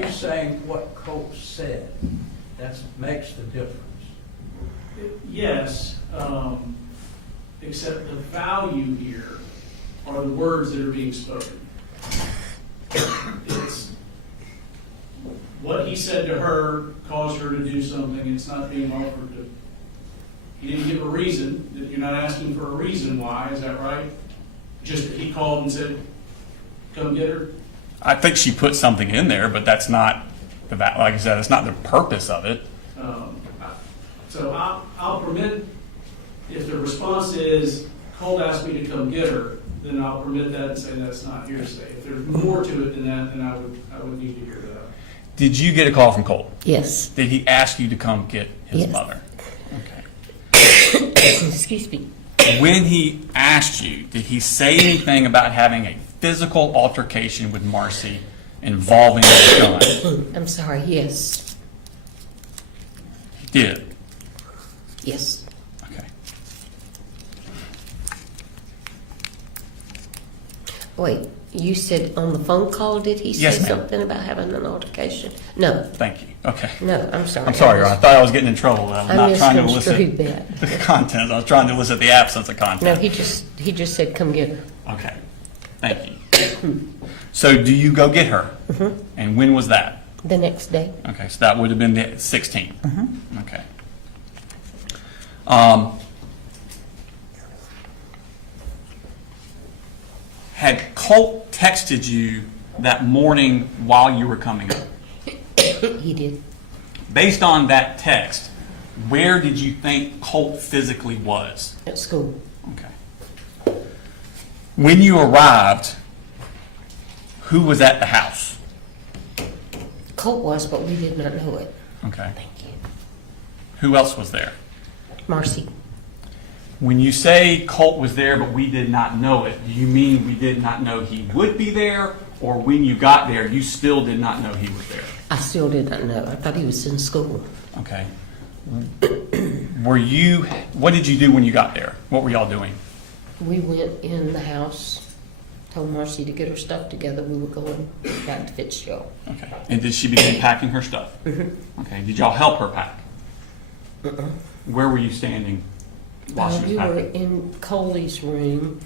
She's saying what Colt said. That makes the difference. Yes, except the value here are the words that are being spoken. It's what he said to her caused her to do something. It's not being offered to. He didn't give a reason. That you're not asking for a reason why. Is that right? Just that he called and said, "Come get her." I think she put something in there, but that's not, like I said, it's not the purpose of it. So I'll permit, if the response is, Colt asked me to come get her, then I'll permit that and say that's not hearsay. If there's more to it than that, then I would need to hear that. Did you get a call from Colt? Yes. Did he ask you to come get his Yes. mother? Okay. Excuse me. When he asked you, did he say anything about having a physical altercation with Marcy involving a gun? I'm sorry, yes. He did. Yes. Okay. Wait, you said on the phone call, did he say Yes, ma'am. something about having an altercation? No, Thank you. Okay. no, I'm sorry. I'm sorry, Your Honor. I thought I was getting in trouble. I was I not trying to misconstrued elicit that. the content. I was trying to elicit the absence of No, content. he just said, come get her. Okay. Thank you. So do you go get her? Mm-hmm. And when was that? The next day. Okay, so that would have been the 16th. Mm-hmm. Okay. Had Colt texted you that morning while you were coming up? He did. Based on that text, where did you think Colt physically was? At school. Okay. When you arrived, who was at the house? Colt was, but we did not know it. Okay. Thank you. Who else was there? Marcy. When you say Colt was there but we did not know it, do you mean we did not know he would be there, or when you got there you still did not know he was there? I still did not know. I thought he was in school. Okay. What did you do when you got there? What were y'all doing? We went in the house, told Marcy to get her stuff together. We were going back to Fitzgerald. Okay. And did she begin packing her stuff? Okay. Did y'all help her pack? Where were you standing while she was We were packing? in Coley's room.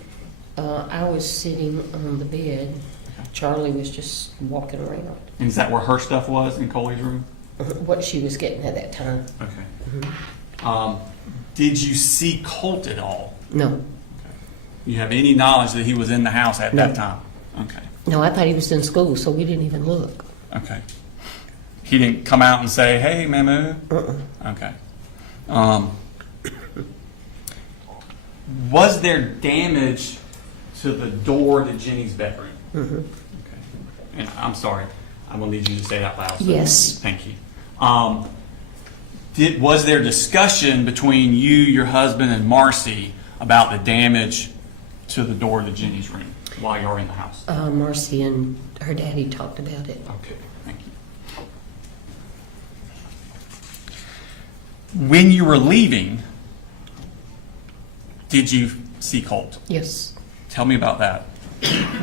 I was sitting on the bed. Charlie was just walking around. And is that where her stuff was, in Coley's room? What she was getting at that time. Okay. Did you see Colt at all? No. You have any knowledge that he was in the house at No. that time? Okay. No, I thought he was in school, so we didn't even look. Okay. He didn't come out and say, "Hey, Mamu." Okay. Was there damage to the door to Jenny's bedroom? Okay. And I'm sorry, I will need you to say it out loud. Yes. Thank you. Was there discussion between you, your husband, and Marcy about the damage to the door to Jenny's room while you were in the house? Marcy and her daddy talked about it. Okay, thank you. When you were leaving, did you see Colt? Yes. Tell me about that.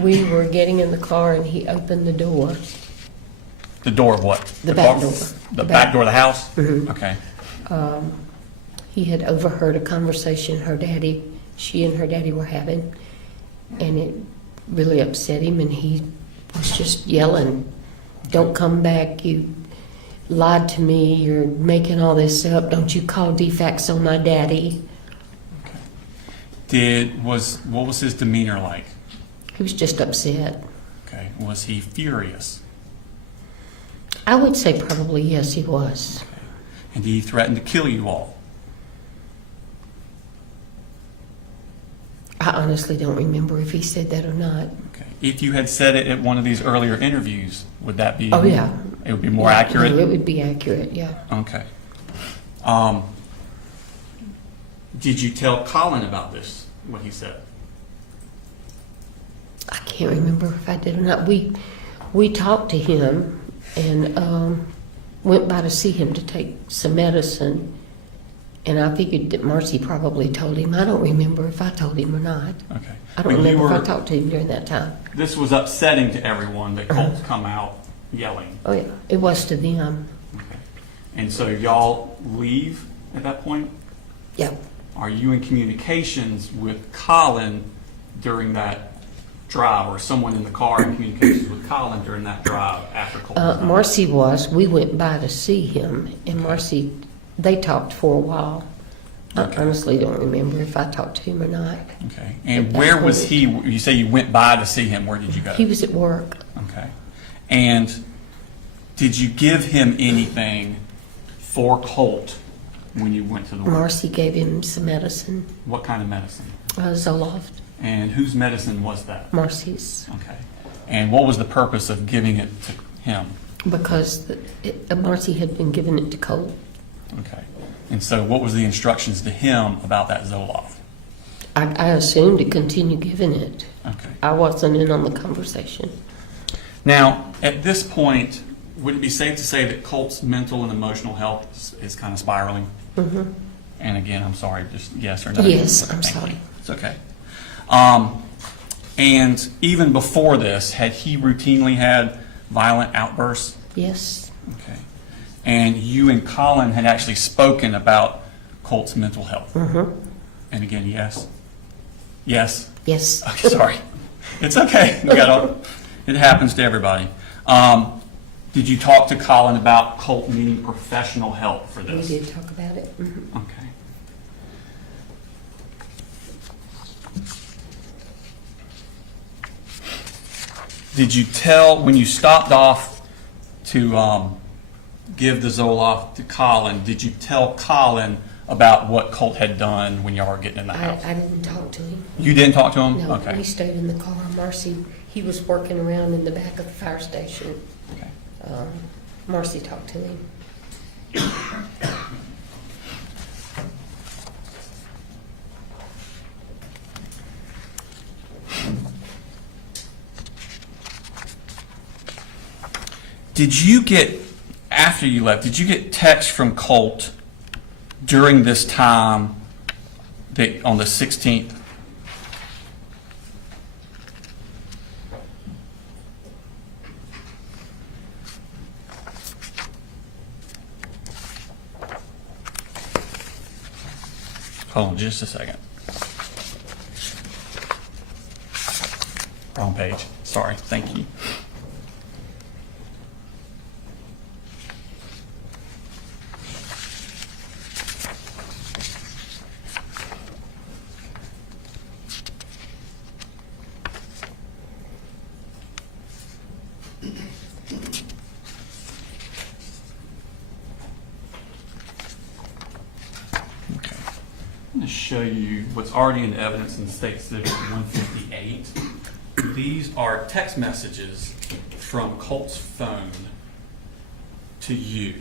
We were getting in the car and he opened the door. The door of what? The back car? door. The back door of the house? Mhm. Okay. He had overheard a conversation she and her daddy were having, and it really upset him, and he was just yelling, "Don't come back, you lied to me, you're making all this up, don't you call defects on my daddy." What was his demeanor like? He was just upset. Okay. Was he furious? I would say probably yes, he was. And he threatened to kill you all. I honestly don't remember if he said that or not. Okay. If you had said it at one of these earlier interviews, would that be? Oh, yeah. It would be more Yeah, accurate? no, it would be accurate, yeah. Okay. Did you tell Colin about this, what he said? I can't remember if I did or not. We talked to him and went by to see him to take some medicine. And I figured that Marcy probably told him. I don't remember if I told him or not. Okay. I don't When you remember if were- I talked to him during that time. This was upsetting to everyone that Colt's come out yelling. Oh, yeah, it was to them. Okay. And so y'all leave at that point? Yeah. Are you in communications with Colin during that drive, or someone in the car in communications with Colin during that drive after Colt? was done? Marcy was. We went by to see him, and Marcy, they talked for a while. Okay. I honestly don't remember if I talked to him or not. Okay. And At that where was point- he? You say you went by to see him. Where did you go? He was at work. Okay. And did you give him anything for Colt when you went to the work? Marcy gave him some medicine, What kind of medicine? Zoloft. And whose medicine was that? Marcy's, Okay. And what was the purpose of giving it to him? because Marcy had been giving it to Colt. Okay. And so what was the instructions to him about that Zoloft? I assumed to continue giving it. Okay. I wasn't in on the conversation. Now, at this point, would it be safe to say that Colt's mental and emotional health is kind of spiraling? Mm-hmm. And again, I'm sorry, just yes or no? Yes, I'm Thank you. sorry. It's okay. And even before this, had he routinely had violent outbursts? Yes, Okay. And you and Colin had actually spoken about Colt's mental health? mm-hmm. And again, yes? Yes? Yes. Okay, sorry. It's okay. It happens to everybody. Did you talk to Colin about Colt needing professional help for We this? did talk about it. Mhm. Okay. Did you tell, when you stopped off to give the Zoloft to Colin, did you tell Colin about what Colt had done when y'all were getting in the house? I didn't talk to him. You didn't talk to him? No, Okay. we stayed in the car. Marcy, he was working around in the back of the fire station. Okay. Marcy talked to him. Did you get, after you left, did you get text from Colt during this time that, on the 16th? Hold on just a second. Wrong page. Sorry. Thank you. Okay. I'm going to show you what's already in the evidence in State Civic 158. These are text messages from Colt's phone to you.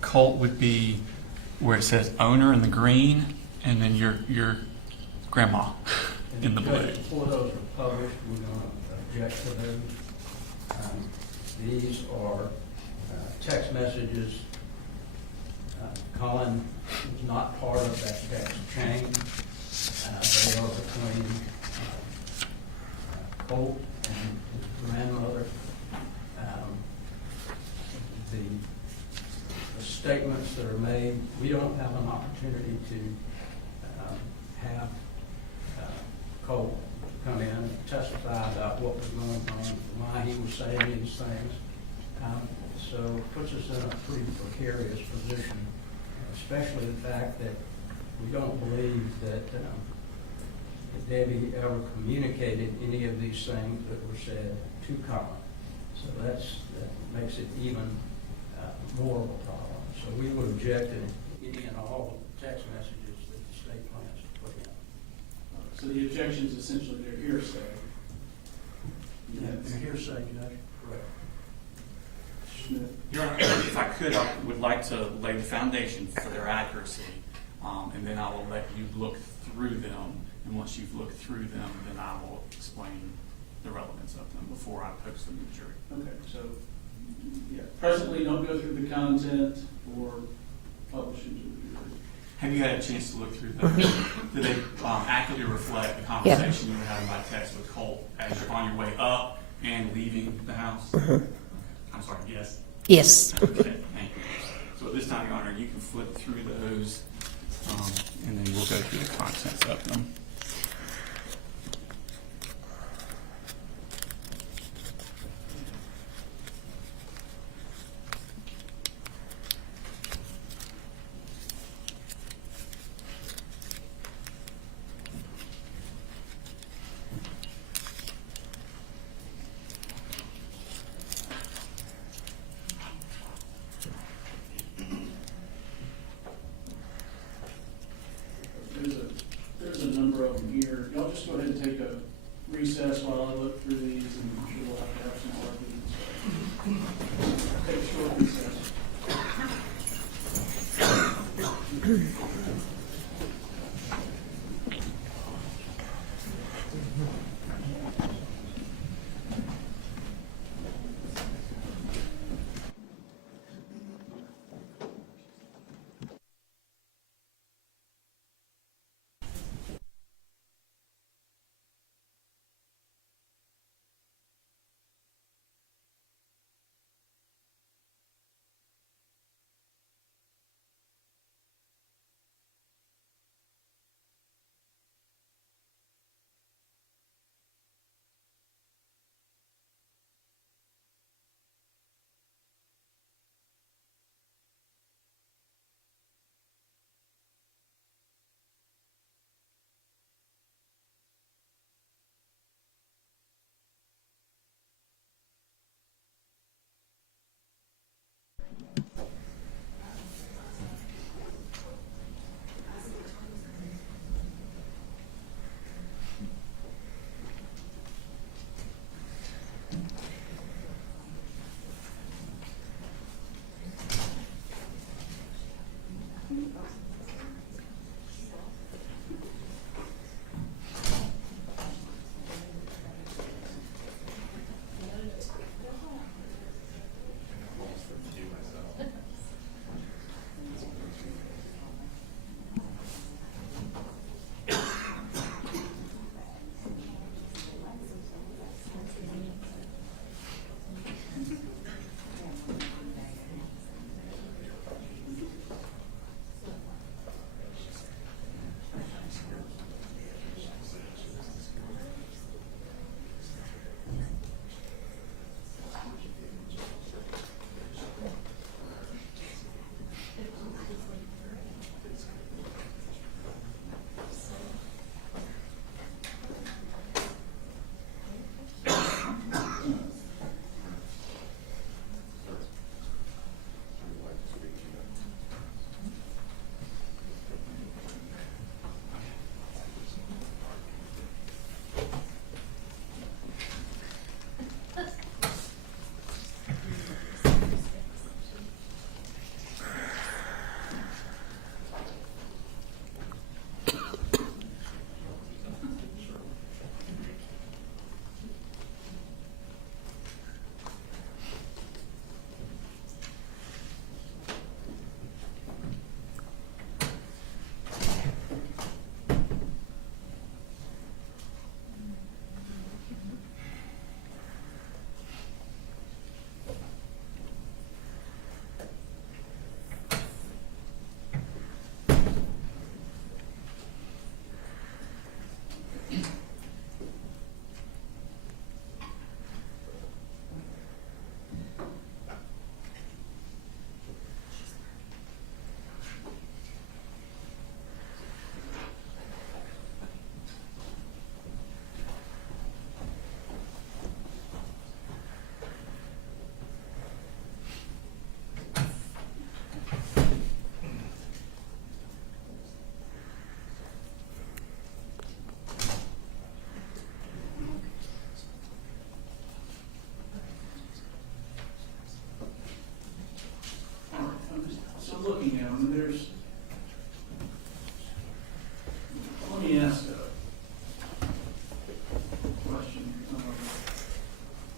Colt would be where it says owner in the green, and then your grandma in the blue. Before those are published, we're going to object to those. These are text messages. Colin is not part of that text chain. They are between Colt and his grandmother. The statements that are made, we don't have an opportunity to have Colt come in and testify about what was going on, why he was saying these things. So it puts us in a pretty precarious position, especially the fact that we don't believe that Debbie ever communicated any of these things that were said to Colin. So that makes it even more of a problem. So we would object to any and all text messages that the state plans to put in. So the objection is essentially their hearsay. Your hearsay, Judge? Correct. Smith. Your Honor, if I could, I would like to lay the foundation for their accuracy, and then I will let you look through them. And once you've looked through them, then I will explain the relevance of them before I post them to the jury. Okay, so, yeah, presently don't go through the content or publish it to the jury. Have you had a chance to look through them? Do they accurately reflect the conversation you were having by text with Colt as you're on your way up and leaving the house? I'm sorry, yes? Yes. Okay, thank you. So at this time, Your Honor, you can flip through those, and then we'll go through the contents of them. There's a number of them here. Y'all just go ahead and take a recess while I look through these, and I'm sure we'll have some arguments. Take a short recess.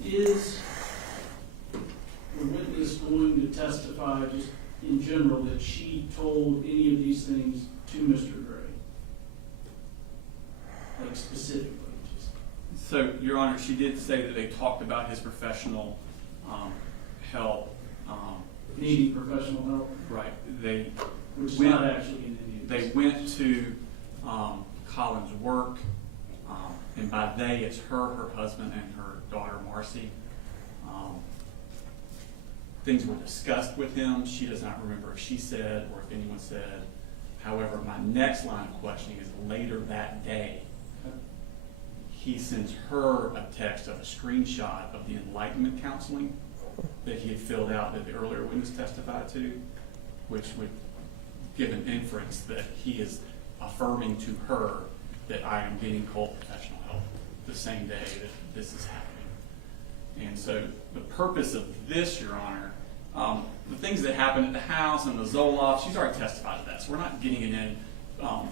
Is the witness going to testify just in general that she told any of these things to Mr. Gray? Like specifically, just. So, Your Honor, she did say that they talked about his professional help. Needing professional help, Right. They which is went- not actually in any of They these. went to Colin's work, and by they, it's her husband, and her daughter, Marcy. Things were discussed with him. She does not remember if she said or if anyone said. However, my next line of questioning is later that day, he sends her a text of a screenshot of the enlightenment counseling that he had filled out that the earlier witness testified to, which would give an inference that he is affirming to her that I am getting Colt professional help the same day that this is happening. And so the purpose of this, Your Honor, the things that happened at the house and the Zoloft, she's already testified to that, so we're not getting it in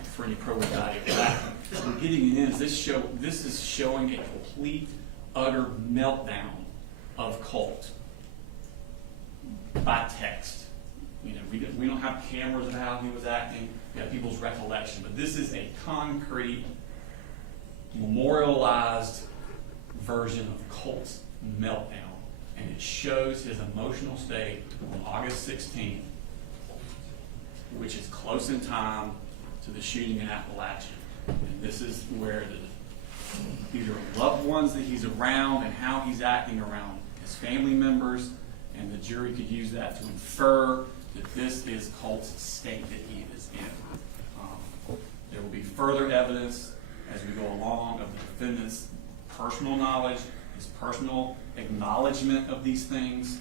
for any probative value of that. What we're getting it in is this is showing a complete, utter meltdown of Colt by text. You know, we don't have cameras of how he was acting. We have people's recollection, but this is a concrete, memorialized version of Colt's meltdown, and it shows his emotional state on August 16th, which is close in time to the shooting in Apalachee. And this is where these are loved ones that he's around and how he's acting around his family members, and the jury could use that to infer that this is Colt's state that he is in. There will be further evidence as we go along of the defendant's personal knowledge, his personal acknowledgement of these things.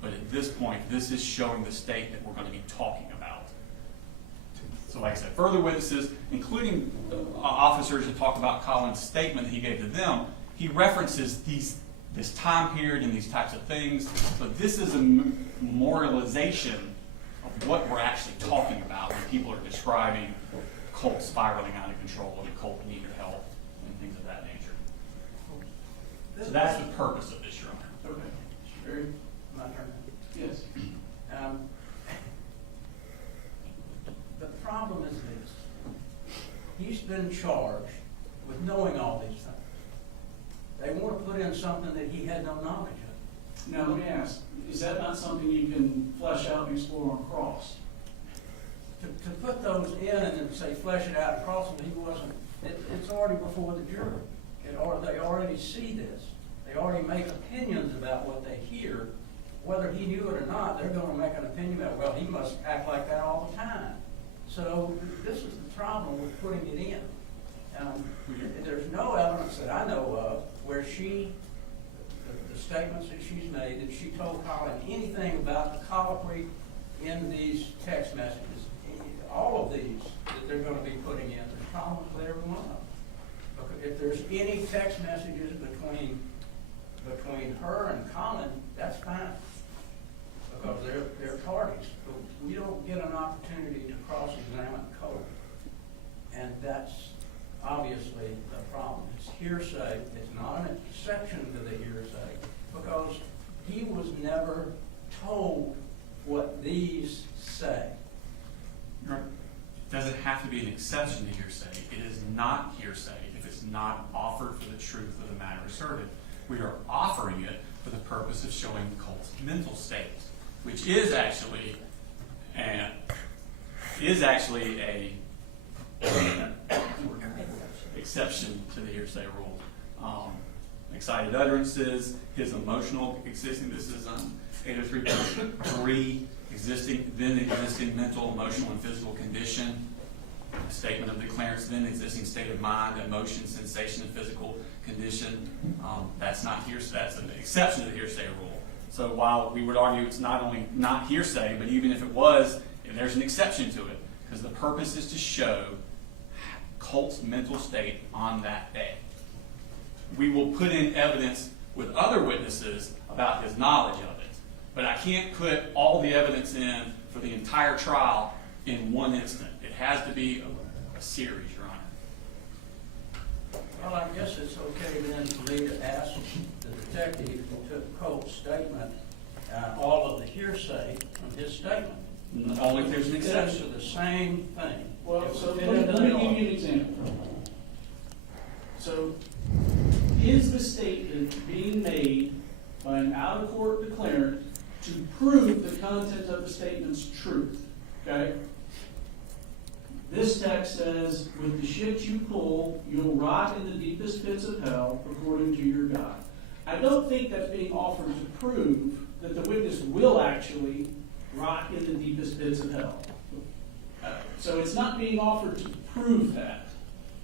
But at this point, this is showing the state that we're going to be talking about. So like I said, further witnesses, including officers that talk about Colin's statement that he gave to them, he references this time period and these types of things, but this is a memorialization of what we're actually talking about when people are describing Colt spiraling out of control and Colt needing help and things of that nature. So that's the purpose of this, Your Honor. Okay. Very, My turn. yes. The problem is this. He's been charged with knowing all these things. They want to put in something that he had no knowledge of. Now, let me ask, is that not something you can flesh out and explore on cross? To put those in and then say flesh it out across them, he wasn't, it's already before the jury. They already see this. They already make opinions about what they hear. Whether he knew it or not, they're going to make an opinion about, well, he must act like that all the time. So this is the problem with putting it in. There's no evidence that I know of where the statements that she's made, that she told Colin anything about the colloquy in these text messages. All of these that they're going to be putting in, there's problems with every one of them. If there's any text messages between her and Colin, that's fine, because they're parties. But we don't get an opportunity to cross-examine Colt, and that's obviously the problem. It's hearsay. It's not an exception to the hearsay, because he was never told what these say. Does it have to be an exception to hearsay? It is not hearsay if it's not offered for the truth of the matter asserted. We are offering it for the purpose of showing Colt's mental state, which is actually a exception to the hearsay rule. Excited utterances, his emotional existing, this is 803.3, existing mental, emotional, and physical condition. A statement of declarance, then existing state of mind, emotion, sensation, and physical condition. That's not hearsay. That's an exception to the hearsay rule. So while we would argue it's not only not hearsay, but even if it was, there's an exception to it, because the purpose is to show Colt's mental state on that day. We will put in evidence with other witnesses about his knowledge of it, but I can't put all the evidence in for the entire trial in one instant. It has to be a series, Your Honor. Well, I guess it's it's okay then for me to ask the detective who took Colt's statement, all of the hearsay from his statement. Only if there's an It exception. to the same thing. Well, It so fit let into me the give law. you an example. So, is the statement being made by an out-of-court declarant to prove the content of the statement's truth? Okay? This text says, with the shit you pull, you'll rot in the deepest pits of hell, according to your God. I don't think that's being offered to prove that the witness will actually rot in the deepest pits of hell. So it's not being offered to prove that.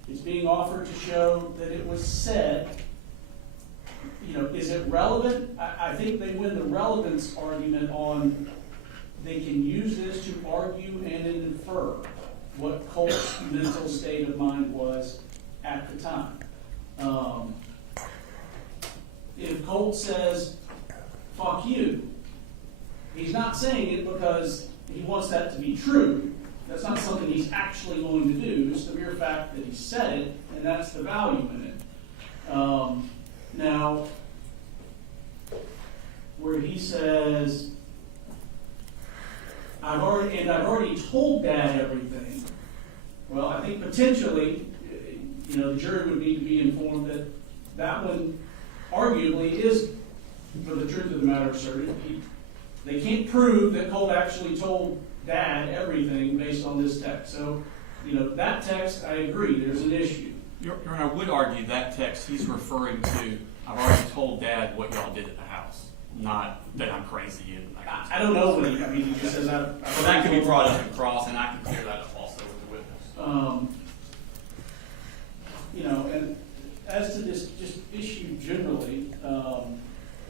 It's being offered to show that it was said. You know, is it relevant? I think they win the relevance argument on they can use this to argue and infer what Colt's mental state of mind was at the time. If Colt says, fuck you, he's not saying it because he wants that to be true. That's not something he's actually going to do. It's the mere fact that he said it, and that's the value in it. Now, where he says, I've already told Dad everything. Well, I think potentially, the jury would need to be informed that that one arguably is, for the truth of the matter asserted. They can't prove that Colt actually told Dad everything based on this text. So, that text, I agree, there's an issue. Your Honor, I would argue that text he's referring to, I've already told Dad what y'all did at the house, not that I'm crazy. And I don't know what he just says so that could be brought up in cross, and I can clear that up also with the witness. And as to this just issue generally,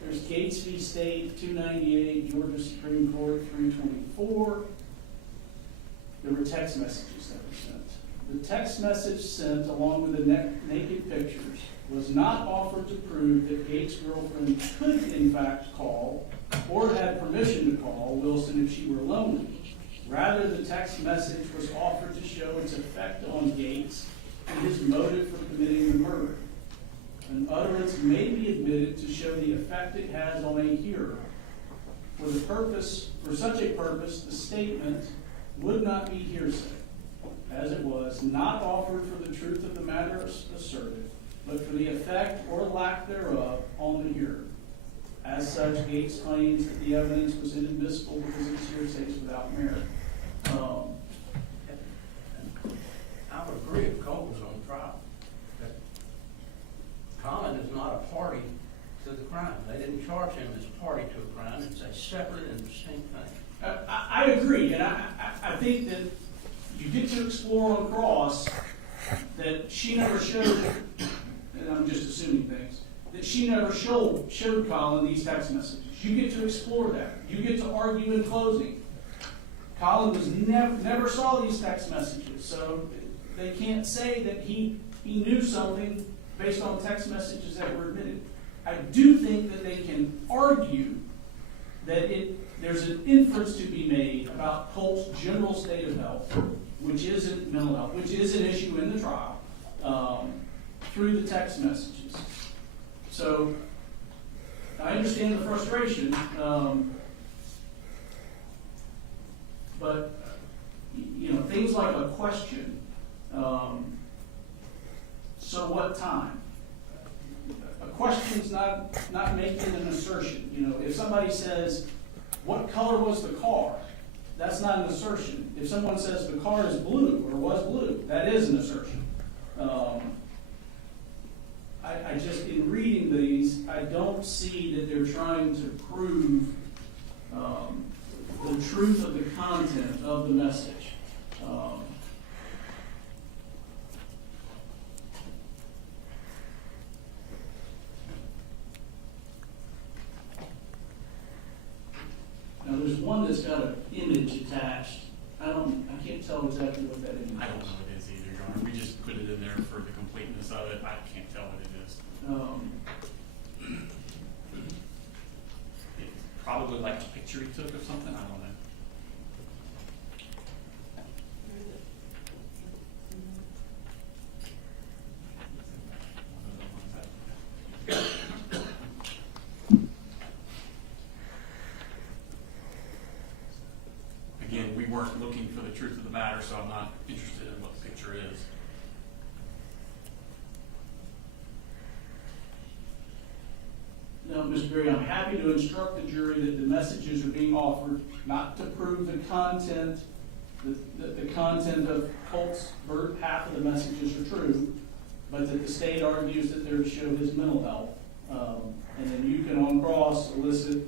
there's Gates v. State, 298, Georgia Supreme Court, 324. There were text messages that were sent. The text message sent, along with the naked pictures, was not offered to prove that Gates' girlfriend could, in fact, call or had permission to call Wilson if she were lonely. Rather, the text message was offered to show its effect on Gates and his motive for committing the murder. An utterance may be admitted to show the effect it has on a hearer. For such a purpose, the statement would not be hearsay, as it was not offered for the truth of the matter asserted, but for the effect or lack thereof on the hearer. As such, Gates claims that the evidence was inadmissible because its hearsay is without merit. I would agree if Colt was on trial. That Colin is not a party to the crime. They didn't charge him as party to a crime. It's a separate and distinct thing. I agree, and I think that you get to explore on cross that she never showed, and I'm just assuming things, that she never showed Colin these text messages. You get to explore that. You get to argue in closing. Colin was never saw these text messages, so they can't say that he knew something based on text messages that were admitted. I do think that they can argue that there's an inference to be made about Colt's general state of health, which isn't mental health, which is an issue in the trial, through the text messages. So I understand the frustration, but things like a question. So what time? A question's not making an assertion. If somebody says, what color was the car? That's not an assertion. If someone says the car is blue or was blue, that is an assertion. I just, in reading these, I don't see that they're trying to prove the truth of the content of the message. Now, there's one that's got an image attached. I can't tell exactly what that image is. I don't know what it is either, Your Honor. We just put it in there for the completeness of it. I can't tell what it is. It's probably like a picture he took of something. I don't know. truth of the matter, so I'm not interested in what the picture is. No, Mr. Berry, I'm happy to instruct the jury that the messages are being offered not to prove the content, the content of Colt's half of the messages are true, but that the state argues that they're to show his mental health. And then you can on cross elicit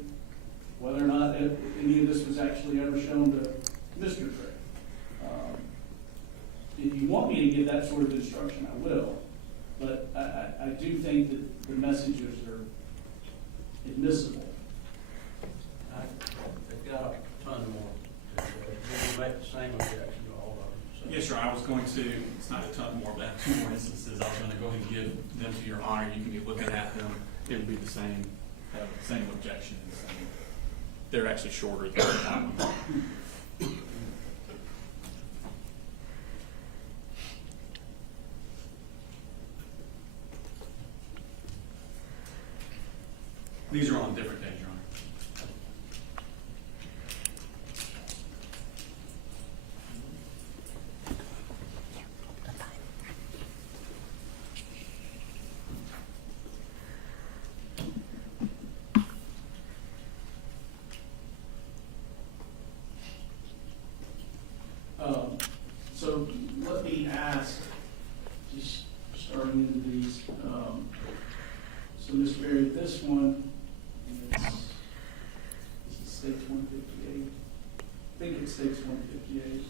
whether or not any of this was actually ever shown to Mr. Trey. If you want me to give that sort of instruction, I will. But I do think that the messages are admissible. They've got a ton more. We'll make the same objection to all of them. So. Yes, sir, I was going to, it's not a ton more, but I have 2 more instances. I was going to go ahead and give them to your honor. You can be looking at them. It would be the same, same objections. They're actually shorter than that one. These are on different days, Your Honor. So let me ask, just starting into these. So Mr. Berry, this one is States 158. I think it's States 158.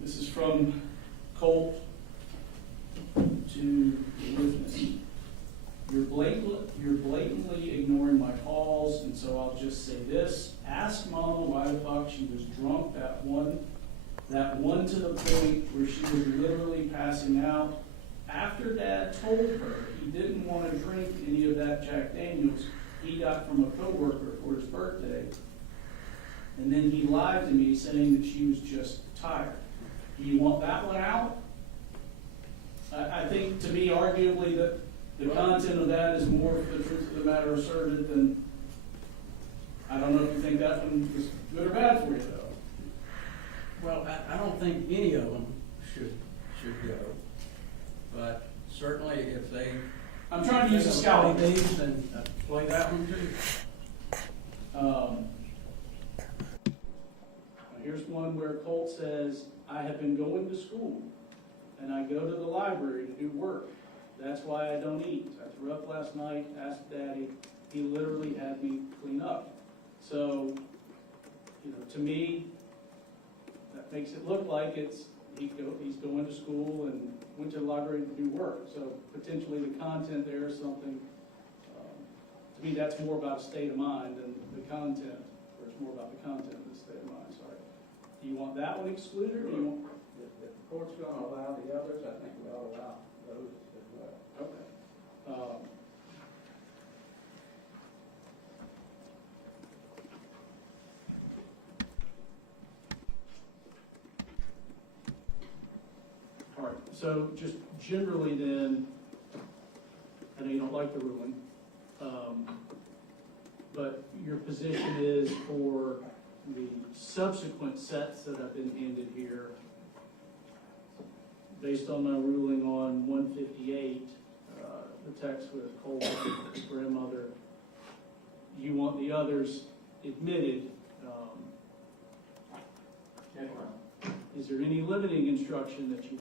This is from Colt to the witness. You're blatantly ignoring my calls, and so I'll just say this. Ask Mama why the fuck she was drunk that one to the point where she was literally passing out. After Dad told her he didn't want to drink any of that Jack Daniels he got from a coworker for his birthday, and then he lied to me saying that she was just tired. Do you want that one out? I think, to me, arguably, that the content of that is more of the truth of the matter asserted than, I don't know if you think that one is good or bad for you, though. Well, I don't think any of them should go, but certainly if they. I'm trying to use a scouting play these, then play that one too. Here's one where Colt says, I have been going to school and I go to the library to do work. That's why I don't eat. I threw up last night, asked Daddy. He literally had me clean up. So, to me, that makes it look like he's going to school and went to the library to do work. So potentially the content there is something, to me, that's more about a state of mind than the content, or it's more about the content than the state of mind, sorry. Do you want that one excluded, or do you want? If the court's going to allow the others, I think we ought to allow those as well. Okay. All right, so just generally then, I know you don't like the ruling, but your position is for the subsequent sets that have been handed here, based on my ruling on 158, the text with Colt, grandmother, you want the others admitted. Is there any limiting instruction that you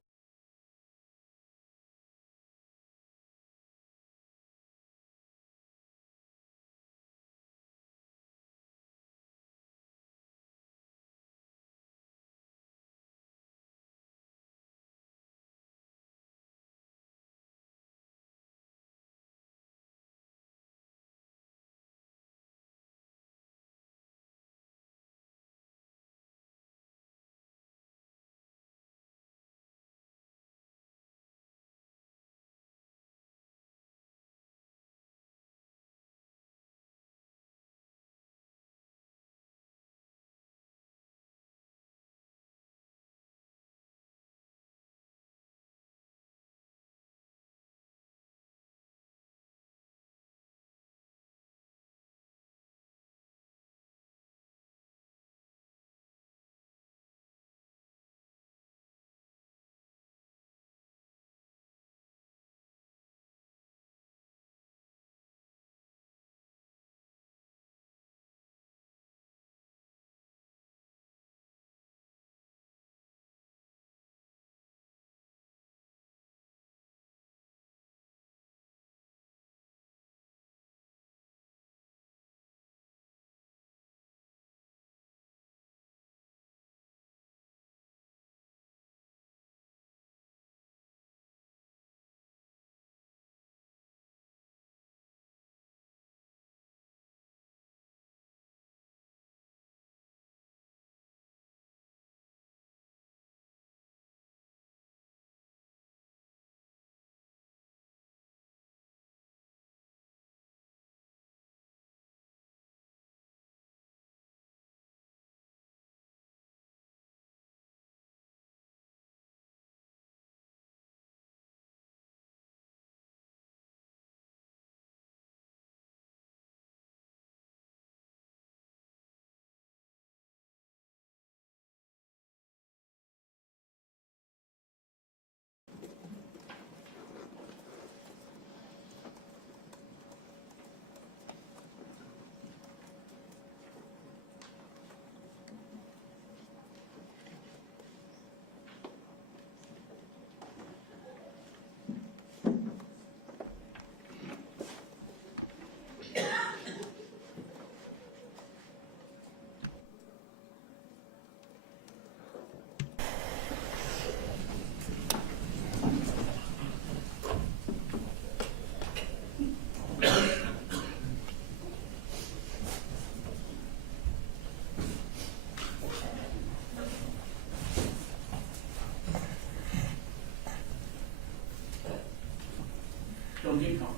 don't get comfortable.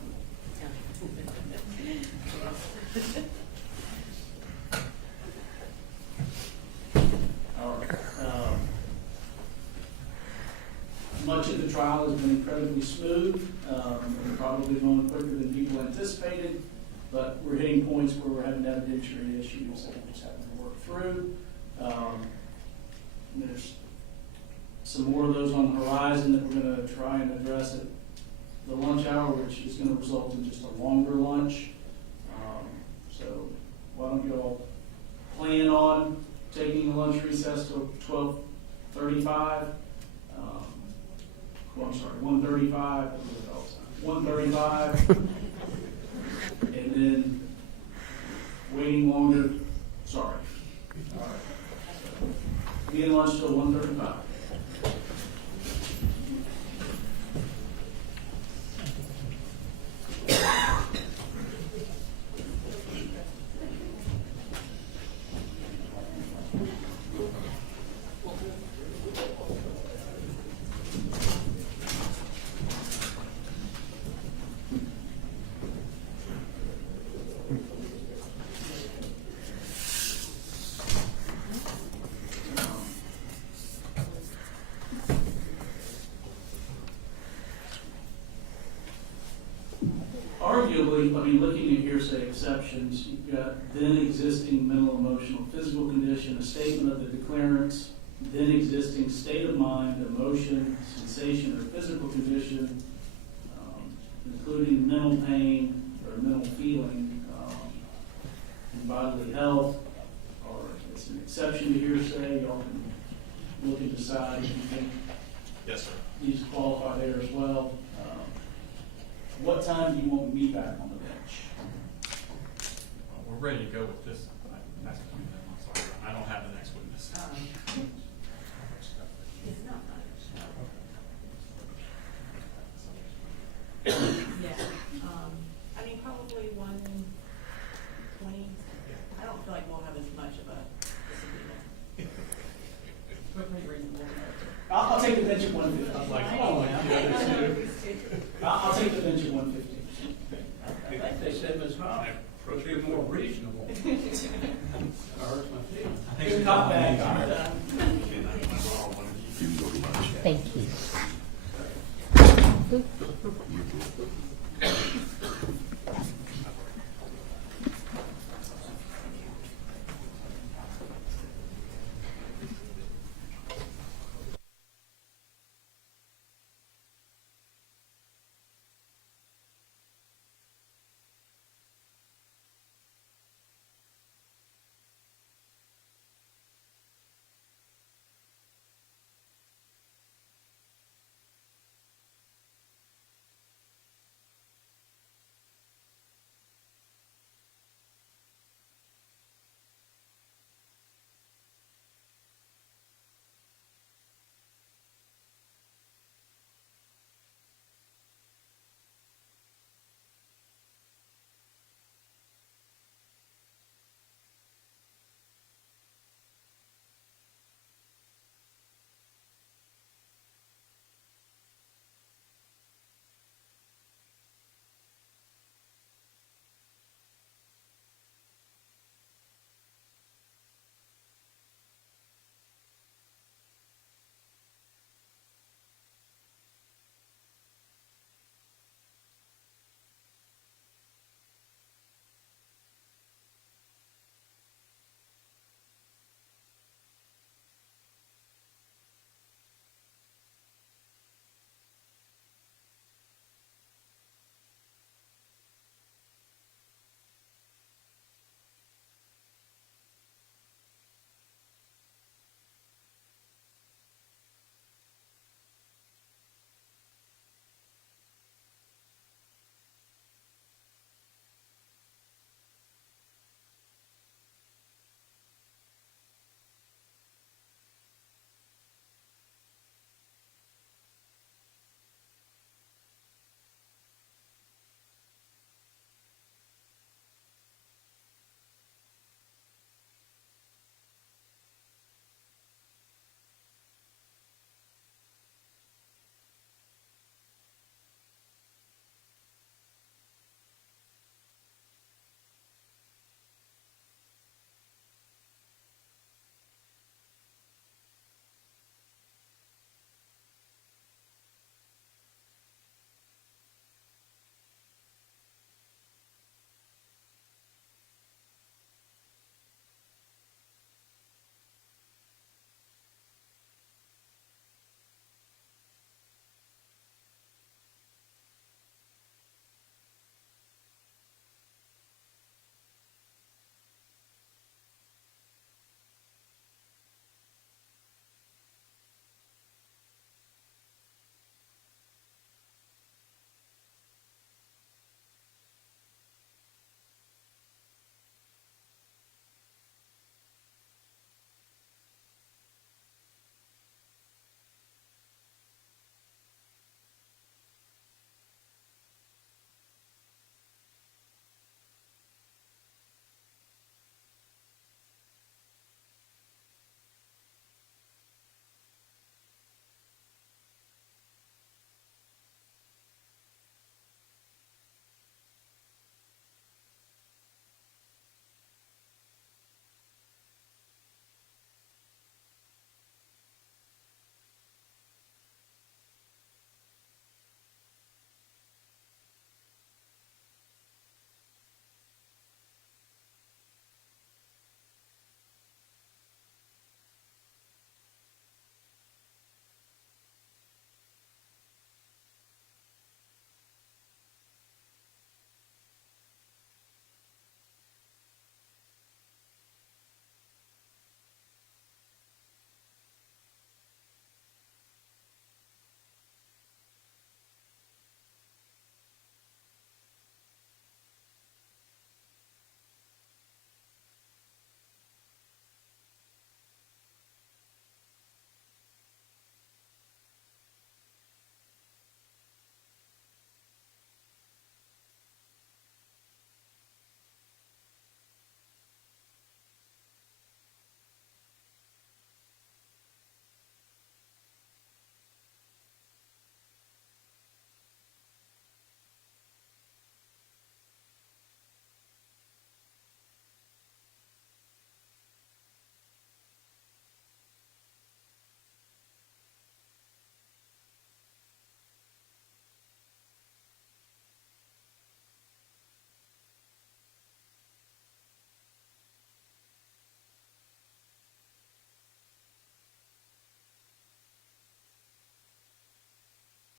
All right. Much of the trial has been incredibly smooth, and probably going quicker than people anticipated, but we're hitting points where we're having evidentiary issues that we're just having to work through. There's some more of those on the horizon that we're going to try and address at the lunch hour, which is going to result in just a longer lunch. So why don't you all plan on taking a lunch recess till 12:35? I'm sorry, 1:35. 1:35, and then waiting longer. Sorry. All right. So, be in lunch till 1:35. Arguably, I mean, looking at hearsay exceptions, you've got then existing mental, emotional, physical condition, a statement of the declarants, then existing state of mind, emotion, sensation, or physical condition, including mental pain or mental feeling, and bodily health, or it's an exception to hearsay. Y'all can look and decide if you think Yes, sir. these qualify there as well. What time do you want me back on the bench? We're ready to go with this. I'm sorry, I don't have the next witness. It's not yeah, I mean, probably 1:20. I don't feel like we'll have as much of a disagreement. We're pretty reasonable. I'll take the bench at 1:50. I was like, Come on, man. I'll take the bench at 1:50. I think they said Ms. Hall would be more reasonable. That hurts my feelings. Good cop, bad cop.